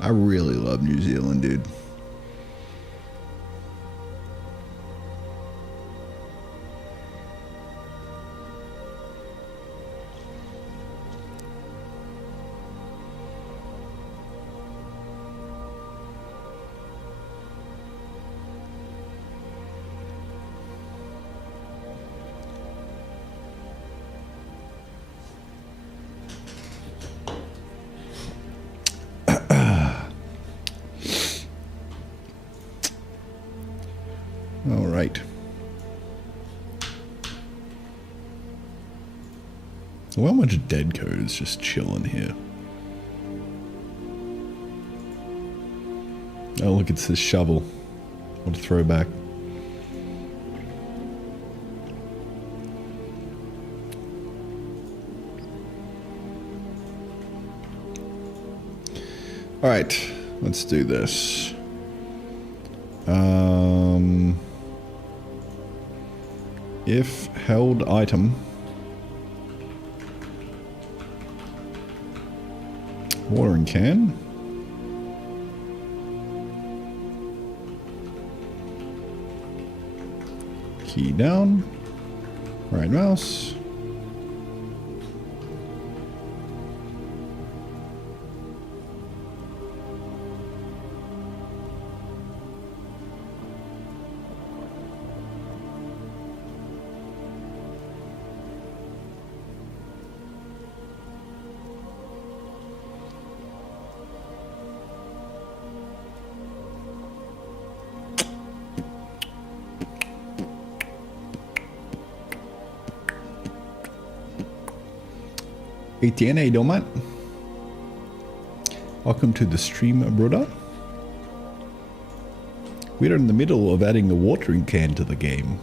I really love New Zealand, dude. All right. Well, a bunch of dead codes just chilling here. Oh, look, it's this shovel. What a throwback. All right, let's do this. If held item, watering can. Key down, right mouse. ATN, how you doing, mate? Welcome to the stream, brother. We're in the middle of adding a watering can to the game.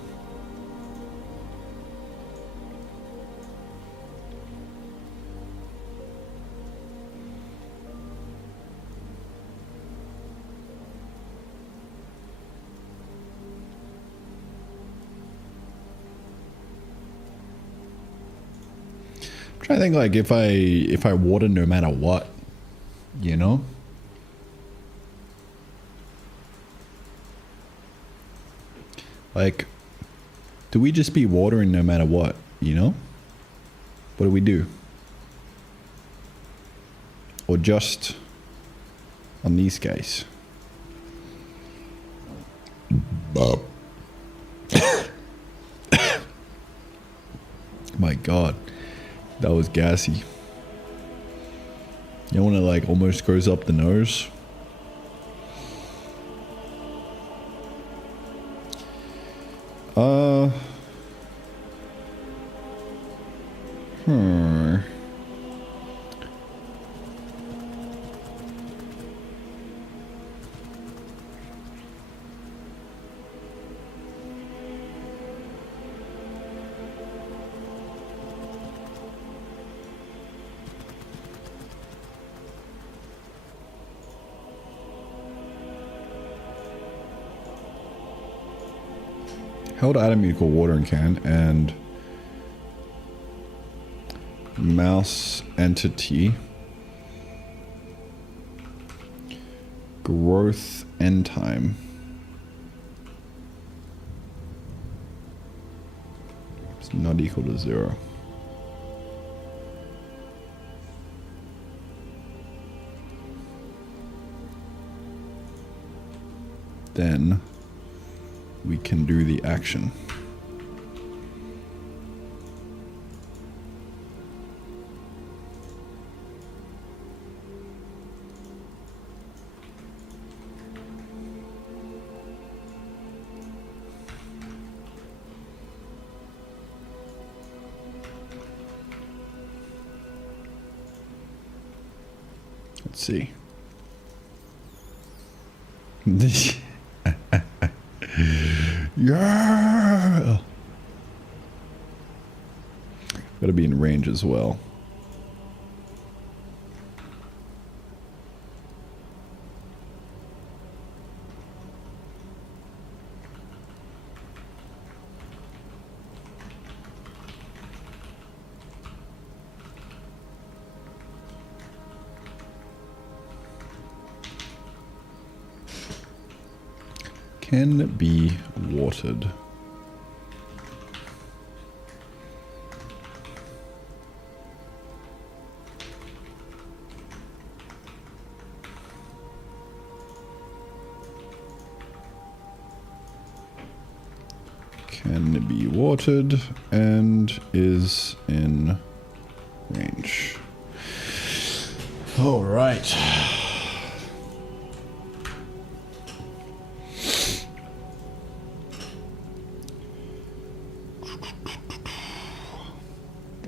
I think like if I water no matter what, you know? Like, do we just be watering no matter what, you know? What do we do? Or just on these guys? My God. That was gassy. You know when it like almost goes up the nose? Held item equal watering can and mouse entity growth end time. It's not equal to 0. Then we can do the action. Let's see. Yeah! Gotta be in range as well. Can be watered. Can be watered and is in range. All right.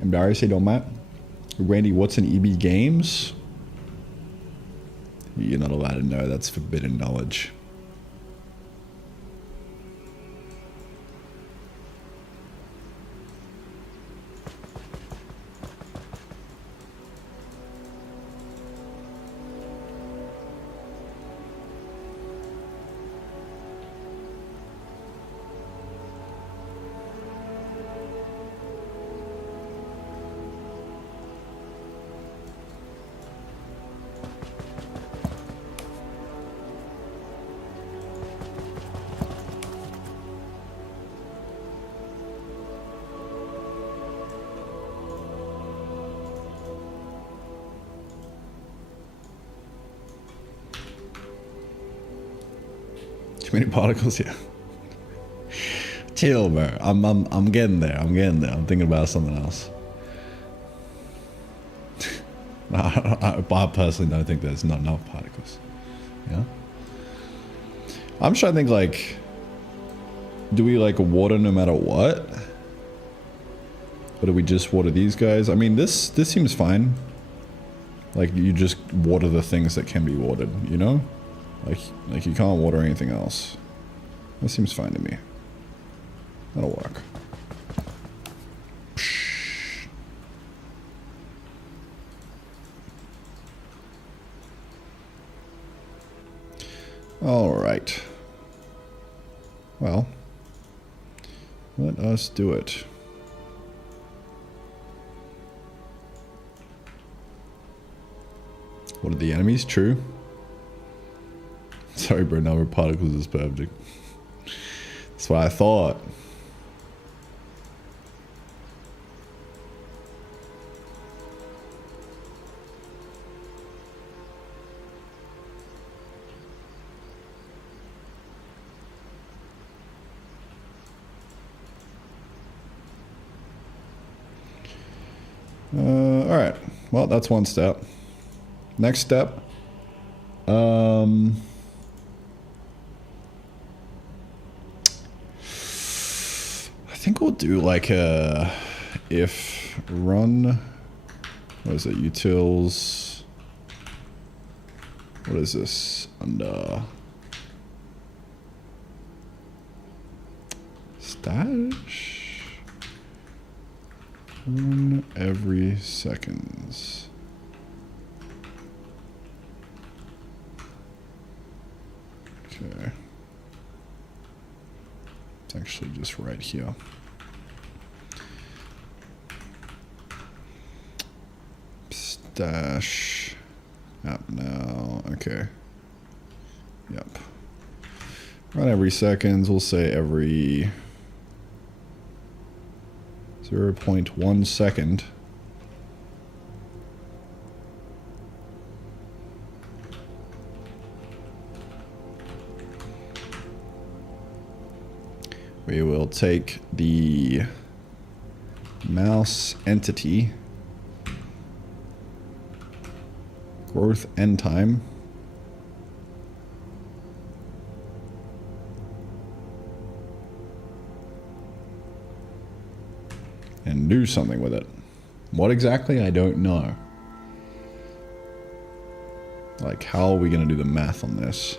Embarrassing, don't Matt. Randy, what's an EB Games? You're not allowed to know. That's forbidden knowledge. Too many particles, yeah. Chill, bro. I'm getting there. I'm getting there. I'm thinking about something else. I personally don't think there's not enough particles. Yeah. I'm trying to think, like, do we like water no matter what? Or do we just water these guys? I mean, this seems fine. Like, you just water the things that can be watered, you know? Like you can't water anything else. That seems fine to me. That'll work. All right. Well, let us do it. What are the enemies? True. Sorry, bro. Number of particles is perfect. That's what I thought. All right. Well, that's one step. Next step. I think we'll do like a if run. What is it? Utils. What is this? Under stash. Run every seconds. Okay. It's actually just right here. Stash app now. Okay. Yep. Run every seconds. We'll say every 0.1 second. We will take the mouse entity, growth end time, and do something with it. What exactly? I don't know. Like, how are we going to do the math on this?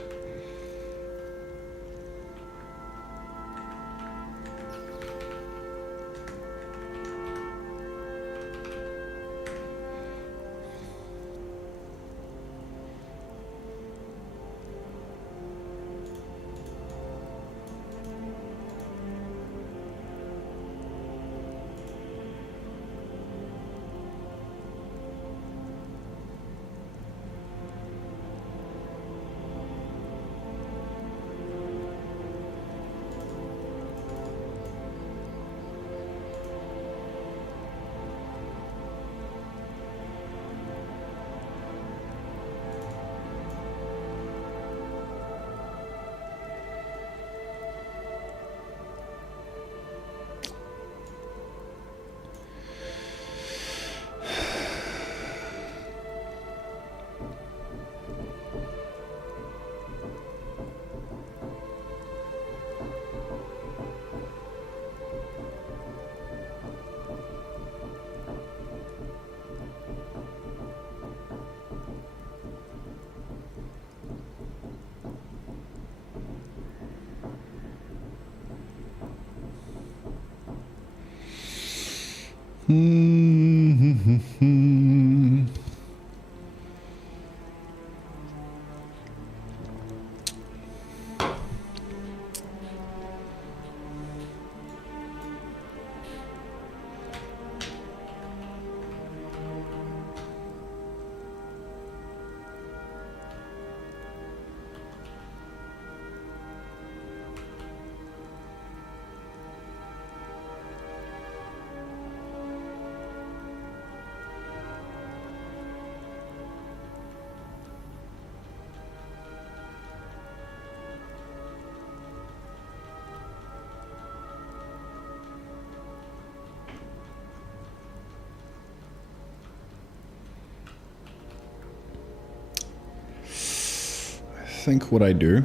I think what I do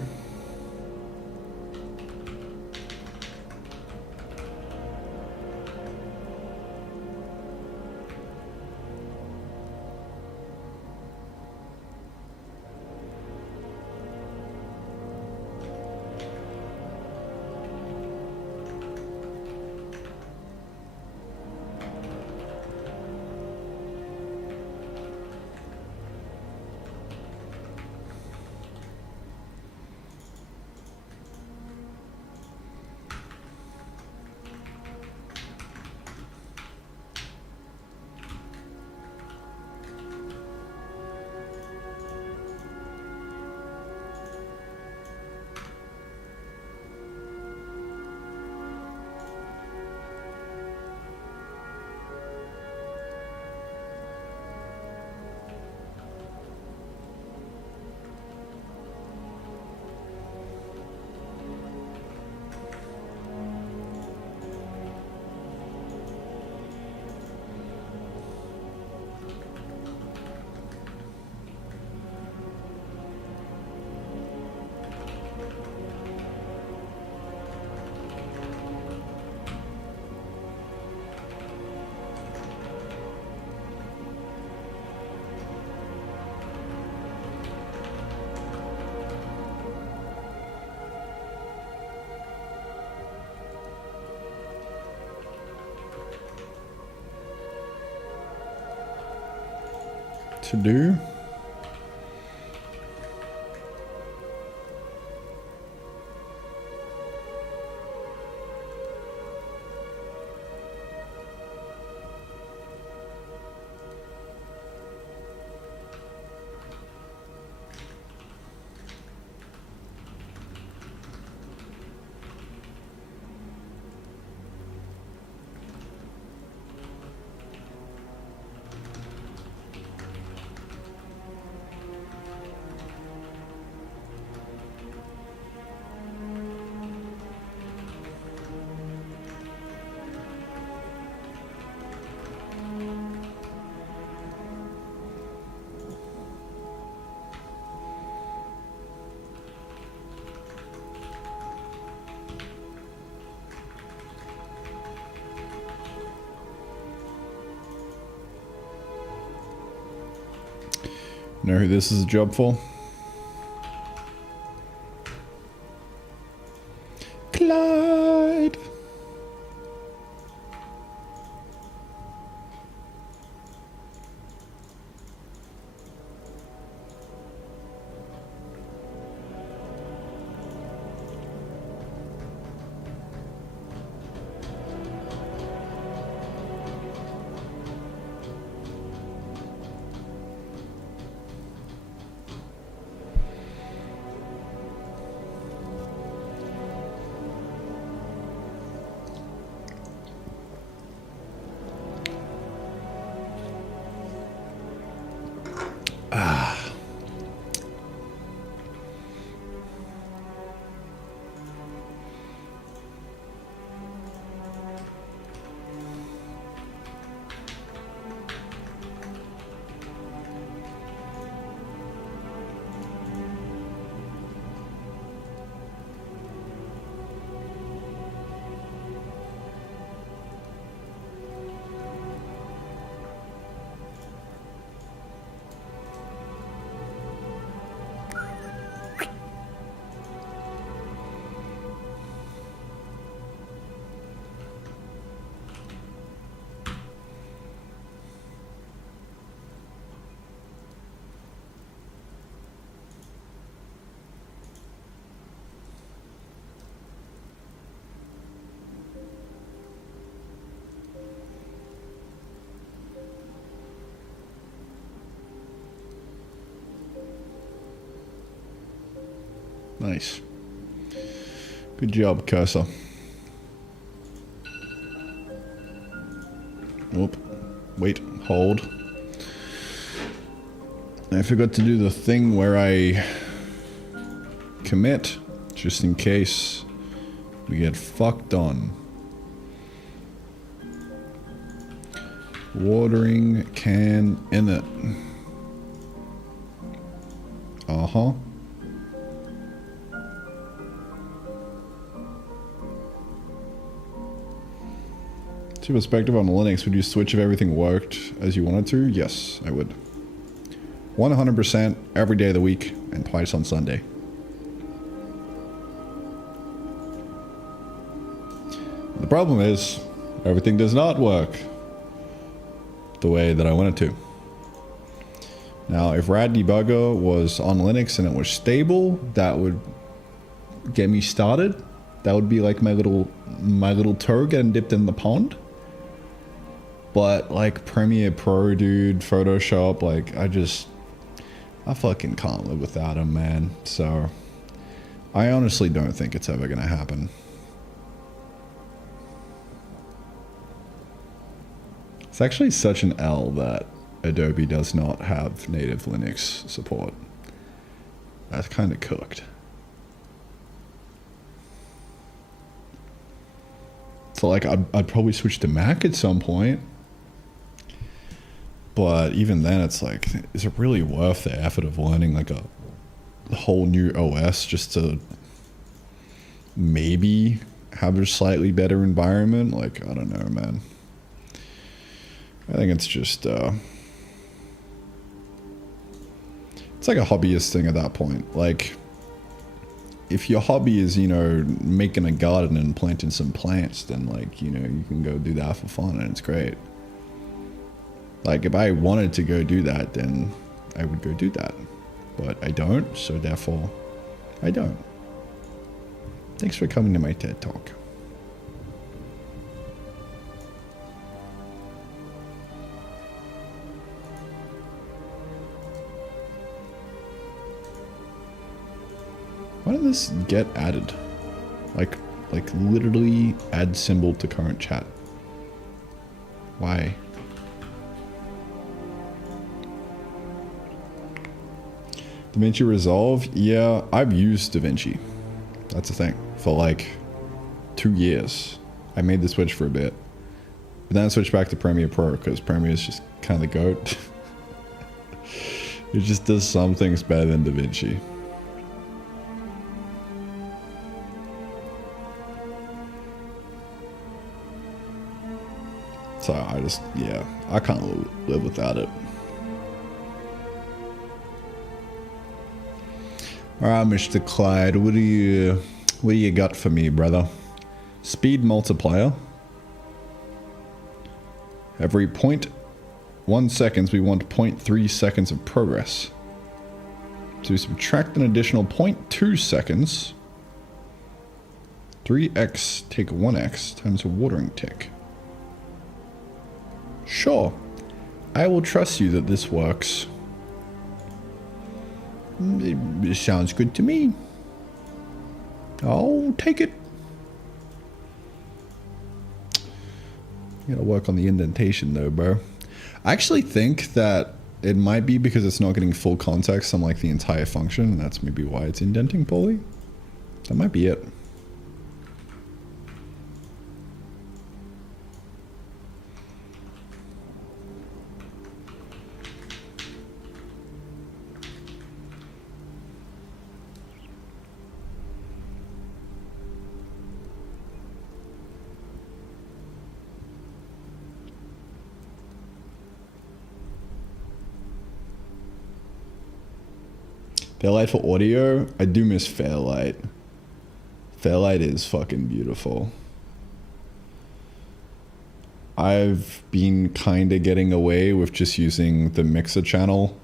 to do. Know who this is a job for? Clyde. Nice. Good job, cursor. Oop. Wait. Hold. I forgot to do the thing where I commit, just in case we get fucked on. Watering can in it. Uh-huh. To perspective on Linux, would you switch if everything worked as you wanted to? Yes, I would. 100% every day of the week and twice on Sunday. The problem is, everything does not work the way that I want it to. Now, if Rad Debugger was on Linux and it was stable, that would get me started. That would be like my little toe getting dipped in the pond. But like Premiere Pro, dude, Photoshop, like I fucking can't live without him, man. So I honestly don't think it's ever gonna happen. It's actually such an L that Adobe does not have native Linux support. That's kind of cooked. So like I'd probably switch to Mac at some point. But even then it's like, is it really worth the effort of learning like a whole new OS just to maybe have a slightly better environment? Like, I don't know, man. I think it's just, it's like a hobbyist thing at that point. Like, if your hobby is, you know, making a garden and planting some plants, then like, you know, you can go do that for fun and it's great. Like, if I wanted to go do that, then I would go do that. But I don't, so therefore, I don't. Thanks for coming to my TED Talk. Why did this get added? Like literally add symbol to current chat. Why? DaVinci Resolve? Yeah, I've used DaVinci. That's the thing. For like 2 years. I made the switch for a bit. But then I switched back to Premiere Pro because Premiere is just kind of the goat. It just does some things better than DaVinci. So I just, yeah, I can't live without it. Alright, Mr. Clyde, what do you got for me, brother? Speed multiplier. Every 0.1 seconds, we want 0.3 seconds of progress. So we subtract an additional 0.2 seconds. 3x take 1x times a watering tick. Sure, I will trust you that this works. It sounds good to me. I'll take it. You gotta work on the indentation though, bro. I actually think that it might be because it's not getting full context on like the entire function, and that's maybe why it's indenting poorly. That might be it. Fairlight for audio? I do miss Fairlight. Fairlight is fucking beautiful. I've been kind of getting away with just using the mixer channel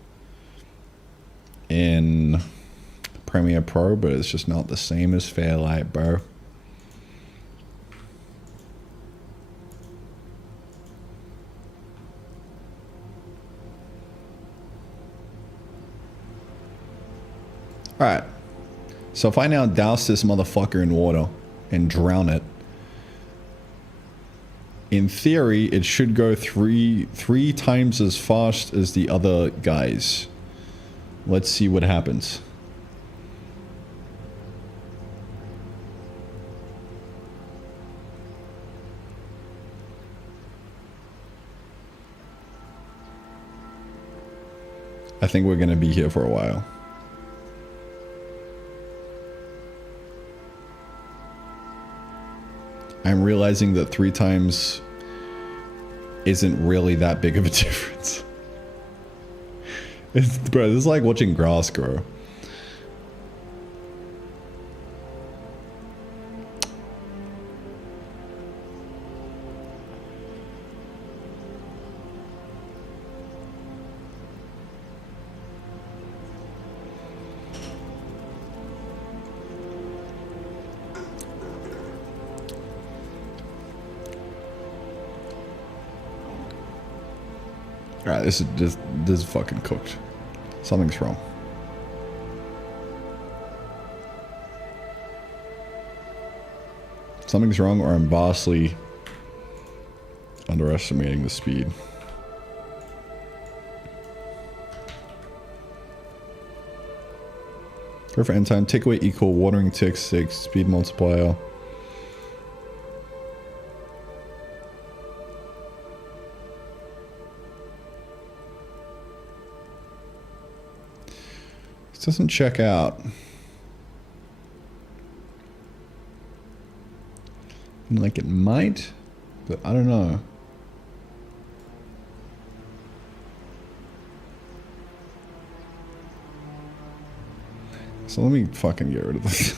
in Premiere Pro, but it's just not the same as Fairlight, bro. Alright, So if I now douse this motherfucker in water and drown it, in theory, it should go three times as fast as the other guys. Let's see what happens. I think we're gonna be here for a while. I'm realizing that 3 times isn't really that big of a difference. Bro, this is like watching grass grow. Alright, this is fucking cooked. Something's wrong. Something's wrong, or I'm vastly underestimating the speed. Curve for end time, takeaway equal, watering tick 6, speed multiplier. Doesn't check out. Like it might, but I don't know. So let me fucking get rid of this.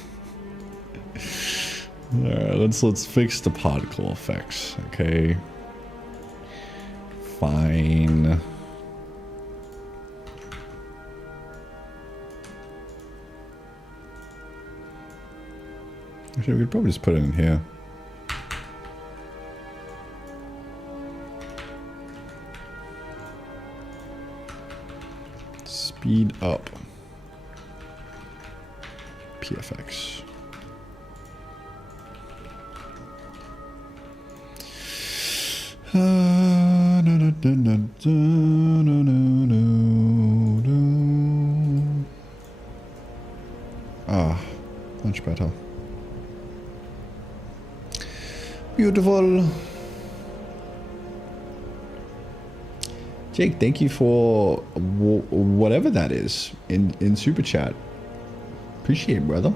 Alright, let's fix the particle effects, okay? Fine. Actually, we could probably just put it in here. Speed up. PFX. Ah, much better. Beautiful. Jake, thank you for whatever that is in super chat. Appreciate it, brother.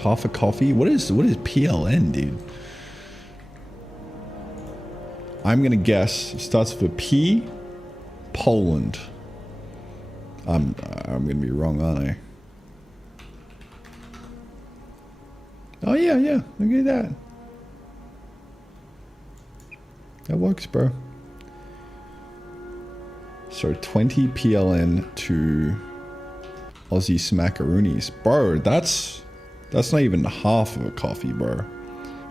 Half a coffee. What is PLN, dude? I'm gonna guess it starts with a P. Poland. I'm gonna be wrong, aren't I? Oh yeah, look at that. That works, bro. So 20 PLN to Aussie smackaroonies. Bro, that's not even half of a coffee, bro.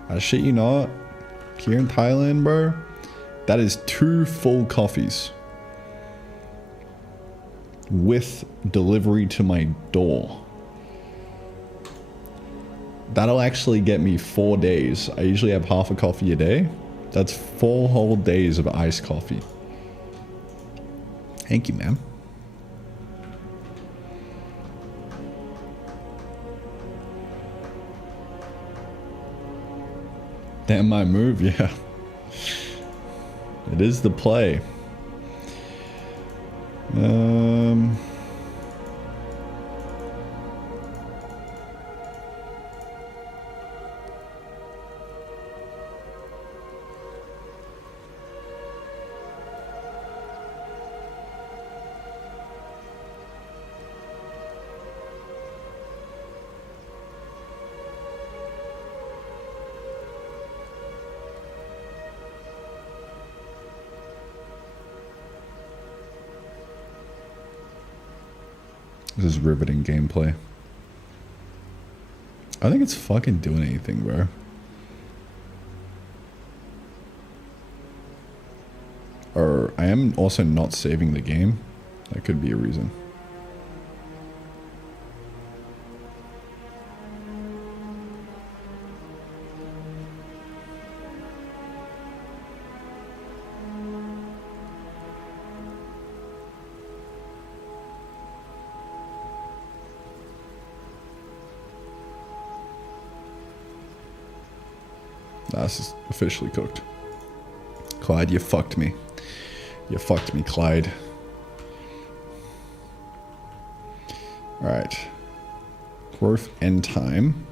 I shit you not. Here in Thailand, bro, that is 2 full coffees. With delivery to my door. That'll actually get me 4 days. I usually have half a coffee a day. That's 4 whole days of iced coffee. Thank you, ma'am. Damn my move, yeah. It is the play. This is riveting gameplay. I think it's fucking doing anything, bro. Or I am also not saving the game. That could be a reason. That's officially cooked. Clyde, you fucked me. You fucked me, Clyde. Alright. Growth end time.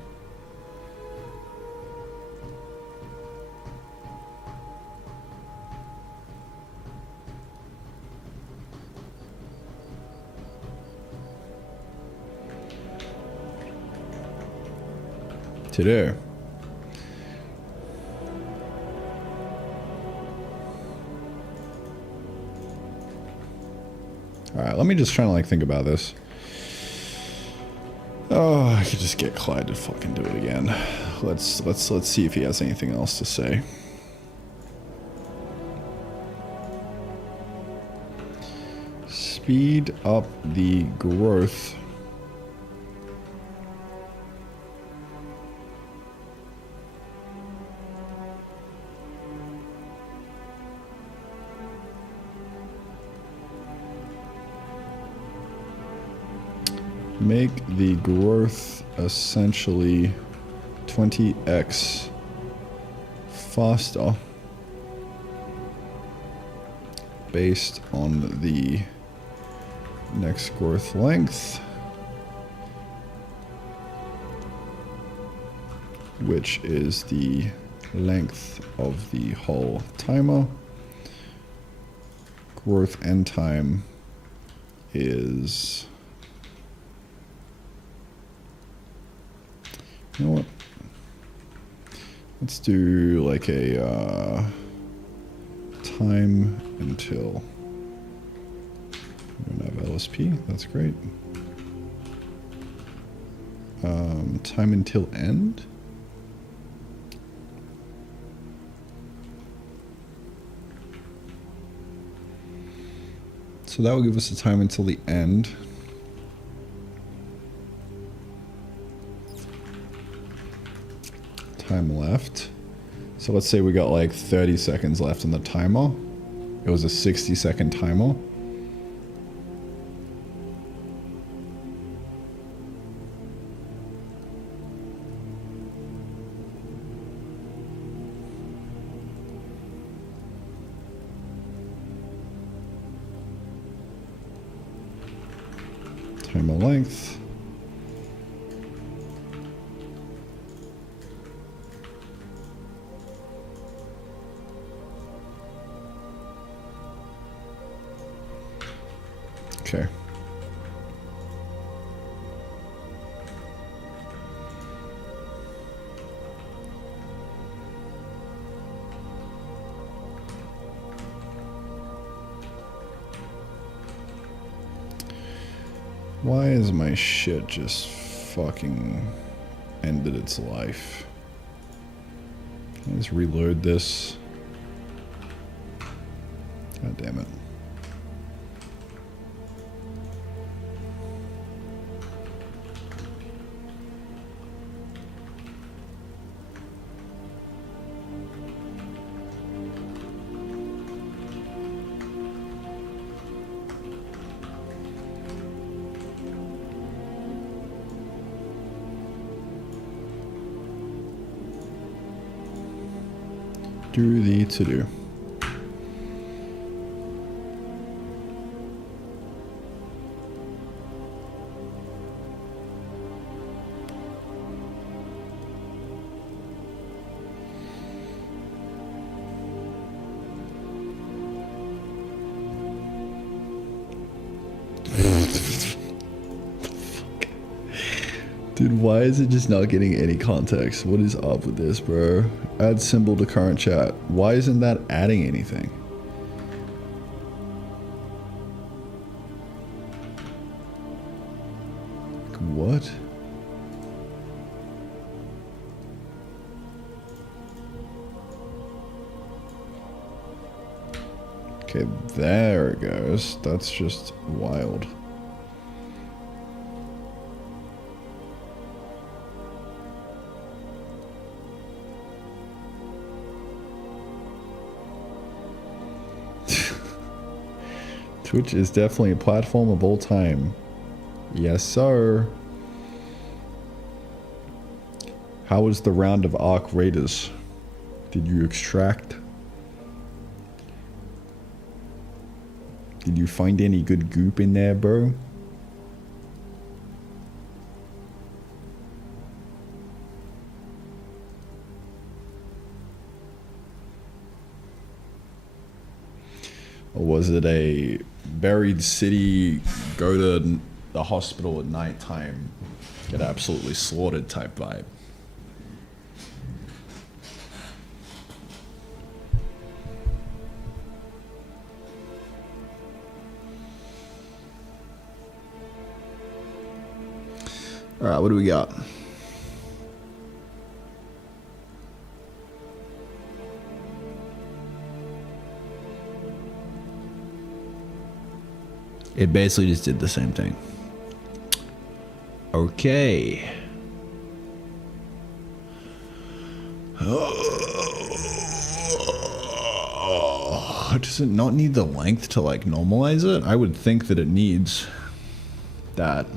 Today. Alright, let me just try to like think about this. Oh, I could just get Clyde to fucking do it again. Let's see if he has anything else to say. Speed up the growth. Make the growth essentially 20x faster based on the next growth length, which is the length of the whole timer. Growth end time is, you know what? Let's do like a time until. We don't have LSP. That's great. Time until end. So that will give us a time until the end. Time left. So let's say we got like 30 seconds left on the timer. It was a 60-second timer. Timer length. Okay. Why is my shit just fucking ended its life? Can I just reload this? God damn it. Do the to-do. Dude, why is it just not getting any context? What is up with this, bro? Add symbol to current chat. Why isn't that adding anything? What? Okay, there it goes. That's just wild. Twitch is definitely a platform of all time. Yes, sir. How was the round of Arc Raiders? Did you extract? Did you find any good goop in there, bro? Or was it a buried city, go to the hospital at nighttime, get absolutely slaughtered type vibe? All right, what do we got? It basically just did the same thing. Okay. Does it not need the length to like normalize it? I would think that it needs that.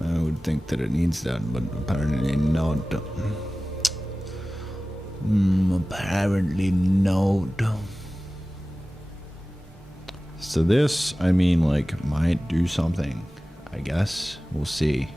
I would think that it needs that, but apparently not. Apparently not. So this, I mean, like, might do something. I guess. We'll see.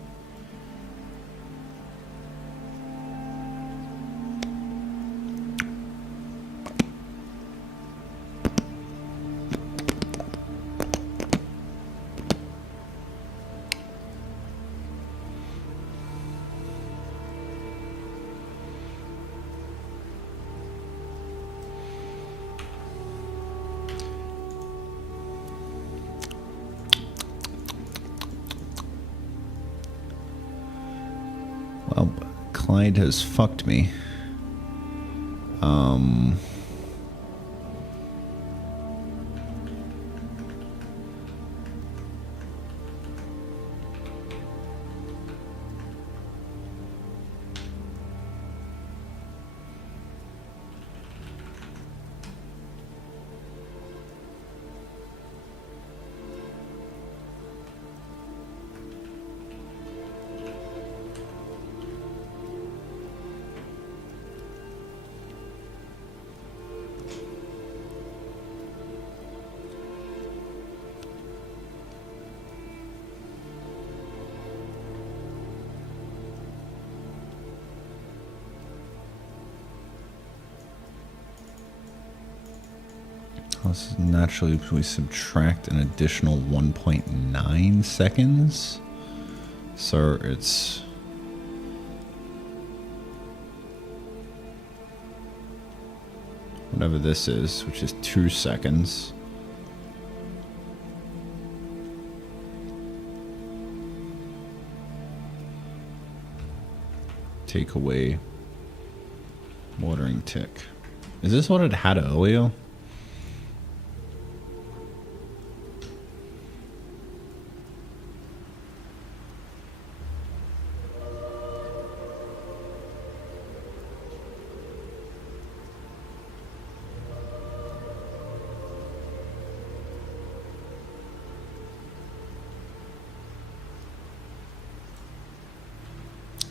Well, Clyde has fucked me. Naturally, we subtract an additional 1.9 seconds. So it's whatever this is, which is 2 seconds. Take away watering tick. Is this what it had earlier?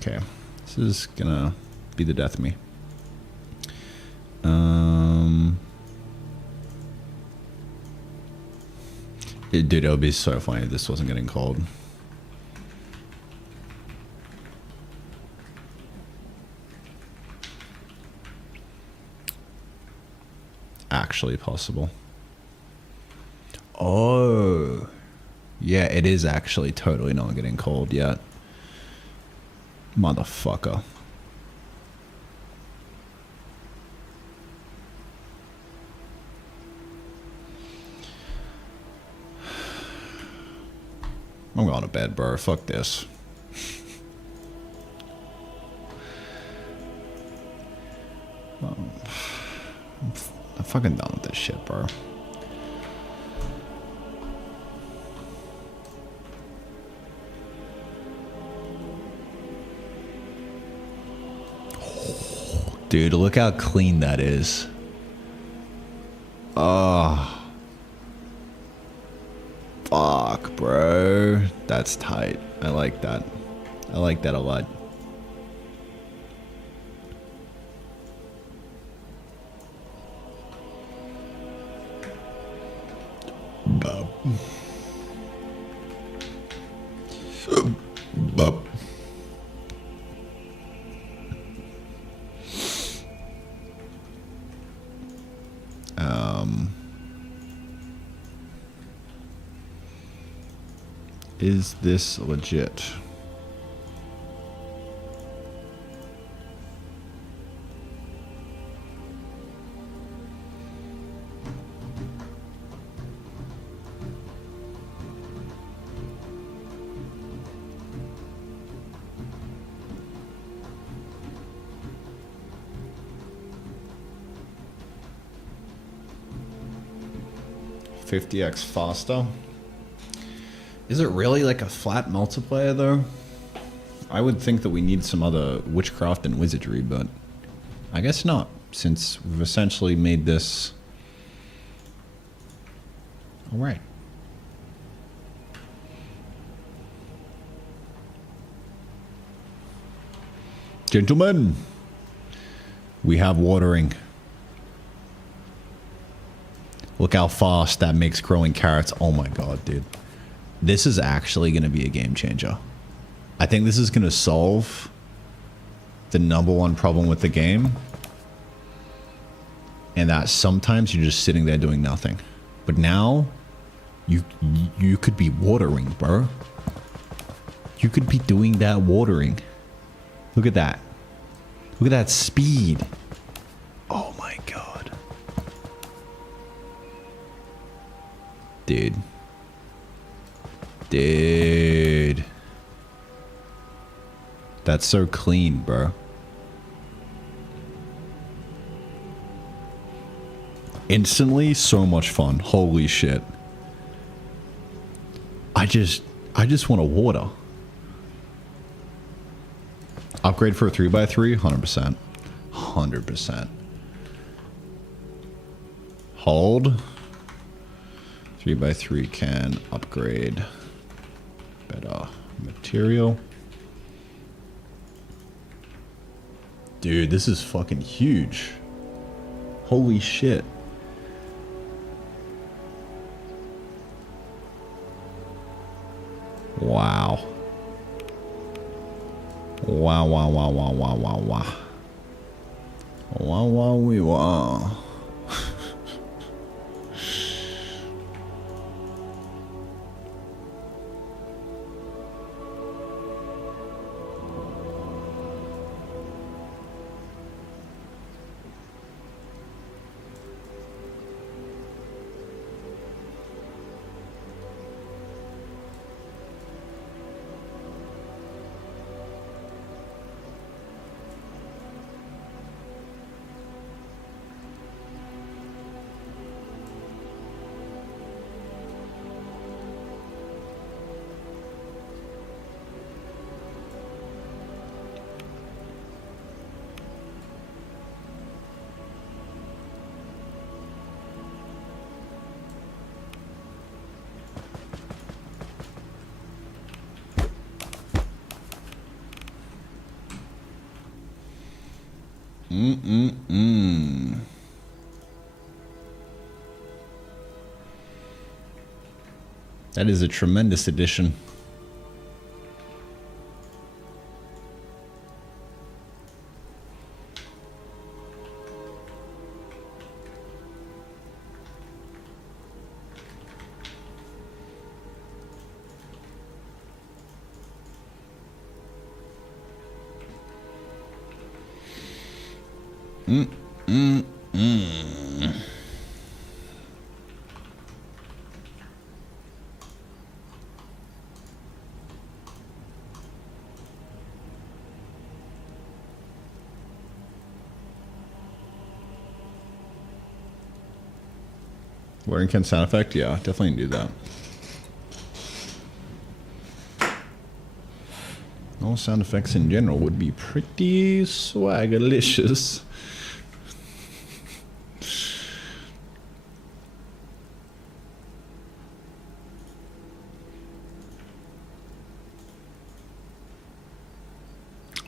Okay, this is gonna be the death of me. Dude, it would be so funny if this wasn't getting cold. Actually possible. Oh, yeah, it is actually totally not getting cold yet. Motherfucker. I'm going to bed, bro. Fuck this. I'm fucking done with this shit, bro. Dude, look how clean that is. Oh. Fuck, bro. That's tight. I like that. I like that a lot. Bub. Bub. Is this legit? $50x faster. Is it really like a flat multiplayer though? I would think that we need some other witchcraft and wizardry, but I guess not, since we've essentially made this. All right. Gentlemen, we have watering. Look how fast that makes growing carrots. Oh my god, dude. This is actually going to be a game changer. I think this is going to solve the #1 problem with the game. And that sometimes you're just sitting there doing nothing. But now, you could be watering, bro. You could be doing that watering. Look at that. Look at that speed. Oh my god. Dude. Dude. That's so clean, bro. Instantly, so much fun. Holy shit. I just want to water. Upgrade for a 3x3? 100%. 100%. Hold. 3x3 can upgrade. Better material. Dude, this is fucking huge. Holy shit. Wow. Wow, wow, wow, wow, wow, wow, wow. Wow, wow, wee, wow. That is a tremendous addition. Wearing can sound effect? Yeah, definitely do that. All sound effects in general would be pretty swagalicious.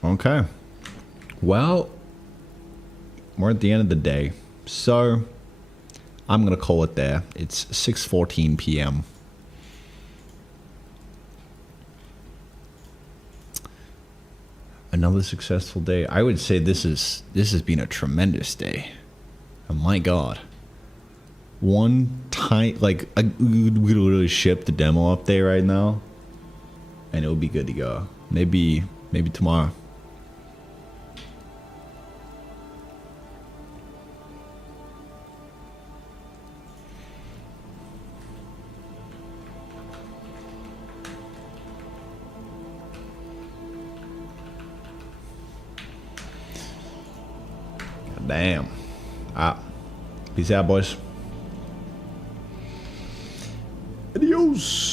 Okay. Well, we're at the end of the day, so I'm gonna call it there. It's 6:14 p.m. Another successful day. I would say this has been a tremendous day. Oh my god. One time, like we could literally ship the demo up there right now, and it would be good to go. Maybe tomorrow. God damn. Peace out, boys. Adios.